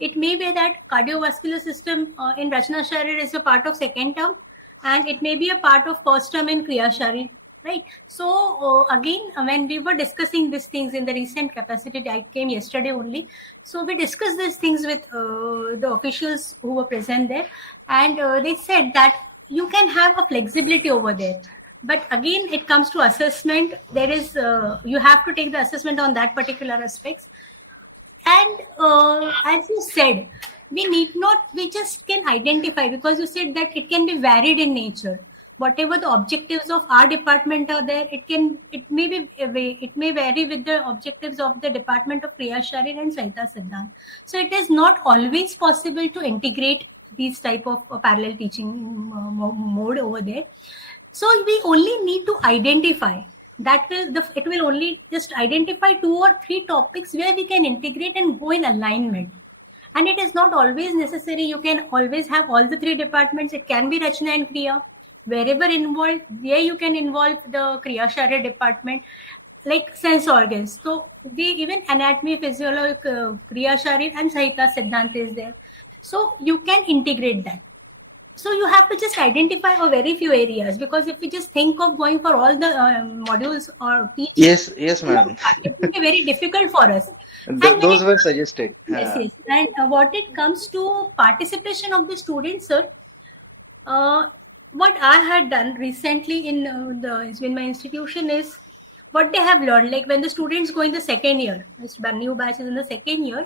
it may be that cardiovascular system in Rachana Sharir is a part of second term, and it may be a part of first term in Kriya Sharir, right? So again, when we were discussing these things in the recent capacity, I came yesterday only. So we discussed these things with the officials who were present there, and they said that you can have a flexibility over there. But again, it comes to assessment. There is you have to take the assessment on that particular aspects. And as you said, we just can identify, because you said that it can be varied in nature. Whatever the objectives of our department are there, it may vary with the objectives of the department of Kriya Sharir and Sahita Siddhant. So it is not always possible to integrate these type of parallel teaching mode over there. So we only need to identify. It will only just identify 2 or 3 topics where we can integrate and go in alignment. And it is not always necessary. You can always have all the 3 departments. It can be Rachana and Kriya. Wherever involved, there you can involve the Kriya Sharir department, like sense organs. So even anatomy, physiology, Kriya Sharir and Sahita Siddhant is there. So you can integrate that. So you have to just identify a very few areas, because if we just think of going for all the modules or teach, Yes, ma'am. it will be very difficult for us. And when Those were suggested. yes. And what it comes to participation of the students, sir, what I had done recently in my institution is what they have learned. Like when the students go in the second year, new batches in the second year,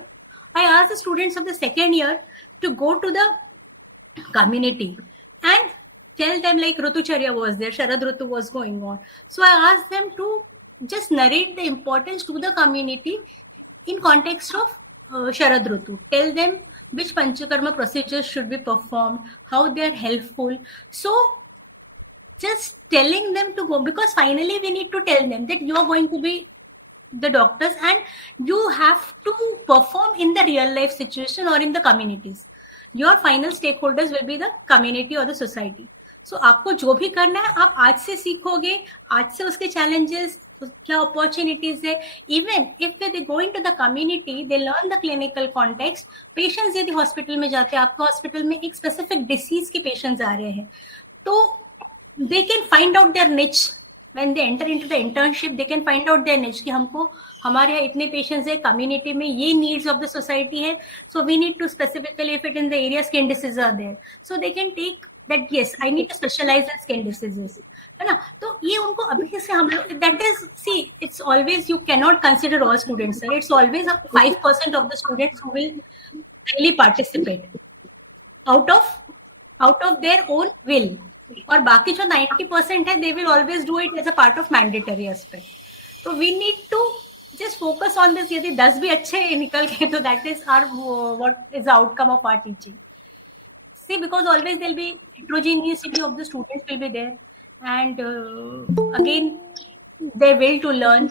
I asked the students of the second year to go to the community and tell them, like Rutucharya was there, Sharad Rutu was going on. So I asked them to just narrate the importance to the community in context of Sharad Rutu. Tell them which Panchakarma procedures should be performed, how they are helpful. So just telling them to go, because finally we need to tell them that you are going to be the doctors and you have to perform in the real life situation or in the communities. Your final stakeholders will be the community or the society. So आपको जो भी करना है आप आज से सीखोगे, आज से उसके challenges, क्या opportunities है. Even if they go into the community, they learn the clinical context. Patients यदि hospital में जाते हैं, आपके hospital में एक specific disease के patients आ रहे हैं, तो they can find out their niche. When they enter into the internship, they can find out their niche कि हमको हमारे यहाँ इतने patients है, community में ये needs of the society है, so we need to specifically fit in the area skin diseases are there, so they can take that. Yes, I need to specialize in skin diseases, है ना. तो ये उनको अभी से हम लोग, that is, see, it's always, you cannot consider all students, sir. It's always 5% of the students who will really participate out of their own will. और बाकी जो 90% है, they will always do it as a part of mandatory aspect. So we need to just focus on this. यदि 10 भी अच्छे निकल गए, तो that is what is the outcome of our teaching. See, because always there will be heterogeneity of the students will be there, and again their will to learn,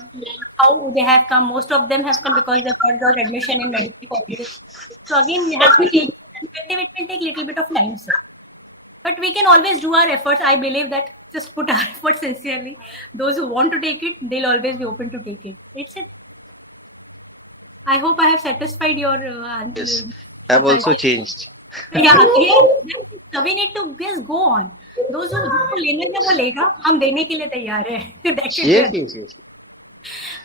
how they have come. Most of them have come because they got admission in medical colleges. So again, we have to take perspective. It will take little bit of time, sir. But we can always do our efforts. I believe that just put our efforts sincerely. Those who want to take it, they'll always be open to take it. It's it. I hope I have satisfied your answer. Yes, have also changed. Yeah, so we need to just go on. Those who लेने का वो लेगा, हम देने के लिए तैयार हैं. Yes.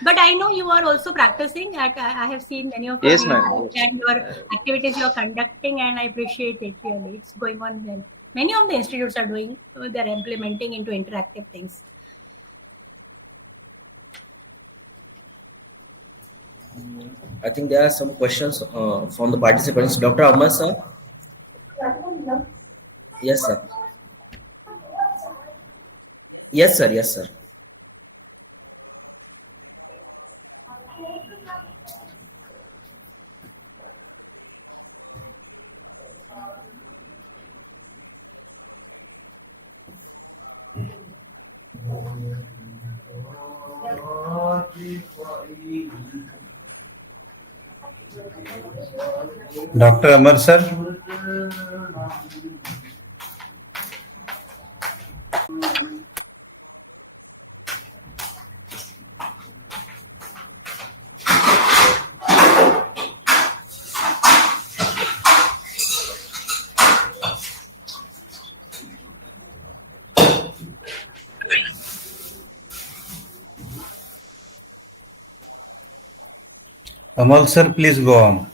But I know you are also practicing. I have seen many of Yes, you ma'am. and your activities you are conducting, and I appreciate it really. It's going on well. Many of the institutes are doing, they're implementing into interactive things. I think there are some questions from the participants. Dr. Amol, sir? Yes, sir. Yes, sir. Doctor Amar sir. Amol sir, please go on.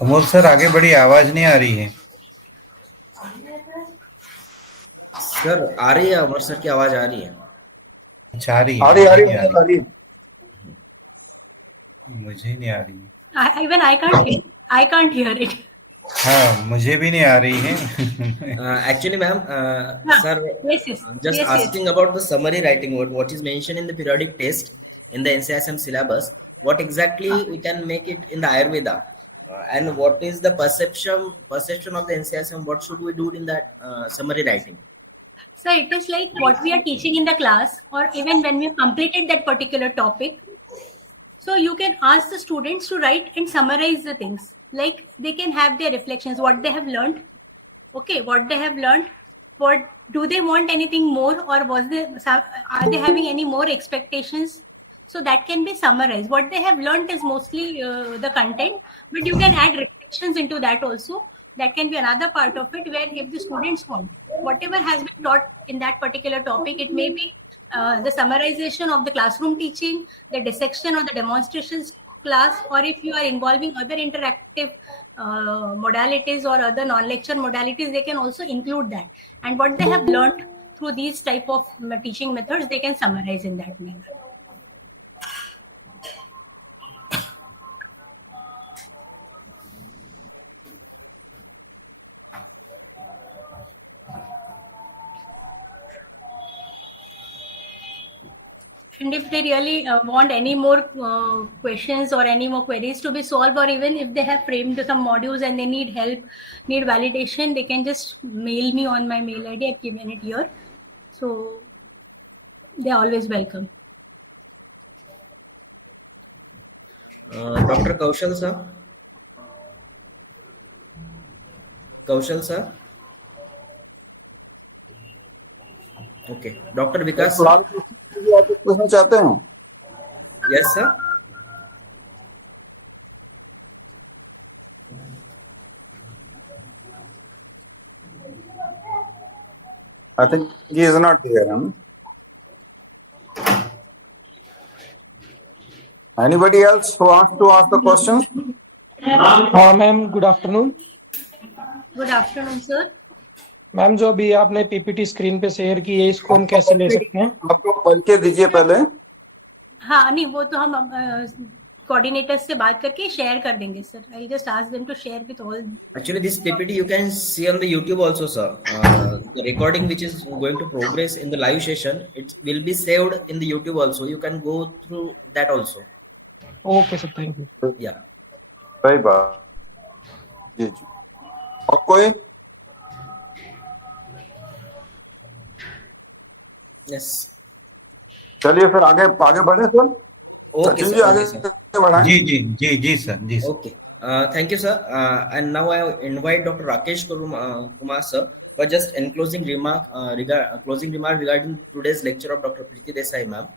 Amol sir, आगे बड़ी आवाज नहीं आ रही है. Sir आ रही है, अमर sir की आवाज आ रही है. अच्छा, आ रही है. मुझे नहीं आ रही है. Even I can't hear it. हाँ, मुझे भी नहीं आ रही है. Actually, ma'am, sir, just asking about the summary writing. What is mentioned in the periodic test in the NCSM syllabus? What exactly we can make it in the Ayurveda? And what is the perception of the NCSM? What should we do in that summary writing? So it is like what we are teaching in the class, or even when we have completed that particular topic. So you can ask the students to write and summarize the things. Like they can have their reflections, what they have learned. Okay, what they have learned, what do they want anything more, or are they having any more expectations? So that can be summarized. What they have learned is mostly the content, but you can add reflections into that also. That can be another part of it, where if the students want whatever has been taught in that particular topic, it may be the summarization of the classroom teaching, the dissection or the demonstrations class, or if you are involving other interactive modalities or other non-lecture modalities, they can also include that. And what they have learned through these type of teaching methods, they can summarize in that manner. And if they really want any more questions or any more queries to be solved, or even if they have framed some modules and they need help, need validation, they can just mail me on my mail ID. I've given it here. So they're always welcome. Dr. Kaushal sir? Kaushal sir? Okay. Dr. Vikas sir? पूछना चाहते हैं? Yes sir? I think he is not here. Anybody else who wants to ask the questions? Ma'am good afternoon. Good afternoon sir. Ma'am जो अभी आपने PPT screen पे share की है, इसको हम कैसे ले सकते हैं? आपको परिचय दीजिए पहले. हाँ नहीं, वो तो हम coordinators से बात करके शेयर कर देंगे sir. I'll just ask them to share with all. Actually, this PPT you can see on the YouTube also, sir. The recording which is going to progress in the live session, it will be saved in the YouTube also. You can go through that also. Okay sir, thank you. Yeah. सही बात. जी जी. और कोई? Yes. चलिए फिर आगे बढ़े sir. Okay, Sachin sir. जी आगे Okay, sir. बढ़ाएं. जी sir. Okay. Thank you, sir. And now I invite Dr. Rakesh Kumar sir for just closing remark regarding today's lecture of Dr. Priri Desai, ma'am.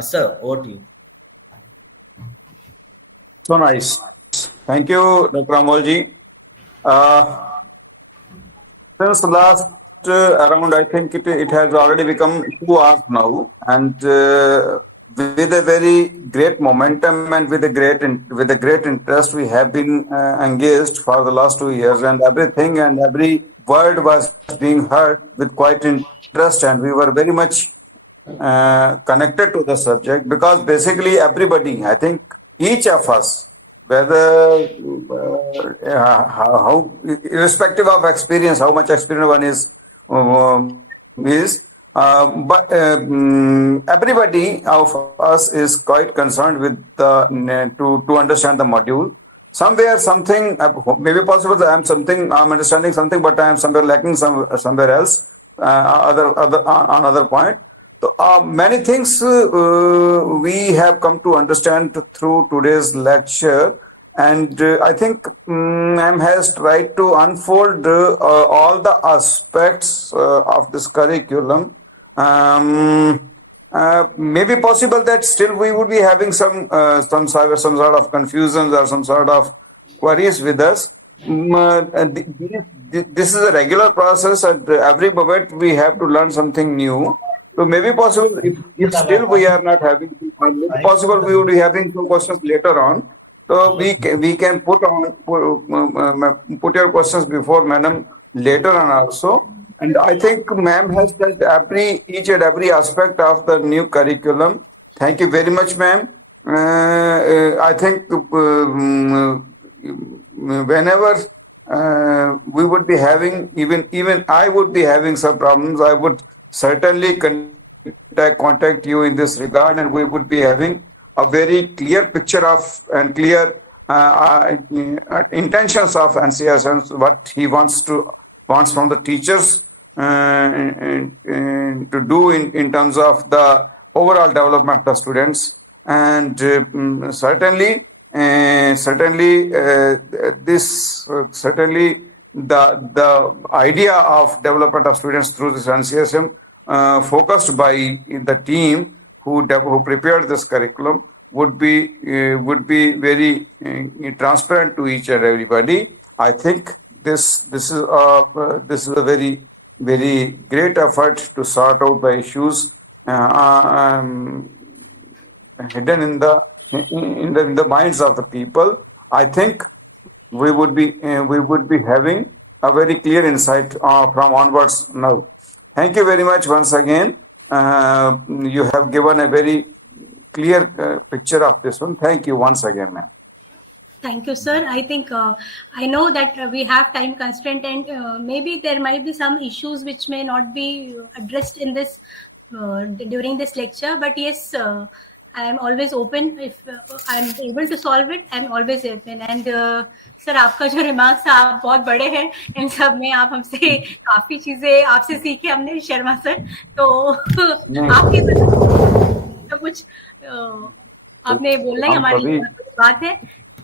Sir, over to you. So nice. Thank you, Dr. Amol ji. Since last around, I think it has already become 2 hours now, and with a very great momentum and with a great interest, we have been engaged for the last 2 years, and everything and every word was being heard with quite interest, and we were very much connected to the subject, because basically everybody, I think each of us, whether how irrespective of experience, how much experience one is, but everybody of us is quite concerned with to understand the module. Somewhere something, maybe possible that I'm understanding something, but I am somewhere lacking somewhere else, on other point. So many things we have come to understand through today's lecture, and I think ma'am has tried to unfold all the aspects of this curriculum. Maybe possible that still we would be having some sort of confusions or some sort of queries with us. This is a regular process, and every moment we have to learn something new. So maybe possible if still we are not having, possible we would be having some questions later on. So we can put your questions before madam later on also. And I think ma'am has touched each and every aspect of the new curriculum. Thank you very much, ma'am. I think whenever we would be having, even I would be having some problems, I would certainly contact you in this regard, and we would be having a very clear picture of and clear intentions of NCS, what he wants from the teachers to do in terms of the overall development of the students. And certainly this the idea of development of students through this NCSM focused by the team who prepared this curriculum would be very transparent to each and everybody. I think this is a very great effort to sort out the issues hidden in the minds of the people. I think we would be having a very clear insight from onwards now. Thank you very much once again. You have given a very clear picture of this one. Thank you once again, ma'am. Thank you, sir. I think I know that we have time constraint, and maybe there might be some issues which may not be addressed in this during this lecture. But yes, I am always open. If I am able to solve it, I am always open. And sir, आपका जो remarks है, आप बहुत बड़े हैं. इन सब में आप हमसे काफी चीजें आपसे सीखे हमने, शर्मा सर. तो आपके तो कुछ आपने बोलना ही हमारी बात है.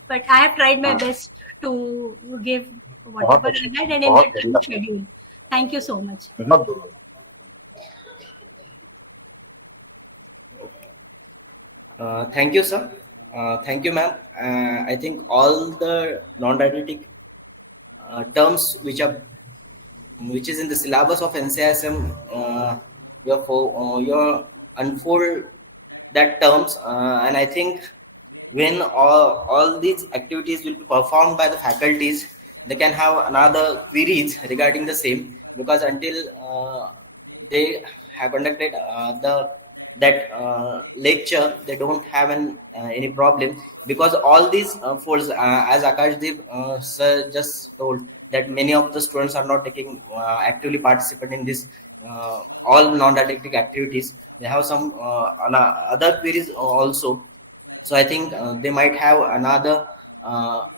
But I have tried my best to give whatever I had and in that time schedule. Thank you so much. Thank you, sir. Thank you, ma'am. I think all the non-didactic terms which is in the syllabus of NCSM, you unfold that terms, and I think when all these activities will be performed by the faculties, they can have another queries regarding the same, because until they have conducted that lecture, they don't have any problem, because all these folds, as Akashdeep sir just told, that many of the students are not taking actively participate in this all non-didactic activities. They have some other queries also. So I think they might have another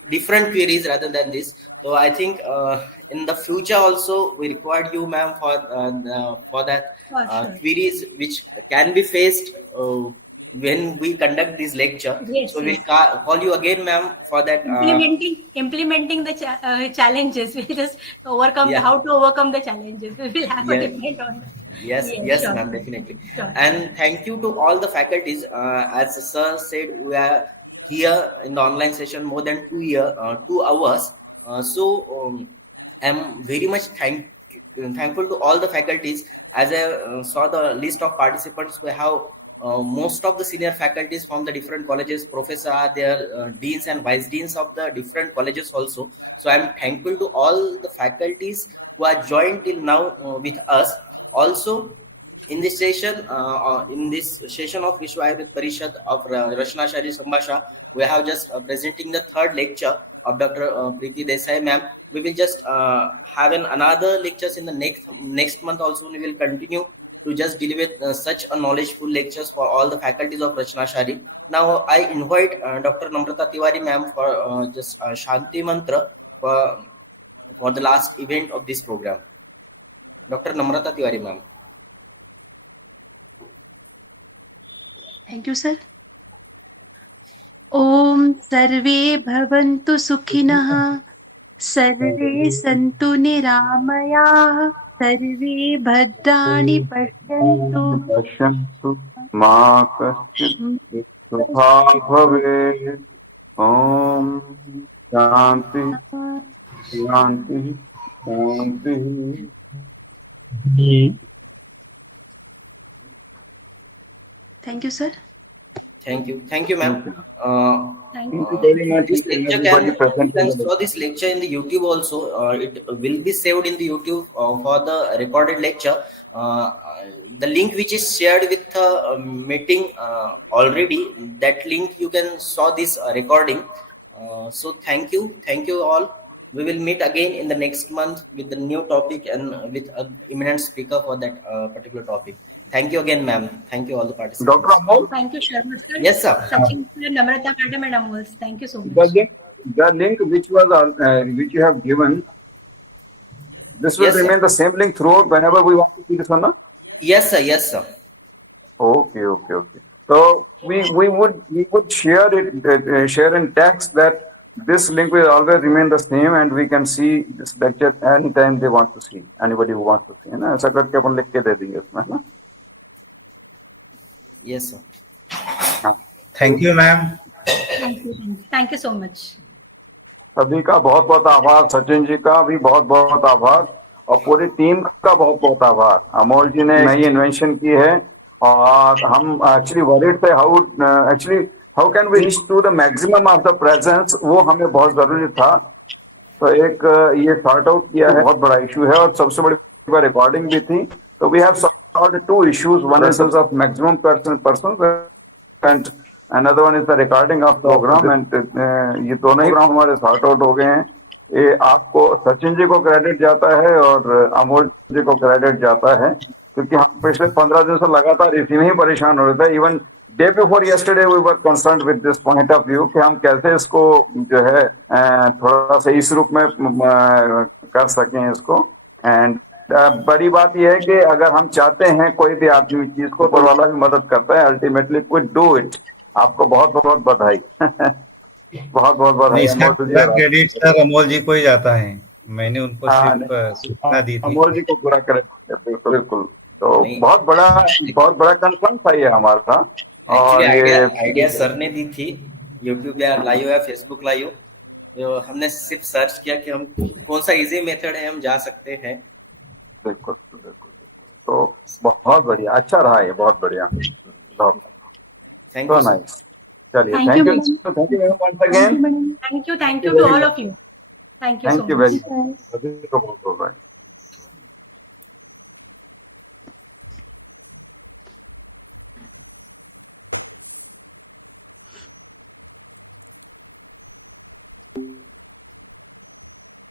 different queries rather than this. So I think in the future also we required you, ma'am, for that queries which can be faced when we conduct this lecture. Yes, so yes. We'll call you again, ma'am, for that. Implementing the challenges. We'll just overcome how to overcome the challenges. We will have a debate on that. Yes, sure, ma'am, definitely. Sure. And thank you to all the faculties. As sir said, we are here in the online session more than 2 hours. I'm very much thankful to all the faculties. As I saw the list of participants, we have most of the senior faculties from the different colleges. Professor are there, deans and vice deans of the different colleges also. So I'm thankful to all the faculties who are joined till now with us. Also, in this session of Vishwa Ayurved Parishad of Rachana Sharir Sambhasha, we have just presenting the third lecture of Dr. Priri Desai, ma'am. We will just have another lectures in the next month also. We will continue to just deliver such a knowledgeful lectures for all the faculties of Rachana Sharir. Now I invite Dr. Namrata Tiwari, ma'am, for just Shanti Mantra for the last event of this program. Dr. Namrata Tiwari, ma'am. Thank you, sir. Om Sarve Bhavantu Sukhinah, Sarve Santu Niramayah, Sarve Bhadrani Pashyantu, Ma Kaschit Dukha Bhavet. Om Shanti Shanti Shanti. Thank you, sir. Thank you, ma'am. Thank you very much. This lecture you can saw this lecture in the YouTube also. It will be saved in the YouTube for the recorded lecture. The link which is shared with the meeting already, that link you can saw this recording. So thank you all. We will meet again in the next month with the new topic and with an eminent speaker for that particular topic. Thank you again, ma'am. Thank you all the participants. Dr. Amol? Thank you, Sharma sir. Yes, sir. Sachin sir, Namrata madam and Amol. Thank you so much. The link which which you have given, this will remain the same link throughout whenever we want to see this one, no? Yes, sir. Okay. So we would share it, share in text that this link will always remain the same and we can see this lecture anytime they want to see, anybody who wants to see, है ना, ऐसा करके अपन लिख के दे देंगे उसमें, है ना। Yes, sir. हाँ, thank you ma'am. Thank you so much. सभी का बहुत बहुत आभार, सचिन जी का भी बहुत बहुत आभार और पूरी टीम का बहुत बहुत आभार। अमोल जी ने नई इन्वेंशन की है और हम एक्चुअली वरीड थे how can we reach to the maximum of the presence, वो हमें बहुत जरूरी था। तो एक ये सॉर्ट आउट किया है, बहुत बड़ा इशू है और सबसे बड़ी रिकॉर्डिंग भी थी। तो we have solved 2 issues, one is of maximum persons and another one is the recording of program and ये दोनों ही प्रोग्राम हमारे सॉर्ट आउट हो गए हैं। ये आपको सचिन जी को क्रेडिट जाता है और अमोल जी को क्रेडिट जाता है, क्योंकि हम पिछले 15 दिन से लगातार इसी में ही परेशान हो रहे थे। Even day before yesterday we were concerned with this point of view कि हम कैसे इसको जो है थोड़ा सा इस रूप में कर सकें इसको। एंड बड़ी बात यह है कि अगर हम चाहते हैं कोई भी आदमी चीज को, ऊपर वाला भी मदद करता है, अल्टीमेटली वी डू इट। आपको बहुत बहुत बधाई। बहुत बहुत बधाई। इसका पूरा क्रेडिट सर अमोल जी को ही जाता है, मैंने उनको सिर्फ सूचना दी थी। अमोल जी को पूरा क्रेडिट, बिल्कुल बिल्कुल। तो बहुत बड़ा कंसर्न था ये हमारा। और ये आइडिया सर ने दी थी, यूट्यूब या लाइव या फेसबुक लाइव, तो हमने सिर्फ सर्च किया कि हम कौन सा इजी मेथड है हम जा सकते हैं। बिल्कुल बिल्कुल। तो बहुत बढ़िया, अच्छा रहा ये, बहुत बढ़िया। Thank you, nice. चलिए, thank you ma'am once again. Thank you to all of you. Thank you so much. Very much.